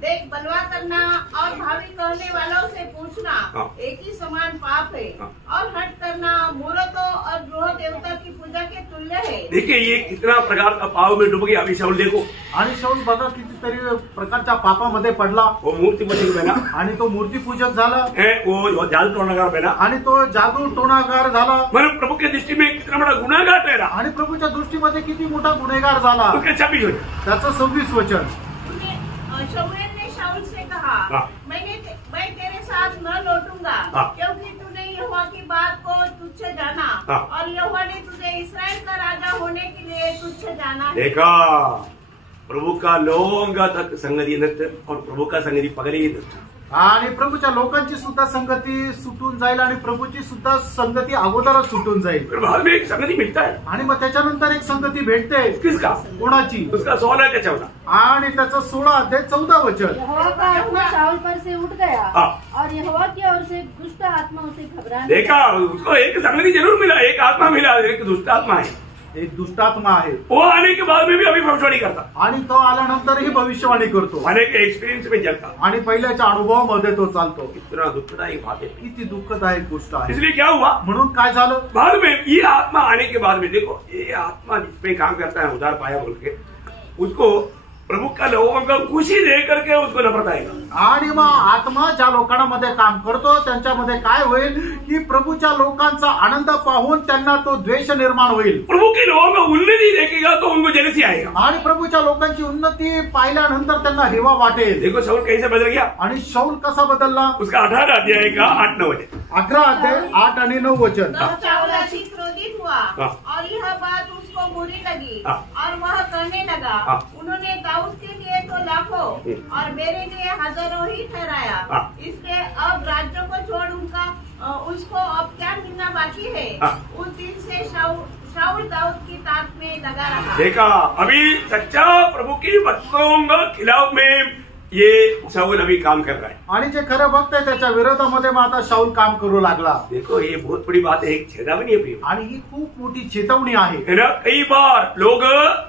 देख, बलवा करना और भावी कहने वालों से पूछना एक ही समान पाप है, और हट करना मूर्तों और द्रोह देवता की पूजा के तुल्य है। देखिए ये कितना प्रकार का पाप में डूब गया। अभी शाऊल देखो, आणि शाऊल बघा कितीतरी प्रकारच्या पापामध्ये पडला। वो मूर्ति पूजक बना आणि तो मूर्तिपूजक झाला, वो जादू टोनागार बना आणि तो जादू टोणागार झाला। मतलब प्रभु के दृष्टि में कितना बड़ा गुनाहगार ठहरा, आणि प्रभूच्या दृष्टीमध्ये किती मोठा गुन्हेगार झाला। उसके 26 वचन, त्याचं 26 वचन। शमूएल ने शाऊल से कहा, मैं तेरे साथ न लौटूंगा, क्योंकि तूने यहोवा की बात को तुच्छ जाना और यहोवा ने तुझे इस्राएल का राजा होने के लिए तुच्छ जाना। देखा प्रभु का लोगों तक संगति नसतं और प्रभु का संगति पगड़ी नसतं। आणि प्रभूच्या लोकांची सुद्धा संगती सुटून जाईल आणि प्रभूची सुद्धा संगती अगोदरच सुटून जाईल। फिर बाद में एक संगति मिलता है, आणि मग त्याच्यानंतर एक संगती भेटते। किसका? कोणाची? उसका 16 ते 14 आणि त्याचं 16 अध्याय 14 वचन। यहोवा का आत्मा शाऊल पर से उठ गया और यहोवा की ओर से दुष्ट आत्मा उसे घबराने देखा, उसको एक संगति जरूर मिला, एक आत्मा मिला, एक दुष्ट आत्मा है, एक दुष्टात्मा आहे। वो आने के बाद में भी अभी भविष्यवाणी करता, आणि तो आल्यानंतरही भविष्यवाणी करतो, अनेक एक्सपीरियंस में चलता, आणि पहिल्याच्या अनुभवामध्ये तो चालतो। इतना दुखदायक बात है। किती दुःखदायक गोष्ट आहे। इसलिए क्या हुआ, म्हणून काय झालं, बाद में ये आत्मा आने के बाद में, देखो ये आत्मा जिसपे काम करता है उधार पाया बोल के, उसको प्रभु का लोगों को खुशी दे करके उसको नफरत आएगा। आणि मग आत्मा ज्या लोकांमध्ये काम करतो त्यांच्यामध्ये काय होईल की प्रभूच्या लोकांचा आनंद पाहून त्यांना तो द्वेष निर्माण होईल। प्रभु के लोगों में उन्नति देखेगा तो उनको जेलसी आएगा, आणि प्रभूच्या लोकांची उन्नती पाहिल्यानंतर त्यांना हिवा वाटेल। देखो शाऊल कैसे बदल गया, आणि शाऊल कसा बदलला, उसका 18 अध्याय का 8-9 वचन। 11 अध्याय 8 आणि 9 वचन। तब शाऊल अधिक क्रोधित हुआ और यह बात उसको बुरी लगी और वह कहने लगा, उन्होंने दाऊद के लिए तो लाखों और मेरे लिए हजारों ही ठहराया, इसलिए अब राज्यों को छोड़ उसको अब क्या मिलना बाकी है। उस दिन से शाऊल दाऊद की ताक में लगा रहा। देखा, अभी सच्चा प्रभु की वस्तुओं के खिलाफ में ये शाऊल अभी काम कर रहा है, आणि जे खरं भक्त आहे त्याच्या विरोधामध्ये मग आता शाऊल काम करू लागला। देखो ये बहुत बड़ी बात है, एक चेतावनी है प्रिय, आणि ही खूप मोठी चेतावणी आहे। है ना। कई बार लोग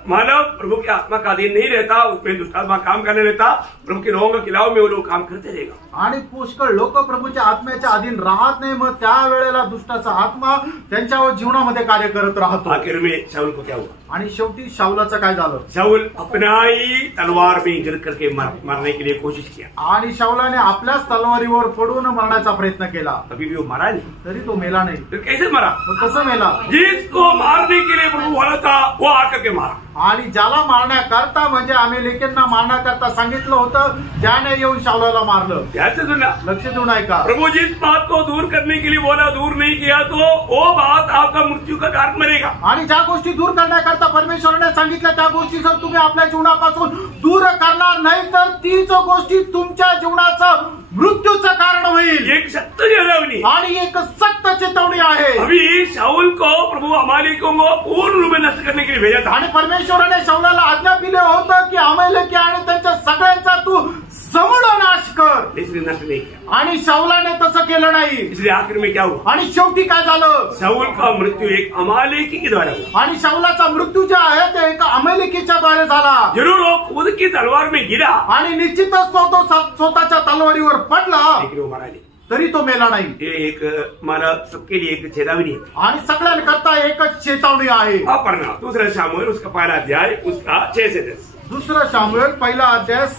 मानव प्रभु की आत्मा का अधीन नहीं रहता, उसमें दुष्टात्मा काम करने रहता, प्रभु के लोगों के खिलाफ में वो लोग काम करते रहेगा। आणि पुष्कळ लोक प्रभूच्या आत्म्याच्या अधीन राहत नाही, मग त्या वेळेला दुष्टाचा आत्मा त्यांच्या जीवनामध्ये कार्य करत राहतो। आखिर में शाऊल को क्या हुआ, आणि शेवटी शाऊलाचं काय झालं, शाऊल अपना ही तलवार में गिर करके मारने के लिए कोशिश किया, आणि शाऊलाने आपल्याच तलवारीवर पडून मरण्याचा प्रयत्न केला, अभी भी वो मरा नहीं। तरी तो मेला नाही। फिर कैसे मरा, तो कसं मेला, जिसको मारने के लिए प्रभु बोला था वो आकर के मारा, आणि ज्याला मारण्याकरता म्हणजे अमेरिकेंना मारण्याकरता सांगितलं होतं त्याने येऊन शाऊलाला मारलं। ध्यान से सुनना, लक्ष देऊन ऐका, प्रभु जिस बात को दूर करने के लिए बोला दूर नहीं किया तो वो बात आपका मृत्यू का कारण बनेगा। आणि ज्या गोष्टी दूर करण्याकरता परमेश्वराने सांगितल्या त्या गोष्टी जर तुम्ही आपल्या जीवनापासून दूर करणार नाही तर तीच गोष्टी तुमच्या जीवनाचं मृत्यूचं कारण होईल। एक सत्य चेतावनी, आणि एक सक्त चेतावणी आहे। अभी शाऊल को प्रभु अमालेकियों को पूर्ण रूप में नष्ट करने के लिए भेजा था, आणि परमेश्वराने शाऊलाला आज्ञा दिली होतं की अमालेकी आणि त्यांच्या सगळ्यांचा तू समूळ नाश कर, इसलिए नष्ट नहीं किया। आणि शाऊलाने तसं केलं नाही। इसलिए आखिर में क्या हुआ, आणि शेवटी काय झालं, शाऊल का मृत्यू एक अमालेकी के द्वारा हुआ। आणि शाऊलाचा मृत्यू जो आहे ते एका अमेरिकेच्या द्वारे झाला। जरूर वो खुद की तलवार में गिरा, आणि निश्चितच तो स्वतःच्या तलवारीवर पडला, लेकिन वो मरा नहीं। तरी तो मेला नाही। ये एक हमारा सबके लिए एक चेतावनी है, आणि सगळ्यांकरता एकच चेतावणी आहे। अब पढ़ना दूसरा शामुएल उसका 1 अध्याय उसका 6 से 10। दूसरा शामुएल 1:6-10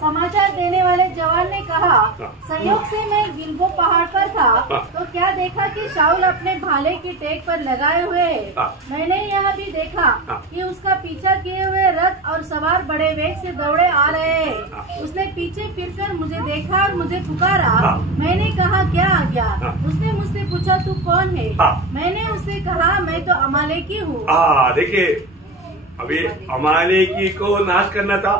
समाचार देने वाले जवान ने कहा, संयोग से मैं गिलबो पहाड़ पर था तो क्या देखा कि शाऊल अपने भाले की टेक पर लगाए हुए है। मैंने यह भी देखा कि उसका पीछा किए हुए रथ और सवार बड़े वेग से दौड़े आ रहे हैं। उसने पीछे फिरकर मुझे देखा और मुझे पुकारा। मैंने कहा, क्या आ गया? उसने मुझसे पूछा, तू कौन है? मैंने उससे कहा, मैं तो अमालेकी हूँ। देखिए, अभी अमालेकी को नाश करना था,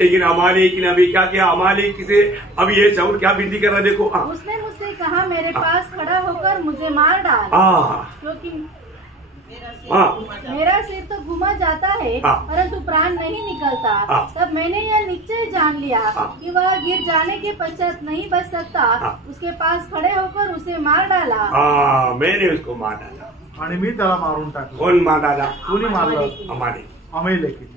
लेकिन अमालेकी ने अभी क्या किया? अमालेकी से अभी ये शाऊल क्या विनती कर रहा है, देखो। उसने मुझसे कहा, मेरे पास खड़ा होकर मुझे मार डाल, क्योंकि मेरा सिर तो घुमा जाता है परंतु प्राण नहीं निकलता। तब मैंने यह निश्चय जान लिया कि वह गिर जाने के पश्चात नहीं बच सकता। उसके पास खड़े होकर उसे मार डाला। मैंने उसको मार डाला आणि मी त्याला मारून टाकलं। कौन मार डाला? कोणी मारलं? अमालेकी।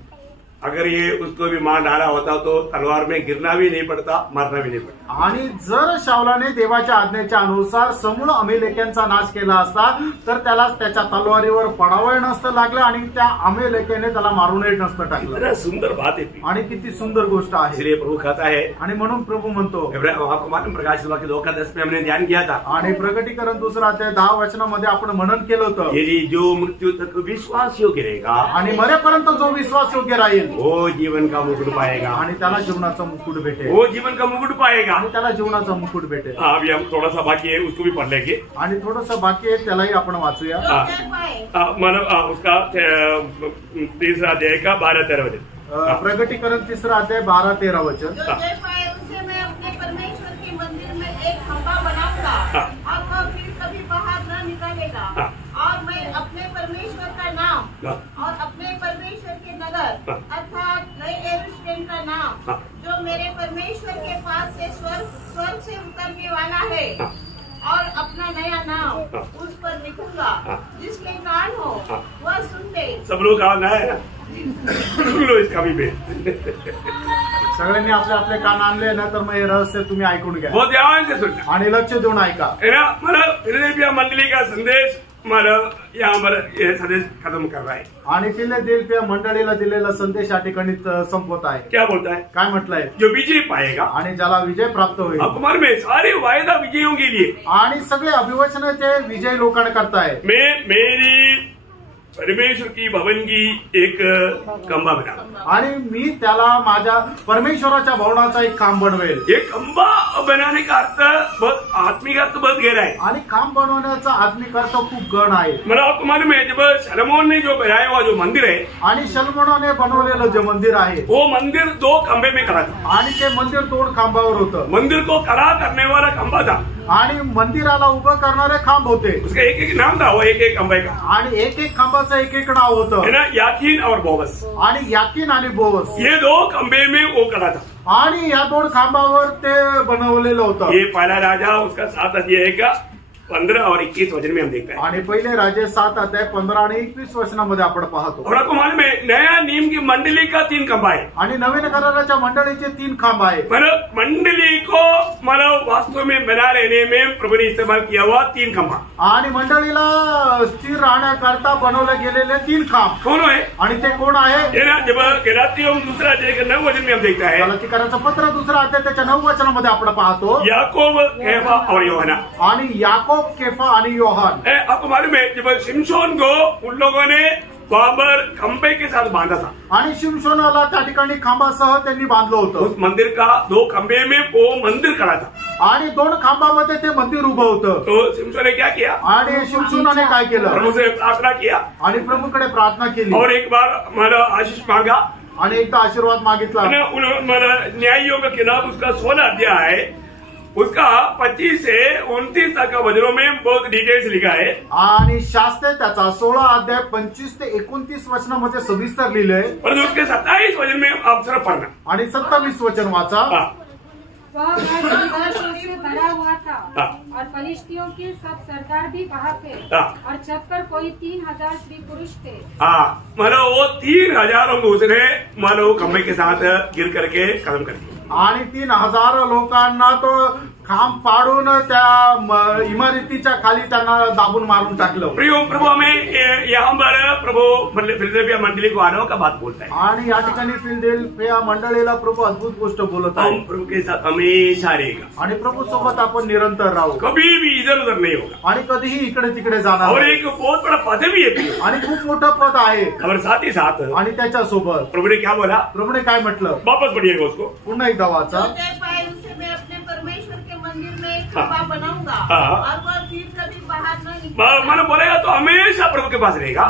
अगर ये उसको भी मार डाला होता तो तलवार में गिरना भी नहीं पड़ता, मरना भी नहीं पड़ता। आणि जर शाऊलाने देवाच्या आज्ञेच्या अनुसार समूळ अमेलेक्यांचा नाश केला असता तर त्याला त्याच्या तलवारीवर पडावं नसतं लागलं आणि त्या अमेलेक्याने त्याला मारूनही नसतं टाकलं। सुंदर बात है आणि किती सुंदर गोष्ट आहे। इसलिए प्रभु कहता है, आणि म्हणून प्रभु म्हणतो, आपको मालूम प्रकाशित वाक्य 2:10 में हमने ध्यान किया था, आणि प्रकटीकरण 2:10 आपण मनन केलं होतं, यदि जो मृत्यू तक विश्वास योग्य रहेगा आणि मरेपर्यंत जो विश्वास योग्य राहील वो जीवन का मुकुट पाएगा, आणि त्याला जीवनाचा मुकुट भेटेल। वो जीवन का मुकुट पाएगा आणि त्याला जीवनाचा मुकुट भेटेल। अभी हम थोड़ा सा बाकी है, उसको भी पढ़ लेंगे। आणि थोडंसं बाकी आहे, त्यालाही आपण वाचूया। मतलब उसका 3 अध्याय का 12-13 वचन। प्रकटीकरण 3 अध्याय 12-13 वचन। उसे मैं अपने परमेश्वर के मंदिर में एक खंभा बनाऊंगा और वह फिर कभी बाहर न निकालेगा, और मैं अपने परमेश्वर का नाम और अपने परमेश्वर के नगर अर्थात नए यरूशलेम का नाम जो मेरे परमेश्वर के पास से स्वर्ग से उतरने वाला है और अपना नया नाम उस पर लिखूंगा। जिसके कान हो वह सुन ले। सब लोग कान है, सुन लो इसका भी सगळ्यांनी आपले आपले कान आणले ना, तर मग हे रहस्य तुम्ही ऐकून घ्या, बहुत ध्यान से सुनना आणि लक्ष देऊन ऐका। मला फिलाडेल्फिया मंडली का संदेश यहाँ पर यह संदेश खत्म कर रहा है। आणि फिलाडेल्फिया मंडळीला दिलेला संदेश या ठिकाणी संपवत आहे। क्या बोलता है? काय म्हटलंय? जो विजय पाएगा, आणि ज्याला विजय प्राप्त होईल। अकबर में सारे वायदा विजयों के लिए, आणि सगळे अभिवचन ते विजय लोकांना करताय। मैं मेरी परमेश्वर की भवन की एक खंबा बना, आणि मी त्याला माझ्या परमेश्वराच्या भवनाचा एक खांब बनवेल। ये खंबा बनाने का अर्थ बहुत आत्मिक अर्थ बहुत गहरा है, आणि खांब बनवण्याचा आत्मिक अर्थ खूप गहन आहे। मतलब आपको मालूम है, जब सलोमोन ने जो बनाया हुआ जो मंदिर है, आणि शलोमोनाने बनवलेलं जे मंदिर आहे वो मंदिर 2 खंबे में खड़ा था, आणि ते मंदिर 2 खांबावर होतं। मंदिर को खड़ा करने वाला खंबा था आणि मंदिराला उभं करणारे खांब होते, उसका एक नाम था, वो एक खंबे का, आणि एक खांबाचं एक नाव होतं, है ना, याकीन और बोवस। आणि याकीन आणि बोवस ये 2 खंबे में वो खड़ा था, आणि या 2 खांबावर ते बनवलेलं होतं। ये पहला राजा उसका 7 अध्याय का 15 और 21 वचन में हम देखते हैं। आणि पहिले राजे 7 अध्याय 15 आणि 21 वचनामध्ये आपण पाहतो। और आपको मालूम है, नया नियम की मंडली का 3 खंबा है, आणि नवीन कराराच्या मंडळीचे 3 खांब आहे। मतलब मंडली को मतलब वास्तव में बना रहने में प्रभु ने इस्तेमाल किया हुआ 3 खंबा, आणि मंडळीला स्थिर राहण्याकरता बनवले गेलेले 3 खांब कौन है? आणि ते कोण आहे? ये ना, जब गलातियों 2 अध्याय के 9 वचन में हम देखता है, गलातीकरांचं पत्र 2 अध्याय त्याच्या 9 वचनामध्ये आपण पाहतो, याकूब, केफा और यूहन्ना, आणि याकोब, केफा आणि योहान। आपको मालूम है, जब शिमशोन को उन लोगों ने वहां पर खंबे के साथ बांधा था, आणि शिमशोनाला त्या ठिकाणी खांबासह त्यांनी बांधलं होतं। उस मंदिर का 2 खंबे में वो मंदिर खड़ा था, आणि 2 खांबामध्ये ते मंदिर उभं होतं। तो शिमशोन ने क्या किया? आणि शिमशोनाने काय केलं? प्रभु से प्रार्थना किया आणि प्रभूकडे प्रार्थना केली, और एक बार हमारा आशीष मांगा, आणि एकदा आशीर्वाद मागितला। न्यायियों का किताब उसका 16 अध्याय है, उसका 25 से 29 तक वचनों में बहुत डिटेल्स लिखा है, आणि शास्त्रे त्याचा 16 अध्याय 25 ते 29 वचनामध्ये सविस्तर लिहिलंय, परंतु उसके 27 वचन में आप सिर्फ पढ़ना, आणि 27 वचन वाचा। वह से भरा हुआ था और फलिश्तियों के सब सरदार भी वहाँ थे और छत पर कोई 3000 स्त्री पुरुष थे। मतलब वो 3000 उसने मतलब खंबे के साथ गिर करके खत्म कर दिया, आणि 3000 लोकांना तो खांब पाडून त्या इमारतीच्या खाली त्यांना दाबून मारून टाकलं। प्रभु हमें यहाँ पर प्रभु फिलदेल्फिया मंडली को आने का बात बोलता है। आणि या ठिकाणी फिलदेल्फिया मंडळीला प्रभू अद्भुत गोष्ट बोलत आहे। हम प्रभु के साथ हमेशा रहेगा आणि प्रभु सोबत आपण निरंतर राहू, कभी भी इधर उधर नहीं होगा आणि कधीही इकडे तिकडे जाणार और नाही। एक बहुत बड़ा पद भी है आणि खूप मोठं पद आहे। और साथ ही साथ आणि त्याच्यासोबत प्रभु ने क्या बोला, प्रभूने काय म्हटलं, वापस पढ़िएगा उसको। पुन्हा एकदा वाचा। जो दे पाए उसे मैं अपने परमेश्वर के मंदिर में एक खंभा बनाऊंगा हाँ। और वह फिर कभी बाहर न निकलेगा। मैंने बोलेगा तो हमेशा प्रभु के पास रहेगा।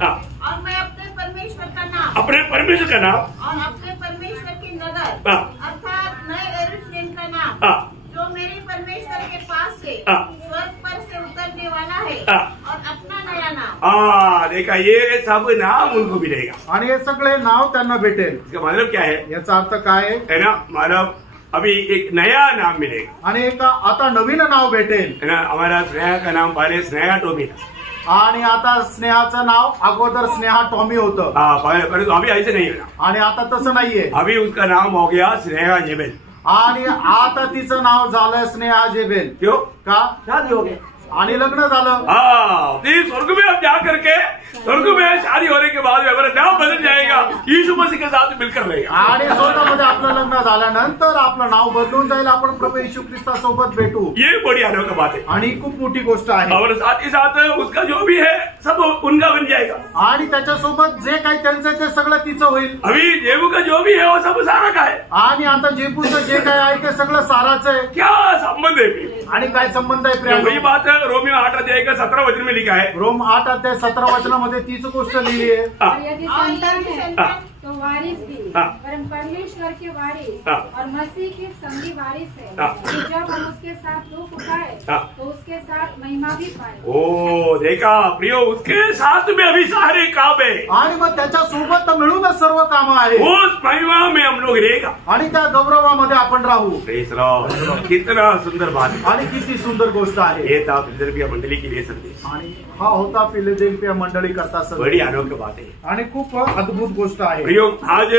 हाँ, और मैं अपने परमेश्वर का नाम अपने परमेश्वर का नाम, और अपने परमेश्वर की नगर हाँ। अर्थात नए यरूशलेम का नाम हाँ। जो मेरे परमेश्वर के पास से हाँ। स्वर्ग पर से उतरने वाला है हाँ। और अपना नया नाम। हाँ देखा, ये सब नाम उनको मिलेगा। आणि हे सगळे नाव त्यांना भेटेल। इसका मतलब क्या है याचा अर्थ काय है ना, मतलब अभी एक नया नाम मिलेगा, आणि एक आता नवीन नाव भेटेल। है ना। हमारा स्नेहा का नाम पहले स्नेहा टोमी था। आणि आता स्नेहाचं नाव अगोदर स्नेहा टॉमी होतं, हाँ पहले तो अभी ऐसे नहीं होना, आणि आता तसं नाहीये। अभी उसका नाम हो गया स्नेहा जेबेल। आणि आता तिचं नाव झालं स्नेहा जेबेल। क्यों? का? शादी हो गया। आणि लग्न झालं। हाँ, स्वर्ग में अब जा करके स्वर्ग में शादी होने के बाद हमारा नाम बदल जाएगा, यीशु मसीह के साथ मिलकर रहेगा। आणि स्वर्गामध्ये आपलं लग्न झाल्यानंतर आपलं नाव बदलून जाईल, आपण प्रभू येशू ख्रिस्तासोबत भेटू। ये बड़ी अनोखी बात है। आणि खूप मोठी गोष्ट आहे। और साथ ही साथ उसका जो भी है सब उनका बन जाएगा। आणि त्याच्यासोबत जे काही त्यांचं ते सगळं तिचं होईल। अभी जेबू का जो भी है वो सब सारा का है। आणि आता जेबूचं जे काय आहे ते सगळं साराचं आहे। क्या संबंध है फिर? आणि काय संबंध आहे वही प्रिया? बात रोमियो 8 अध्याय का 17 वचन में लिखा है। रोम 8 अध्याय 17 वचनामध्ये तीच गोष्ट लिहिली आहे। हाँ, और यदि और संतान यदि है संतान तो वारिस भी, हाँ। परम परमेश्वर के वारिस हाँ। और मसीह के संगी वारिस है, हाँ। कि जब हम उसके साथ दुख उठाए हाँ। तो उसके साथ महिमा भी पाए। ओ देखा प्रियो, उसके साथ में अभी सारे काम है, आणि मग त्याच्या सोबत मिळूनच सर्व कामं आहे। उस महिमा में हम लोग रहेगा। आणि त्या गौरवामध्ये आपण राहू। Praise Lord. कितना सुंदर बात है। आणि किती सुंदर गोष्ट आहे। ये था फिलदेल्फिया मंडली के लिए संदेश, आणि हा होता फिलदेल्फिया मंडळी करता बड़ी अनोखी बात है। आणि खूप अद्भुत गोष्ट आहे। प्रियो, आज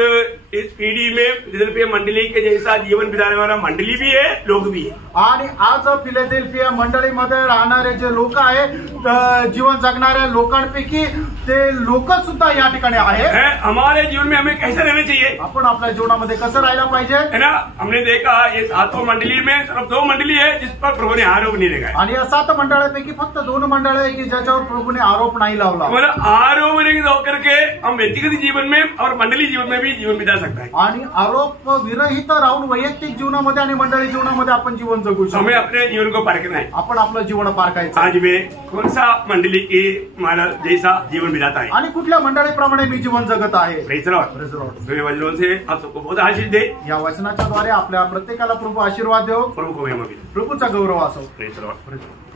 इस पीढ़ी में फिलदेल्फिया मंडली के जैसा जीवन बिताने वाला मंडली भी है, लोग भी है। आणि आज फिलदेल्फिया मंडळीमध्ये राहणारे जे लोक आहेत, जीवन जगणाऱ्या लोकांपैकी ते लोक सुद्धा या ठिकाणी आहेत। हमारे जीवन में हमें कैसे रहना चाहिए, आपण आपल्या जीवनामध्ये कसं राहायला पाहिजे? है ना। हमने देखा ये 7 मंडली में सिर्फ 2 मंडली है जिस पर प्रभु ने आरोप नहीं लगाया। आणि या 7 मंडळांपैकी फक्त 2 मंडळ आहे की ज्याच्यावर प्रभूने आरोप नाही लावला। मतलब आरोप नहीं होकर के हम व्यक्तिगत जीवन में और मंडली जीवन में भी जीवन बिता सकता है। आणि आरोप विरहित राहून वैयक्तिक जीवनामध्ये आणि मंडळी जीवनामध्ये आपण जीवन जगू हमें शकतो। अपने जीवन को परखना है। आपण आपलं जीवन पारखायचं। आज में कौन सा मंडली के माना जैसा जीवन बिताता है, आणि कुठल्या मंडळीप्रमाणे मी जीवन जगत आहे। Praise Lord. Praise the Lord. मेरे वचनों से आप सबको बहुत आशीष दे। या वचनाच्या द्वारे आपल्या प्रत्येकाला प्रभू आशीर्वाद देव, प्रभु को महिमा मिले। प्रभूचा गौरव असो। Praise Lord. Praise the Lord.